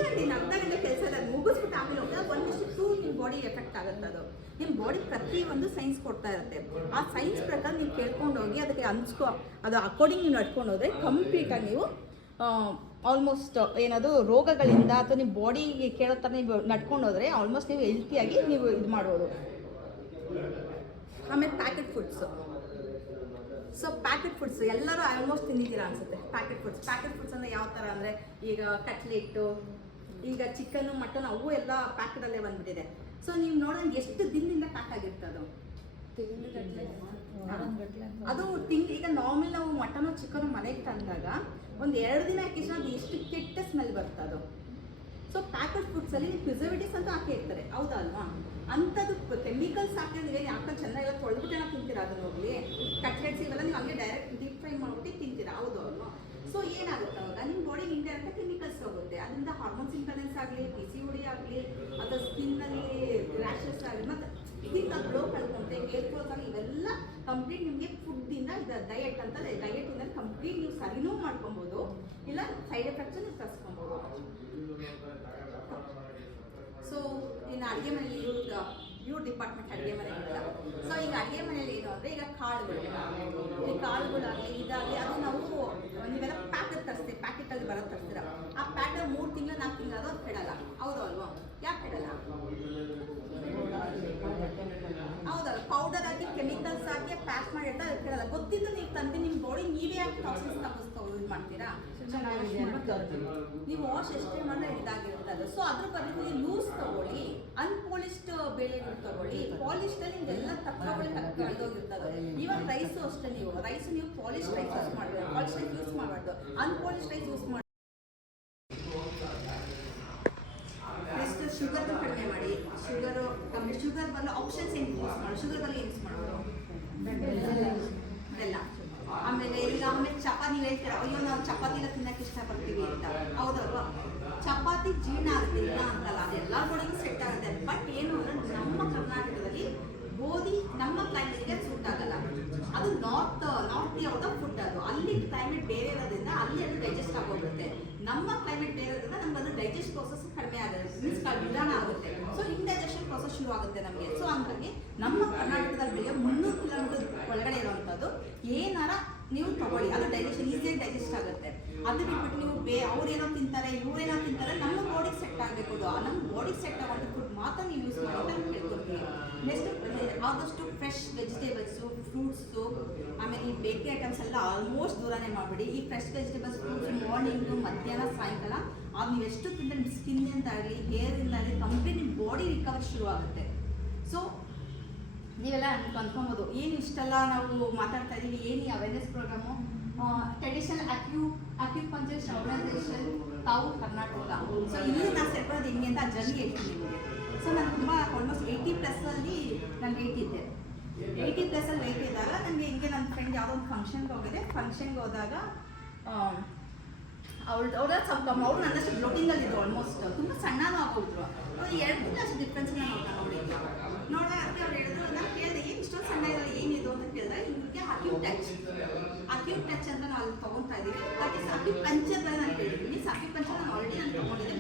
ಗಂಟೆ ಕೆಲಸ ಮುಗಿಸ್ಬಿಟ್ಟು ಆಮೇಲೆ ಹೋದಾಗ 1:2 ನಿಮ್ಮ ಬಾಡಿಗೆ ಎಫೆಕ್ಟ್ ಆಗುತ್ತೆ. ಅದು ನಿಮ್ಮ ಬಾಡಿ ಪ್ರತಿಯೊಂದು ಸೈನ್ಸ್ ಕೊಡ್ತಾ ಇರುತ್ತೆ. ಆ ಸೈನ್ಸ್ ಪ್ರಕಾರ ನೀವು ಕೇಳ್ಕೊಂಡು ಹೋಗಿ ಅದಕ್ಕೆ ಅದು ಅಕಾರ್ಡಿಂಗ್ ನೀವು ನಡ್ಕೊಂಡು ಹೋದರೆ ಕಂಪ್ಲೀಟಾಗಿ ನೀವು ಆಲ್ಮೋಸ್ಟ್ ಏನದು ರೋಗಗಳಿಂದ ಅಥವಾ ನಿಮ್ಮ ಬಾಡಿಗೆ ಕೇಳೋ ಥರ ನೀವು ನಡ್ಕೊಂಡು ಹೋದರೆ ಆಲ್ಮೋಸ್ಟ್ ನೀವು ಹೆಲ್ತಿಯಾಗಿ ನೀವು ಇದು ಮಾಡ್ಬೋದು. ಆಮೇಲೆ packet foods. So packet foods ಎಲ್ಲರೂ ಆಲ್ಮೋಸ್ಟ್ ತಿಂದಿದ್ದೀರಾ ಅನಿಸುತ್ತೆ. ಪ್ಯಾಕೆಟ್ ಫುಡ್ಸ್ ಅಂದರೆ ಯಾವ ಥರ ಅಂದರೆ ಈಗ ಕಟ್ಲೆಟ್ಟು, ಈಗ ಚಿಕನ್ನು ಮಟನ್ ಅವು ಎಲ್ಲ ಪ್ಯಾಕೆಟಲ್ಲೇ ಬಂದ್ಬಿಟ್ಟಿದೆ. ಸೊ ನೀವು ನೋಡಿದ್ರೆ ಎಷ್ಟು ದಿನದಿಂದ ಪ್ಯಾಕ್ ಆಗಿರ್ತದೆ ಅದು ಈಗ ನಾರ್ಮಲ್ ನಾವು ಮಟನು ಚಿಕನು ಮನೆಗೆ ತಂದಾಗ ಒಂದು 2 ದಿನ ಹಾಕಿದ್ರೆ ಅದು ಎಷ್ಟು ಕೆಟ್ಟ ಸ್ಮೆಲ್ ಬರ್ತದೆ ಅದು. ಸೊ ಪ್ಯಾಕೆಟ್ ಫುಡ್ಸಲ್ಲಿ ಪ್ರಿಸರ್ವೇಟಿವ್ಸ್ ಅಂತ ಹಾಕಿ ಇರ್ತಾರೆ, ಹೌದಾ ಅಲ್ವಾ? ಅಂಥದ್ದು ಕೆಮಿಕಲ್ಸ್ ಹಾಕಿದ್ರೆ ಯಾಕೆ ಚೆನ್ನಾಗೆಲ್ಲ ತೊಳೆದ್ಬಿಟ್ಟೆ ತಿಂತೀರಾ ಅದನ್ನ ಹೋಗ್ಲಿ. ಕಟ್ಲೆಟ್ಸ್ ಇವೆಲ್ಲ ನೀವು ಹಂಗೆ ಡೈರೆಕ್ಟ್ ಡೀಪ್ ಫ್ರೈ ಮಾಡ್ಬಿಟ್ಟು ತಿಂತೀರಾ, ಹೌದು ಅಲ್ವಾ? ಸೊ ಏನಾಗುತ್ತೆ ಅವಾಗ ನಿಮ್ಮ ಬಾಡಿಗೆ ಇಂಡೈರೆಕ್ಟ್ ಕೆಮಿಕಲ್ಸ್ ಹೋಗುತ್ತೆ. ಅದರಿಂದ ಹಾರ್ಮೋನ್ಸ್ ಇಂಬ್ಯಾಲೆನ್ಸ್ ಆಗಲಿ, PCOD ಆಗಲಿ, ಅಥವಾ ಸ್ಕಿನ್ನಲ್ಲಿ ರ್ಯಾಷಸ್ ಆಗಲಿ, ಮತ್ತು ಸ್ಕಿನ್ ಗ್ಲೋ ಕಳ್ಕೊಂತೆ, ಹೇರ್ ಗ್ರೋತ್ ಆಗಲಿ, ಇವೆಲ್ಲ ಕಂಪ್ಲೀಟ್ ನಿಮಗೆ ಫುಡ್ಡಿಂದ ಇದು ಡಯಟ್ ಅಂತ ಡಯಟಿಂದ ಕಂಪ್ಲೀಟ್ ನೀವು ಸರಿನೂ ಮಾಡ್ಕೊಬೋದು, ಇಲ್ಲ ಸೈಡ್ ಎಫೆಕ್ಟ್ಸ್ ನೀವು ತರಿಸ್ಕೊಬೋದು. ಸೊ ಇನ್ನು ಅಡುಗೆ ಮನೆಯಲ್ಲಿ ಇವ್ರ ಡಿಪಾರ್ಟ್ಮೆಂಟ್ ಅಡುಗೆ ಮನೆ ಇರಲ್ಲ. ಸೊ ಈಗ ಅಡುಗೆ ಮನೆಯಲ್ಲಿ ಏನು ಅಂದರೆ ಈಗ ಕಾಳುಗಳಾಗಲಿ ಇದಾಗಲಿ ಅದು ನಾವು ನೀವೆಲ್ಲ ಪ್ಯಾಕೆಟ್ ತರಿಸ್ತೀವಿ, ಪ್ಯಾಕೆಟಲ್ಲಿ ಬರೋದು ತರಿಸ್ತೀರ. ಆ ಪ್ಯಾಕೆಟ್ 3 ತಿಂಗಳು 4 ತಿಂಗಳು ಅದು ಕೆಡಲ್ಲ, ಹೌದು ಅಲ್ವಾ? ಯಾಕೆ ಕೆಡಲ್ಲ? ಹೌದಲ್ಲ, ಪೌಡರ್ ಹಾಕಿ ಕೆಮಿಕಲ್ಸ್ ಹಾಕಿ ಪ್ಯಾಕ್ ಮಾಡಿರ್ತಾರೆ, ಅದು ಕೆಡಲ್ಲ. ಗೊತ್ತಿದ್ದು ನೀವು ತಂದು ನಿಮ್ಮ ಬಾಡಿ ನೀವೇ ಯಾಕೆ ಟಾಕ್ಸಿನ್ಸ್ ಇದು ಮಾಡ್ತೀರಾ? ನೀವು ವಾಶ್ ಎಷ್ಟೇ ಮಾಡಿದ್ರೆ ಇದಾಗಿರ್ತದೆ. ಸೊ ಅದ್ರ ಬದಲು ನೀವು ಲೂಸ್ ತಗೊಳ್ಳಿ, ಅನ್ಪಾಲಿಶ್ಡ್ ಬೇಳೆಗಳು ತಗೊಳ್ಳಿ. ಪಾಲಿಶ್ಡಲ್ಲಿ ನಿಮ್ದೆಲ್ಲ ತಪ್ಪುಗಳು ಕಳೆದೋಗಿರ್ತದೆ. ಈವನ್ ರೈಸು ಅಷ್ಟೇ, ನೀವು ಪಾಲಿಶ್ ರೈಸ್ ಯೂಸ್ ಮಾಡಬೇಕು, ಪಾಲಿಶ್ ರೈಸ್ ಯೂಸ್ ಮಾಡಬಾರ್ದು, ಅನ್ಪಾಲಿಶ್ ರೈಸ್ ಯೂಸ್ ಮಾಡಿ. ನೆಕ್ಸ್ಟ್ ಶುಗರ್ನ ಕಡಿಮೆ ಮಾಡಿ. ಶುಗರ್ ಬದಲು ಆಪ್ಷನ್ಸ್ ಏನು ಯೂಸ್ ಮಾಡೋದು? ಶುಗರ್ ಬದಲು ಯೂಸ್ ಮಾಡೋದು ಬೆಲ್ಲ. ಆಮೇಲೆ ಚಪಾತಿ ನೀವು ಹೇಳ್ತೀರಾ, ಅಯ್ಯೋ ನಾವು ಚಪಾತಿನ ತಿನ್ನಕ್ಕೆ ಇಷ್ಟಪಡ್ತೀವಿ ಅಂತ, ಹೌದಲ್ವಾ? ಚಪಾತಿ ಜೀರ್ಣ ಆಗುತ್ತೆ, ಇಲ್ಲ ಅಂತಲ್ಲ, ಅದು ಎಲ್ಲ ಗೋಡಿಗೂ ಸೆಟ್ ಆಗುತ್ತೆ. ಬಟ್ ಏನು ಅಂದರೆ ನಮ್ಮ ಕರ್ನಾಟಕದಲ್ಲಿ ಗೋಧಿ ನಮ್ಮ ಕ್ಲೈಮೇಟ್ಗೆ ಸೂಟ್ ಆಗಲ್ಲ. ಅದು ನಾರ್ತ್ ಯಾವ್ದೋ ಫುಡ್, ಅದು ಅಲ್ಲಿ ಕ್ಲೈಮೇಟ್ ಬೇರೆ ಇರೋದ್ರಿಂದ ಅಲ್ಲಿ ಅದು ಡೈಜೆಸ್ಟ್ ಆಗೋಗುತ್ತೆ. ನಮ್ಮ ಕ್ಲೈಮೇಟ್ ಬೇರೆ ಇರೋದ್ರಿಂದ ನಮ್ಗೆ ಅದು ಡೈಜೆಸ್ಟ್ ಪ್ರೋಸೆಸ್ ಕಡಿಮೆ ಆಗುತ್ತೆ, ಮೀನ್ಸ್ ವಿಧಾನ ಆಗುತ್ತೆ. ಸೊ ಇಂಡೈಜೆಷನ್ ಪ್ರೋಸೆಸ್ ಶುರು ಆಗುತ್ತೆ ನಮಗೆ. ಸೊ ಹಂಗಾಗಿ ನಮ್ಮ ಕರ್ನಾಟಕದಲ್ಲಿ ಬೆಳೆಯೋ 300 ಕಿಲೋಮೀಟರ್ ಒಳಗಡೆ ಇರುವಂಥದ್ದು ಏನಾರ ನೀವು ತಗೊಳ್ಳಿ, ಅದು ಡೈಜೆಷನ್ ಈಸಿಯಾಗಿ ಡೈಜೆಸ್ಟ್ ಆಗುತ್ತೆ. ಅದು ಬಿಟ್ಬಿಟ್ಟು ನೀವು ಅವ್ರೇನೋ ತಿಂತಾರೆ ಇವರೇನೋ ತಿಂತಾರೆ, ನಮ್ಮ ಬಾಡಿಗೆ ಸೆಟ್ ಆಗಬೇಕು. ಅದು ನಮ್ಮ ಬಾಡಿಗೆ ಸೆಟ್ ಆಗುವಂಥ ಫುಡ್ ಮಾತ್ರ ನೀವು ಯೂಸ್ ಮಾಡಿ ಅಂತ ಹೇಳ್ಕೊಡ್ತೀವಿ. ನೆಕ್ಸ್ಟ್ ಆದಷ್ಟು ಫ್ರೆಶ್ ವೆಜಿಟೇಬಲ್ಸು, ಫ್ರೂಟ್ಸು, ಆಮೇಲೆ ಈ ಬೇಕರಿ ಐಟಮ್ಸ್ ಎಲ್ಲ ಆಲ್ಮೋಸ್ಟ್ ದೂರನೇ ಮಾಡಿಬಿಡಿ. ಈ ಫ್ರೆಶ್ ವೆಜಿಟೇಬಲ್ಸ್, ಫ್ರೂಟ್ಸ್ ಮಾರ್ನಿಂಗು, ಮಧ್ಯಾಹ್ನ, ಸಾಯಂಕಾಲ ಅದು ನೀವು ಎಷ್ಟು ತಿಂದರೆ ನಿಮ್ಮ ಸ್ಕಿನ್ನಿಂದಾಗಲಿ ಹೇರಿಂದಾಗಲಿ ಕಂಪ್ಲೀಟ್ ನಿಮ್ಮ ಬಾಡಿ ರಿಕವರಿ ಶುರು ಆಗುತ್ತೆ. ಸೊ ನೀವೆಲ್ಲ ಅಂದ್ಕೊಬೋದು ಏನು ಇಷ್ಟೆಲ್ಲ ನಾವು ಮಾತಾಡ್ತಾ ಇದ್ದೀವಿ, ಏನು ಈ awareness program. Traditional acupuncture organization ತಾವು ಕರ್ನಾಟಕ. ಸೊ ಇಲ್ಲಿ ನಾನು ಸೆಟ್ರೋದು ಹೆಂಗೆ ಅಂತ ಜರ್ನಿ ಹೇಳ್ತೀನಿ ನಿಮಗೆ. ಸೊ ನಾನು ತುಂಬ ಆಲ್ಮೋಸ್ಟ್ 80+ಅಲ್ಲಿ ನಾನು ವೆಯ್ಟ್ ಇದ್ದೆ. 80+ಅಲ್ಲಿ ವೆಯ್ಟ್ ಇದ್ದಾಗ ನನಗೆ ಹಿಂಗೆ ನನ್ನ ಫ್ರೆಂಡ್ ಯಾವುದೋ ಒಂದು ಫಂಕ್ಷನ್ಗೆ ಹೋಗಿದೆ. ಫಂಕ್ಷನ್ಗೆ ಹೋದಾಗ ಅವ್ರು ನನ್ನಷ್ಟು ಬ್ಲೋಟಿಂಗಲ್ಲಿದ್ದರು, ಆಲ್ಮೋಸ್ಟ್ ತುಂಬ ಸಣ್ಣನೂ ಆಗೋದ್ರು. 2 ತಿಂಗಳು ಅಷ್ಟು ಡಿಫ್ರೆನ್ಸ್ನ ನೋಡಿದ್ದೆ. ನೋಡಿದಾಗ ಅವ್ರು ಹೇಳಿದ್ರು, ನಾನು ಕೇಳಿದೆ ಏನು ಇಷ್ಟೊಂದು ಸಣ್ಣ ಇರಲ್ಲ ಏನಿದು ಅಂತ ಕೇಳಿದಾಗ ಇವ್ರಿಗೆ ಅಕ್ಯೂಟ್ ಟಚ್ ಅಂತ ನಾವು ಅಲ್ಲಿ ತೊಗೊತಾ ಇದ್ದೀವಿ. ಅಕ್ಯುಪಂಕ್ಚರ್ ನಾನು ಕೇಳಿದ್ದೀನಿ. ಅಕ್ಯುಪಂಕ್ಚರ್ ನಾನು ಆಲ್ರೆಡಿ ನಾನು ತೊಗೊಂಡಿದ್ದೆ.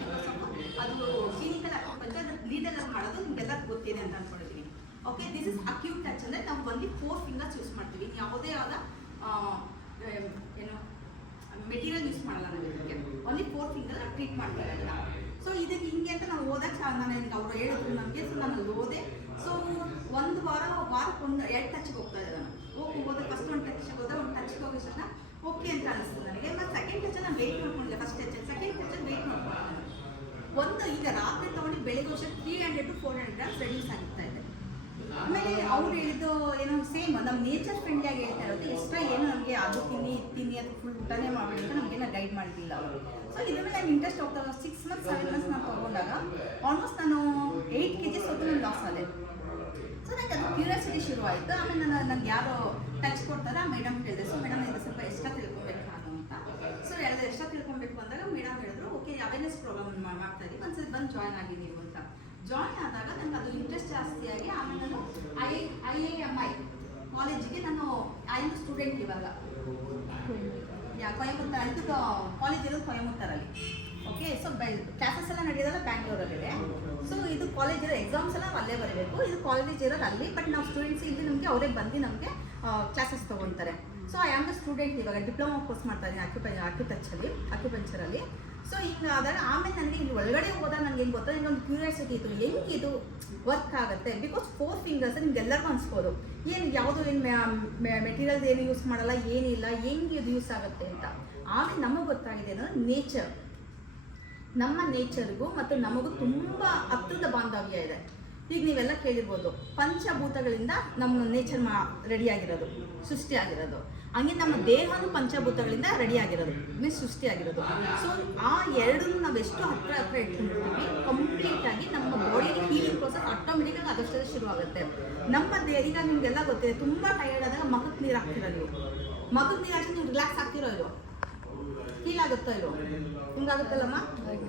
ಅದು ಕ್ಲಿನಿಕಲ್ ಅಕ್ಯುಪಂಕ್ಚರ್, ಅದು ನೀಡಲ್ಲಿ ಮಾಡೋದು ನಿಮಗೆಲ್ಲ ಗೊತ್ತಿದೆ ಅಂತ ಅಂದ್ಕೊಂಡಿದ್ದೀನಿ. Okay, this is acute touch ಅಂದರೆ ನಾವು ಓನ್ಲಿ 4 ಫಿಂಗರ್ಸ್ ಯೂಸ್ ಮಾಡ್ತೀವಿ. ಯಾವುದೇ ಆದ ಏನು ಮೆಟೀರಿಯಲ್ ಯೂಸ್ ಮಾಡಲ್ಲ ನಾವು ಇದಕ್ಕೆ. ಓನ್ಲಿ 4 ಫಿಂಗರ್ ಟ್ರೀಟ್ ಮಾಡ್ತಾರೆ ಅದನ್ನ. ಸೊ ಇದಕ್ಕೆ ಹಿಂಗೆ ಅಂತ ನಾವು ಹೋದಾಗ ನಾನು ಅವರು ಹೇಳಿದ್ರು ನಮಗೆ. ಸೊ ನಾನು ಅಲ್ಲಿ ಹೋದೆ. ಸೊ ಒಂದು ವಾರಕ್ಕೊಂದು 2 ಟಚ್ಗೆ ಹೋಗ್ತಾ ಇದ್ದೆ ನಾನು. ಹೋದ್ರೆ ಫಸ್ಟ್ ಒಂದು ಟಚ್ಗೆ ಹೋದೆ, ಒಂದು ಟಚ್ಗೆ ಹೋಗಿ ಸಹ ಓಕೆ ಅಂತ ಅನಿಸ್ತು ನನಗೆ. ಮತ್ತು ಸೆಕೆಂಡ್ ಟಚ್ ನಾನು ವೆಯ್ಟ್ ಮಾಡ್ಕೊಂಡಿಲ್ಲ. First touch second touch wait ಮಾಡ್ಕೊಂಡಿಲ್ಲ. ಒಂದು ಈಗ ರಾತ್ರಿ ತೊಗೊಂಡು ಬೆಳಿಗ್ಗೆ ವರ್ಷ 300 to 400 ಗ್ರಾಮ್ಸ್ ರೆಡ್ಯೂಸ್ ಆಗ್ತಾ ಇದೆ. ಆಮೇಲೆ ಅವ್ರು ಹೇಳಿದ್ದು ಏನೋ ಸೇಮ್ ನಮ್ಮ ನೇಚರ್ ಫ್ರೆಂಡ್ಲಿಯಾಗಿ ಹೇಳ್ತಾ ಇರೋದು. ಎಕ್ಸ್ಟ್ರಾ ಏನು ನಮಗೆ ಅದು ತಿನ್ನಿ ಅದು ಫುಲ್ ಊಟನೇ ಮಾಡಬೇಡಿ ಅಂತ ನಮಗೇನು ಗೈಡ್ ಮಾಡಿದ್ದಿಲ್ಲ ಅವರು. ಸೊ ಇದ್ರ ಮೇಲೆ ನಾನು ಇಂಟ್ರೆಸ್ಟ್ ಹೋಗ್ತಾ 6 months 7 months ನಾನು ತೊಗೊಂಡಾಗ ಆಲ್ಮೋಸ್ಟ್ ನಾನು 8 kg ಹೊತ್ತು ನಾನು ಲಾಸ್ ಆದೆ. ಸೊ ನನಗೆ ಅದು ಕ್ಯೂರಿಯಾಸಿಟಿ ಶುರು ಆಯಿತು. ಆಮೇಲೆ ನನಗೆ ಯಾರು ಟಚ್ ಕೊಡ್ತಾರೆ ಆ ಮೇಡಮ್ ಹೇಳಿದೆ. ಸೊ ಮೇಡಮ್ ಇದು ಸ್ವಲ್ಪ ಎಕ್ಸ್ಟ್ರಾ ತಿಳ್ಕೊಬೇಕು ನಾನು ಅಂತ. ಸೊ ಹೇಳಿದೆ ಎಕ್ಸ್ಟ್ರಾ ತಿಳ್ಕೊಬೇಕು ಅಂದಾಗ ಮೇಡಮ್ ಹೇಳಿದ್ರು, ಓಕೆ ಅವೇರ್ನೆಸ್ ಪ್ರೋಗ್ರಾಮ್ ಮಾಡ್ತಾ ಇದ್ದೀವಿ, ಒಂದ್ಸರಿ ಬಂದು ಜಾಯ್ನ್ ಆಗಿ ನೀವು ಅಂತ. ಜಾಯ್ನ್ ಆದಾಗ ನನಗೆ ಅದು ಇಂಟ್ರೆಸ್ಟ್ ಜಾಸ್ತಿಯಾಗಿ ಆಮೇಲೆ ನಾನು IIMI ಕಾಲೇಜಿಗೆ ನಾನು ಐ ಆಮ್ ಸ್ಟೂಡೆಂಟ್ ಇವಾಗ ಕೊಯಮತ್ತೂರು ಇದು ಕಾಲೇಜ್ ಇರೋದು ಕೊಯಮತ್ತೂರಲ್ಲಿ. ಓಕೆ, ಸೊ ಕ್ಲಾಸಸ್ ಎಲ್ಲ ನಡೆಯೋದಲ್ಲ ಬ್ಯಾಂಗ್ಳೂರಲ್ಲಿದೆ. ಸೊ ಇದು ಕಾಲೇಜ್ ಇರೋ ಎಕ್ಸಾಮ್ಸ್ ಎಲ್ಲ ಅಲ್ಲೇ ಬರಬೇಕು. ಇದು ಕಾಲೇಜ್ ಇರೋದು ಅಲ್ಲಿ, ಬಟ್ ನಾವು ಸ್ಟೂಡೆಂಟ್ಸ್ ಇಲ್ಲಿ ನಮಗೆ ಅವರೇ ಬಂದು ನಮಗೆ ಕ್ಲಾಸಸ್ ತೊಗೊತಾರೆ. So I am the student ಇವಾಗ ಡಿಪ್ಲೊಮಾ ಕೋರ್ಸ್ ಮಾಡ್ತಾ ಇದ್ದೀನಿ ಅಕ್ಯುಪಂಚರಲ್ಲಿ. ಸೊ ಹಿಂಗಾದಾಗ ಆಮೇಲೆ ನನಗೆ ಇಲ್ಲಿ ಒಳಗಡೆ ಹೋದಾಗ ನನಗೆ ಏನು ಗೊತ್ತಾ, ನನಗೆ ಒಂದು ಕ್ಯೂರಿಯಾಸಿಟಿ ಇತ್ತು, ಹೆಂಗೆ ಇದು ವರ್ಕ್ ಆಗುತ್ತೆ. ಬಿಕಾಸ್ 4 ಫಿಂಗರ್ಸ್ ನಿಮ್ಗೆಲ್ಲರಿಗೂ ಅನ್ಸ್ಬೋದು ಏನು ಯಾವುದು ಏನು ಮೆಟೀರಿಯಲ್ಸ್ ಏನು ಯೂಸ್ ಮಾಡಲ್ಲ, ಏನಿಲ್ಲ, ಹೆಂಗೆ ಇದು ಯೂಸ್ ಆಗುತ್ತೆ ಅಂತ. ಆಮೇಲೆ ನಮಗೆ ಗೊತ್ತಾಗಿದೆ ಅಂದರೆ ನೇಚರ್, ನಮ್ಮ ನೇಚರ್ಗೂ ಮತ್ತು ನಮಗೂ ತುಂಬ ಹತ್ತಿರದ ಬಾಂಧವ್ಯ ಇದೆ. ಈಗ ನೀವೆಲ್ಲ ಕೇಳಿರ್ಬೋದು, ಪಂಚಭೂತಗಳಿಂದ ನಮ್ಮ ನೇಚರ್ ರೆಡಿಯಾಗಿರೋದು, ಸೃಷ್ಟಿಯಾಗಿರೋದು. ಹಂಗೆ ನಮ್ಮ ದೇಹನೂ ಪಂಚಭೂತಗಳಿಂದ ರೆಡಿಯಾಗಿರೋದು, ಮೀನ್ಸ್ ಸೃಷ್ಟಿಯಾಗಿರೋದು. ಸೊ ಆ ಎರಡನ್ನೂ ನಾವು ಎಷ್ಟು ಹತ್ರ ಇಟ್ಕೊಂಡಿರ್ತೀವಿ, ಕಂಪ್ಲೀಟಾಗಿ ನಮ್ಮ ಬಾಡಿಗೆ ಹೀಲಿಂಗ್ ಪ್ರೋಸೆಸ್ ಆಟೋಮೆಟಿಕಾಗಿ ಅದಷ್ಟೇ ಶುರುವಾಗುತ್ತೆ. ನಮ್ಮ ಈಗ ನಿಮಗೆಲ್ಲ ಗೊತ್ತಿದೆ, ತುಂಬ ಟಯರ್ಡ್ ಆದಾಗ ಮಗಕ್ಕೆ ನೀರು ಹಾಕ್ತಿರೋ ನೀವು, ಮಗಕ್ಕೆ ನೀರು ಹಾಕಿ ನೀವು ರಿಲ್ಯಾಕ್ಸ್ ಆಗ್ತಿರೋ ಇರೋ, ಫೀಲ್ ಆಗುತ್ತೋ ಇರೋ, ಹಿಂಗಾಗುತ್ತಲ್ಲಮ್ಮ.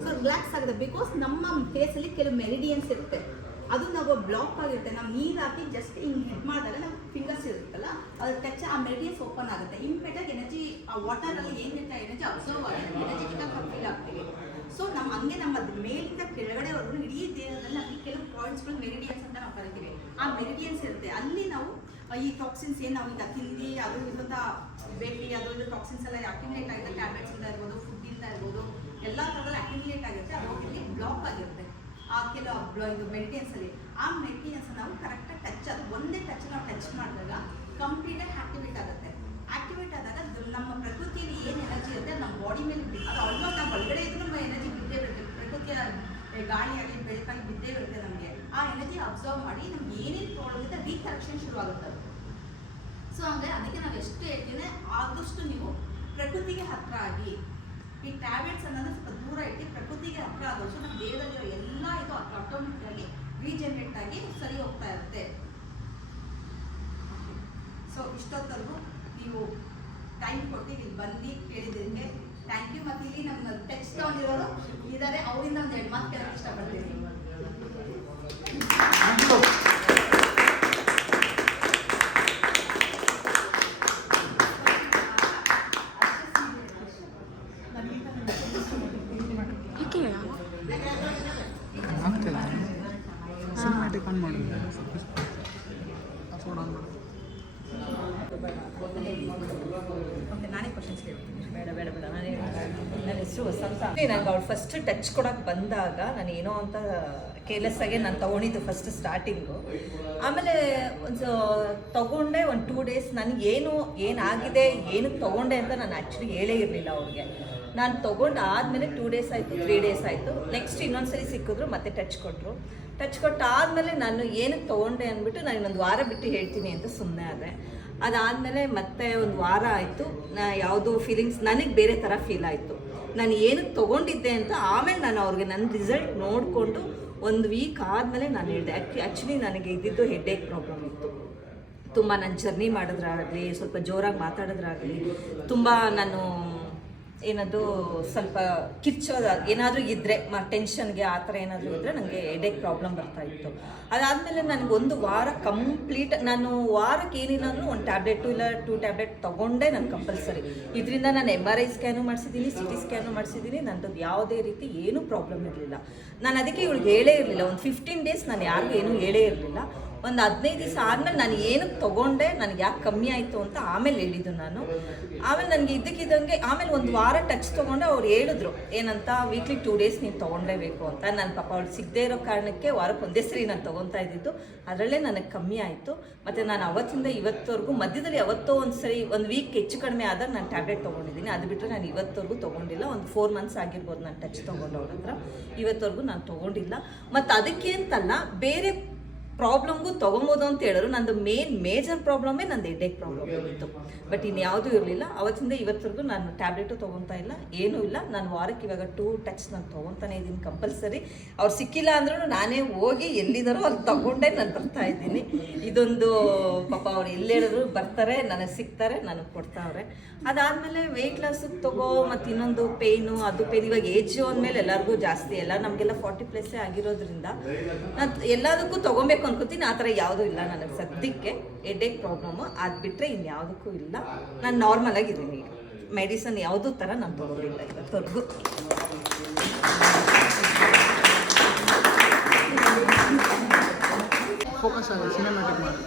ಸೊ ರಿಲ್ಯಾಕ್ಸ್ ಆಗುತ್ತೆ. ಬಿಕಾಸ್ ನಮ್ಮ ಫೇಸಲ್ಲಿ ಕೆಲವು ಮೆರಿಡಿಯನ್ಸ್ ಇರುತ್ತೆ, ಅದು ನಾವು ಬ್ಲಾಕ್ ಆಗಿರುತ್ತೆ. ನಾವು ನೀರು ಹಾಕಿ ಜಸ್ಟ್ ಹಿಂಗೆ ಇದು ಮಾಡಿದಾಗ ನಮ್ಮ ಫಿಂಗರ್ಸ್ ಇರುತ್ತಲ್ಲ, ಅದ್ರ ಟಚ್ ಆ ಮೆರಿಡಿಯನ್ಸ್ ಓಪನ್ ಆಗುತ್ತೆ. ಇಮ್ಮಿಡಿಯೇಟಾಗಿ ಎನರ್ಜಿ ಆ ವಾಟರಲ್ಲಿ ಏನಿರುತ್ತೆ ಎನರ್ಜಿ ಅಬ್ಸರ್ವ್ ಆಗಿ ಎನರ್ಜೆಟಿಕ್ ಆಗಿ ಫೀಲ್ ಆಗ್ತೀವಿ. ಸೊ ನಮ್ಮ ಹಂಗೆ ನಮ್ಮ ಮೇಲಿಂದ ಕೆಳಗಡೆವರೆಗೂ ಇಡೀ ದೇಹದಲ್ಲಿ ನಮಗೆ ಕೆಲವು ಪಾಯಿಂಟ್ಸ್ಗಳು ಮೆರಿಡಿಯನ್ಸ್ ಅಂತ ನಾವು ಕರಿತೀವಿ. ಆ ಮೆರಿಡಿಯನ್ಸ್ ಇರುತ್ತೆ, ಅಲ್ಲಿ ನಾವು ಈ ಟಾಕ್ಸಿನ್ಸ್ ಏನು ನಾವು ಈಗ ತಿಂದು ಅದು ಇದರಿಂದ ಬೇಕಿ ಅದು ಇದು ಟಾಕ್ಸಿನ್ಸ್ ಎಲ್ಲ ಅಕ್ಯುಮುಲೇಟ್ ಆಗಿದೆ, ಟ್ಯಾಬ್ಲೆಟ್ಸಿಂದ ಇರ್ಬೋದು, ಫುಡ್ಡಿಂದ ಇರ್ಬೋದು, ಎಲ್ಲ ಥರದಲ್ಲಿ ಅಕ್ಯುಮುಲೇಟ್ ಆಗಿರುತ್ತೆ. ಅದು ಇಲ್ಲಿ ಬ್ಲಾಕ್ ಆಗಿರುತ್ತೆ ಆ ಕೆಲವು ಇದು ಮೆಡಿಟೇನ್ಸಲ್ಲಿ. ಆ ಮೆಡಿಟೇನ್ಸ್ ನಾವು ಕರೆಕ್ಟಾಗಿ ಟಚ್, ಅದು ಒಂದೇ ಟಚ್ ನಾವು ಟಚ್ ಮಾಡಿದಾಗ ಕಂಪ್ಲೀಟಾಗಿ ಆಕ್ಟಿವೇಟ್ ಆಗುತ್ತೆ. ಆಕ್ಟಿವೇಟ್ ಆದಾಗ ನಮ್ಮ ಪ್ರಕೃತಿಯಲ್ಲಿ ಏನು ಎನರ್ಜಿ ಇರುತ್ತೆ ನಮ್ಮ ಬಾಡಿ ಮೇಲೆ ಅದು ಆಲ್ಮೋಸ್ಟ್ ನಾವು ಒಳಗಡೆ ಇದ್ರೂ ನಮ್ಮ ಎನರ್ಜಿ ಬಿದ್ದೇ ಬರುತ್ತೆ. ಪ್ರಕೃತಿಯ ಗಾಳಿಯಾಗಲಿ ಬೆಳಕಾಗಿ ಬಿದ್ದೇ ಬರುತ್ತೆ ನಮಗೆ. ಆ ಎನರ್ಜಿ ಅಬ್ಸರ್ವ್ ಮಾಡಿ ನಮ್ಗೆ ಏನೇನು ತೊಗೊಳೋದ್ರಿಂದ ರೀಕರೆಕ್ಷನ್ ಶುರುವಾಗುತ್ತೆ. ಸೊ ಅಂದರೆ ಅದಕ್ಕೆ ನಾವು ಎಷ್ಟು ಹೇಳ್ತೀನಿ ಆದಷ್ಟು ನೀವು ಪ್ರಕೃತಿಗೆ ಹತ್ತಿರ ಆಗಿ, ಈ ಟ್ಯಾಬ್ಲೆಟ್ಸ್ ಅನ್ನೋದು ಸ್ವಲ್ಪ ದೂರ ಇಟ್ಟು ಪ್ರಕೃತಿಗೆ ಹತ್ತಿರ ಆದಷ್ಟು ನಮ್ಮ ದೇಹದಲ್ಲಿರೋ ಎಲ್ಲ ಇದು ಆಟೋಮೆಟಿಕ್ ಆಗಿ ರೀಜನರೇಟ್ ಆಗಿ ಸರಿ ಹೋಗ್ತಾ ಇರುತ್ತೆ. ಸೊ ಇಷ್ಟೊತ್ತರೆಗೂ ನೀವು ಟೈಮ್ ಕೊಟ್ಟು ಇಲ್ಲಿ ಬಂದು ಕೇಳಿದ್ದಕ್ಕೆ ಥ್ಯಾಂಕ್ ಯು. ಮತ್ತು ಇಲ್ಲಿ ನಮ್ಮ ಟೆಕ್ಸ್ಟ್ ತಗೊಂಡಿರೋರು ಇದ್ದಾರೆ, ಅವರಿಂದ ಒಂದು 2 ಮಾತು ಕೇಳೋಕ್ಕೆ ಇಷ್ಟಪಡ್ತೀನಿ. ಸಿನಿಮ್ಯಾಟಿಕ್ ಆನ್ ಮಾಡೋದು ಓಕೆ, ನಾನೇ ಕ್ವಶನ್ಸ್ ಕೇಳ್ತೀನಿ. ಬೇಡ ನಾನೇ ನನ್ನ ಹೆಸರು ವಸಂತ. ನನಗೆ ಅವ್ಳು ಫಸ್ಟ್ ಟಚ್ ಕೊಡೋಕ್ಕೆ ಬಂದಾಗ ನಾನು ಏನೋ ಅಂತ ಕೇರ್ಲೆಸ್ ಆಗಿ ನಾನು ತೊಗೊಂಡಿದ್ದು ಫಸ್ಟ್ ಸ್ಟಾರ್ಟಿಂಗು. ಆಮೇಲೆ ಒಂದು ತೊಗೊಂಡೆ, ಒಂದು 2 ಡೇಸ್ ನನಗೆ ಏನಾಗಿದೆ ಏನಕ್ಕೆ ತೊಗೊಂಡೆ ಅಂತ ನಾನು ಆ್ಯಕ್ಚುಲಿ ಹೇಳೇ ಇರಲಿಲ್ಲ ಅವ್ರಿಗೆ. ನಾನು ತೊಗೊಂಡು ಆದಮೇಲೆ 2 ಡೇಸ್ ಆಯಿತು, 3 ಡೇಸ್ ಆಯಿತು. ನೆಕ್ಸ್ಟ್ ಇನ್ನೊಂದ್ಸರಿ ಸಿಕ್ಕಿದ್ರು, ಮತ್ತೆ ಟಚ್ ಕೊಟ್ಟಾದಮೇಲೆ ನಾನು ಏನಕ್ಕೆ ತೊಗೊಂಡೆ ಅಂದ್ಬಿಟ್ಟು ನಾನು ಇನ್ನೊಂದು ವಾರ ಬಿಟ್ಟು ಹೇಳ್ತೀನಿ ಅಂತ ಸುಮ್ಮನೆ ಆದೆ. ಅದಾದಮೇಲೆ ಮತ್ತೆ ಒಂದು ವಾರ ಆಯಿತು, ಯಾವುದು ಫೀಲಿಂಗ್ಸ್ ನನಗೆ ಬೇರೆ ಥರ ಫೀಲ್ ಆಯಿತು. ನಾನು ಏನಕ್ಕೆ ತೊಗೊಂಡಿದ್ದೆ ಅಂತ ಆಮೇಲೆ ನಾನು ಅವ್ರಿಗೆ ನನ್ನ ರಿಸಲ್ಟ್ ನೋಡಿಕೊಂಡು 1 ವೀಕ್ ಆದಮೇಲೆ ನಾನು ಹೇಳಿದೆ. ಆ್ಯಕ್ಚುಲಿ ನನಗೆ ಇದ್ದಿದ್ದು ಹೆಡ್ಏಕ್ ಪ್ರಾಬ್ಲಮ್ ಇತ್ತು. ತುಂಬ ನಾನು ಜರ್ನಿ ಮಾಡೋದ್ರಾಗಲಿ, ಸ್ವಲ್ಪ ಜೋರಾಗಿ ಮಾತಾಡೋದ್ರಾಗಲಿ, ತುಂಬ ನಾನು ಏನದು ಸ್ವಲ್ಪ ಕಿರ್ಚೋದು ಏನಾದರೂ ಇದ್ದರೆ ಟೆನ್ಷನ್ಗೆ ಆ ಥರ ಏನಾದರೂ ಇದ್ದರೆ ನನಗೆ ಹೆಡ್ಏಕ್ ಪ್ರಾಬ್ಲಮ್ ಬರ್ತಾಯಿತ್ತು. ಅದಾದಮೇಲೆ ನನಗೆ 1 ವಾರ ಕಂಪ್ಲೀಟ್, ನಾನು ವಾರಕ್ಕೆ ಏನಿಲ್ಲ ಅಂದರೂ 1 ಟ್ಯಾಬ್ಲೆಟು ಇಲ್ಲ 2 ಟ್ಯಾಬ್ಲೆಟ್ ತೊಗೊಂಡೆ ನಾನು ಕಂಪಲ್ಸರಿ. ಇದರಿಂದ ನಾನು MRI ಸ್ಕ್ಯಾನು ಮಾಡಿಸಿದ್ದೀನಿ, CT ಸ್ಕ್ಯಾನು ಮಾಡಿಸಿದ್ದೀನಿ. ನನ್ನದು ಯಾವುದೇ ರೀತಿ ಏನೂ ಪ್ರಾಬ್ಲಮ್ ಇರಲಿಲ್ಲ. ನಾನು ಅದಕ್ಕೆ ಇವಳಿಗೆ ಹೇಳೇ ಇರಲಿಲ್ಲ. ಒಂದು 15 ಡೇಸ್ ನಾನು ಯಾರಿಗೂ ಏನೂ ಹೇಳೇ ಇರಲಿಲ್ಲ. ಒಂದು 15 ದಿವಸ ಆದಮೇಲೆ ನಾನು ಏನಕ್ಕೆ ತೊಗೊಂಡೆ, ನನಗೆ ಯಾಕೆ ಕಮ್ಮಿ ಆಯಿತು ಅಂತ ಆಮೇಲೆ ಹೇಳಿದ್ದು ನಾನು. ಆಮೇಲೆ ನನಗೆ ಇದ್ದಕ್ಕಿದ್ದಂಗೆ ಆಮೇಲೆ 1 ವಾರ ಟಚ್ ತೊಗೊಂಡೆ. ಅವ್ರು ಹೇಳಿದ್ರು ಏನಂತ, ವೀಕ್ಲಿ 2 ಡೇಸ್ ನೀನು ತೊಗೊಂಡೇಬೇಕು ಅಂತ. ನನ್ನ ಪಾಪ ಅವ್ಳು ಸಿಗದೇ ಇರೋ ಕಾರಣಕ್ಕೆ ವಾರಕ್ಕೆ ಒಂದೇ ಸರಿ ನಾನು ತೊಗೊತಾ ಇದ್ದಿದ್ದು. ಅದರಲ್ಲೇ ನನಗೆ ಕಮ್ಮಿ ಆಯಿತು. ಮತ್ತು ನಾನು ಅವತ್ತಿಂದ ಇವತ್ತವರೆಗೂ ಮಧ್ಯದಲ್ಲಿ ಯಾವತ್ತೋ ಒಂದು ಸರಿ 1 ವೀಕ್ ಹೆಚ್ಚು ಕಡಿಮೆ ಆದಾಗ ನಾನು ಟ್ಯಾಬ್ಲೆಟ್ ತೊಗೊಂಡಿದ್ದೀನಿ. ಅದು ಬಿಟ್ಟರೆ ನಾನು ಇವತ್ತವರೆಗೂ ತೊಗೊಂಡಿಲ್ಲ. ಒಂದು 4 ಮಂತ್ಸ್ ಆಗಿರ್ಬೋದು ನಾನು ಟಚ್ ತೊಗೊಂಡವ್ರ ಹತ್ರ. ಇವತ್ತವರೆಗೂ ನಾನು ತೊಗೊಂಡಿಲ್ಲ. ಮತ್ತು ಅದಕ್ಕೆ ಅಂತಲ್ಲ, ಬೇರೆ ಪ್ರಾಬ್ಲಮ್ಗೂ ತೊಗೊಬೋದು ಅಂತ ಹೇಳಿದ್ರು. ನಂದು ಮೇಜರ್ ಪ್ರಾಬ್ಲಮ್ಮೇ ನಂದು ಹೆಡ್ಏಕ್ ಪ್ರಾಬ್ಲಮ್ ಇತ್ತು. ಬಟ್ ಇನ್ಯಾವುದೂ ಇರಲಿಲ್ಲ. ಅವತ್ತಿಂದ ಇವತ್ತರೆಗೂ ನಾನು ಟ್ಯಾಬ್ಲೆಟು ತೊಗೊತಾ ಇಲ್ಲ, ಏನೂ ಇಲ್ಲ. ನಾನು ವಾರಕ್ಕೆ ಇವಾಗ 2 ಟಚ್ ನಾನು ತೊಗೊತಾನೆ ಇದ್ದೀನಿ ಕಂಪಲ್ಸರಿ. ಅವ್ರು ಸಿಕ್ಕಿಲ್ಲ ಅಂದ್ರೂ ನಾನೇ ಹೋಗಿ ಎಲ್ಲಿದ್ದಾರೋ ಅಲ್ಲಿ ತೊಗೊಂಡೇ ನಾನು ಬರ್ತಾ ಇದ್ದೀನಿ. ಇದೊಂದು ಪಾಪ ಅವ್ರು ಎಲ್ಲಿ ಹೇಳಿದ್ರು ಬರ್ತಾರೆ, ನನಗೆ ಸಿಗ್ತಾರೆ, ನನಗೆ ಕೊಡ್ತಾವ್ರೆ. ಅದಾದಮೇಲೆ ವೆಯ್ಟ್ ಲಾಸಿಗೆ ಮತ್ತು ಇನ್ನೊಂದು ಪೇಯ್ನು, ಅದು ಪೇಯ್ನ್. ಇವಾಗ ಏಜು ಅಂದಮೇಲೆ ಎಲ್ಲರಿಗೂ ಜಾಸ್ತಿ, ಎಲ್ಲ ನಮಗೆಲ್ಲ 40+ ಆಗಿರೋದ್ರಿಂದ ನಾನು ಎಲ್ಲದಕ್ಕೂ ತೊಗೊಬೇಕು ಅನ್ಕೋತೀನಿ. ಆ ಥರ ಯಾವುದೂ ಇಲ್ಲ ನನಗೆ ಸದ್ಯಕ್ಕೆ. ಹೆಡ್ಏಕ್ ಪ್ರಾಬ್ಲಮ್ಮು ಅದು ಬಿಟ್ಟರೆ ಇನ್ಯಾವುದಕ್ಕೂ ಇಲ್ಲ. ನಾನು ನಾರ್ಮಲ್ ಆಗಿದ್ದೀನಿ ಈಗ. ಮೆಡಿಸನ್ ಯಾವುದೂ ಥರ ನಾನು ತೊಗೊಂಡಿಲ್ಲ ಇವತ್ತವರೆಗೂ. ಫೋಕಸ್ ಆಗಿ ಸಿನಿಮ್ಯಾಟಿಕ್ ಮಾಡಿ.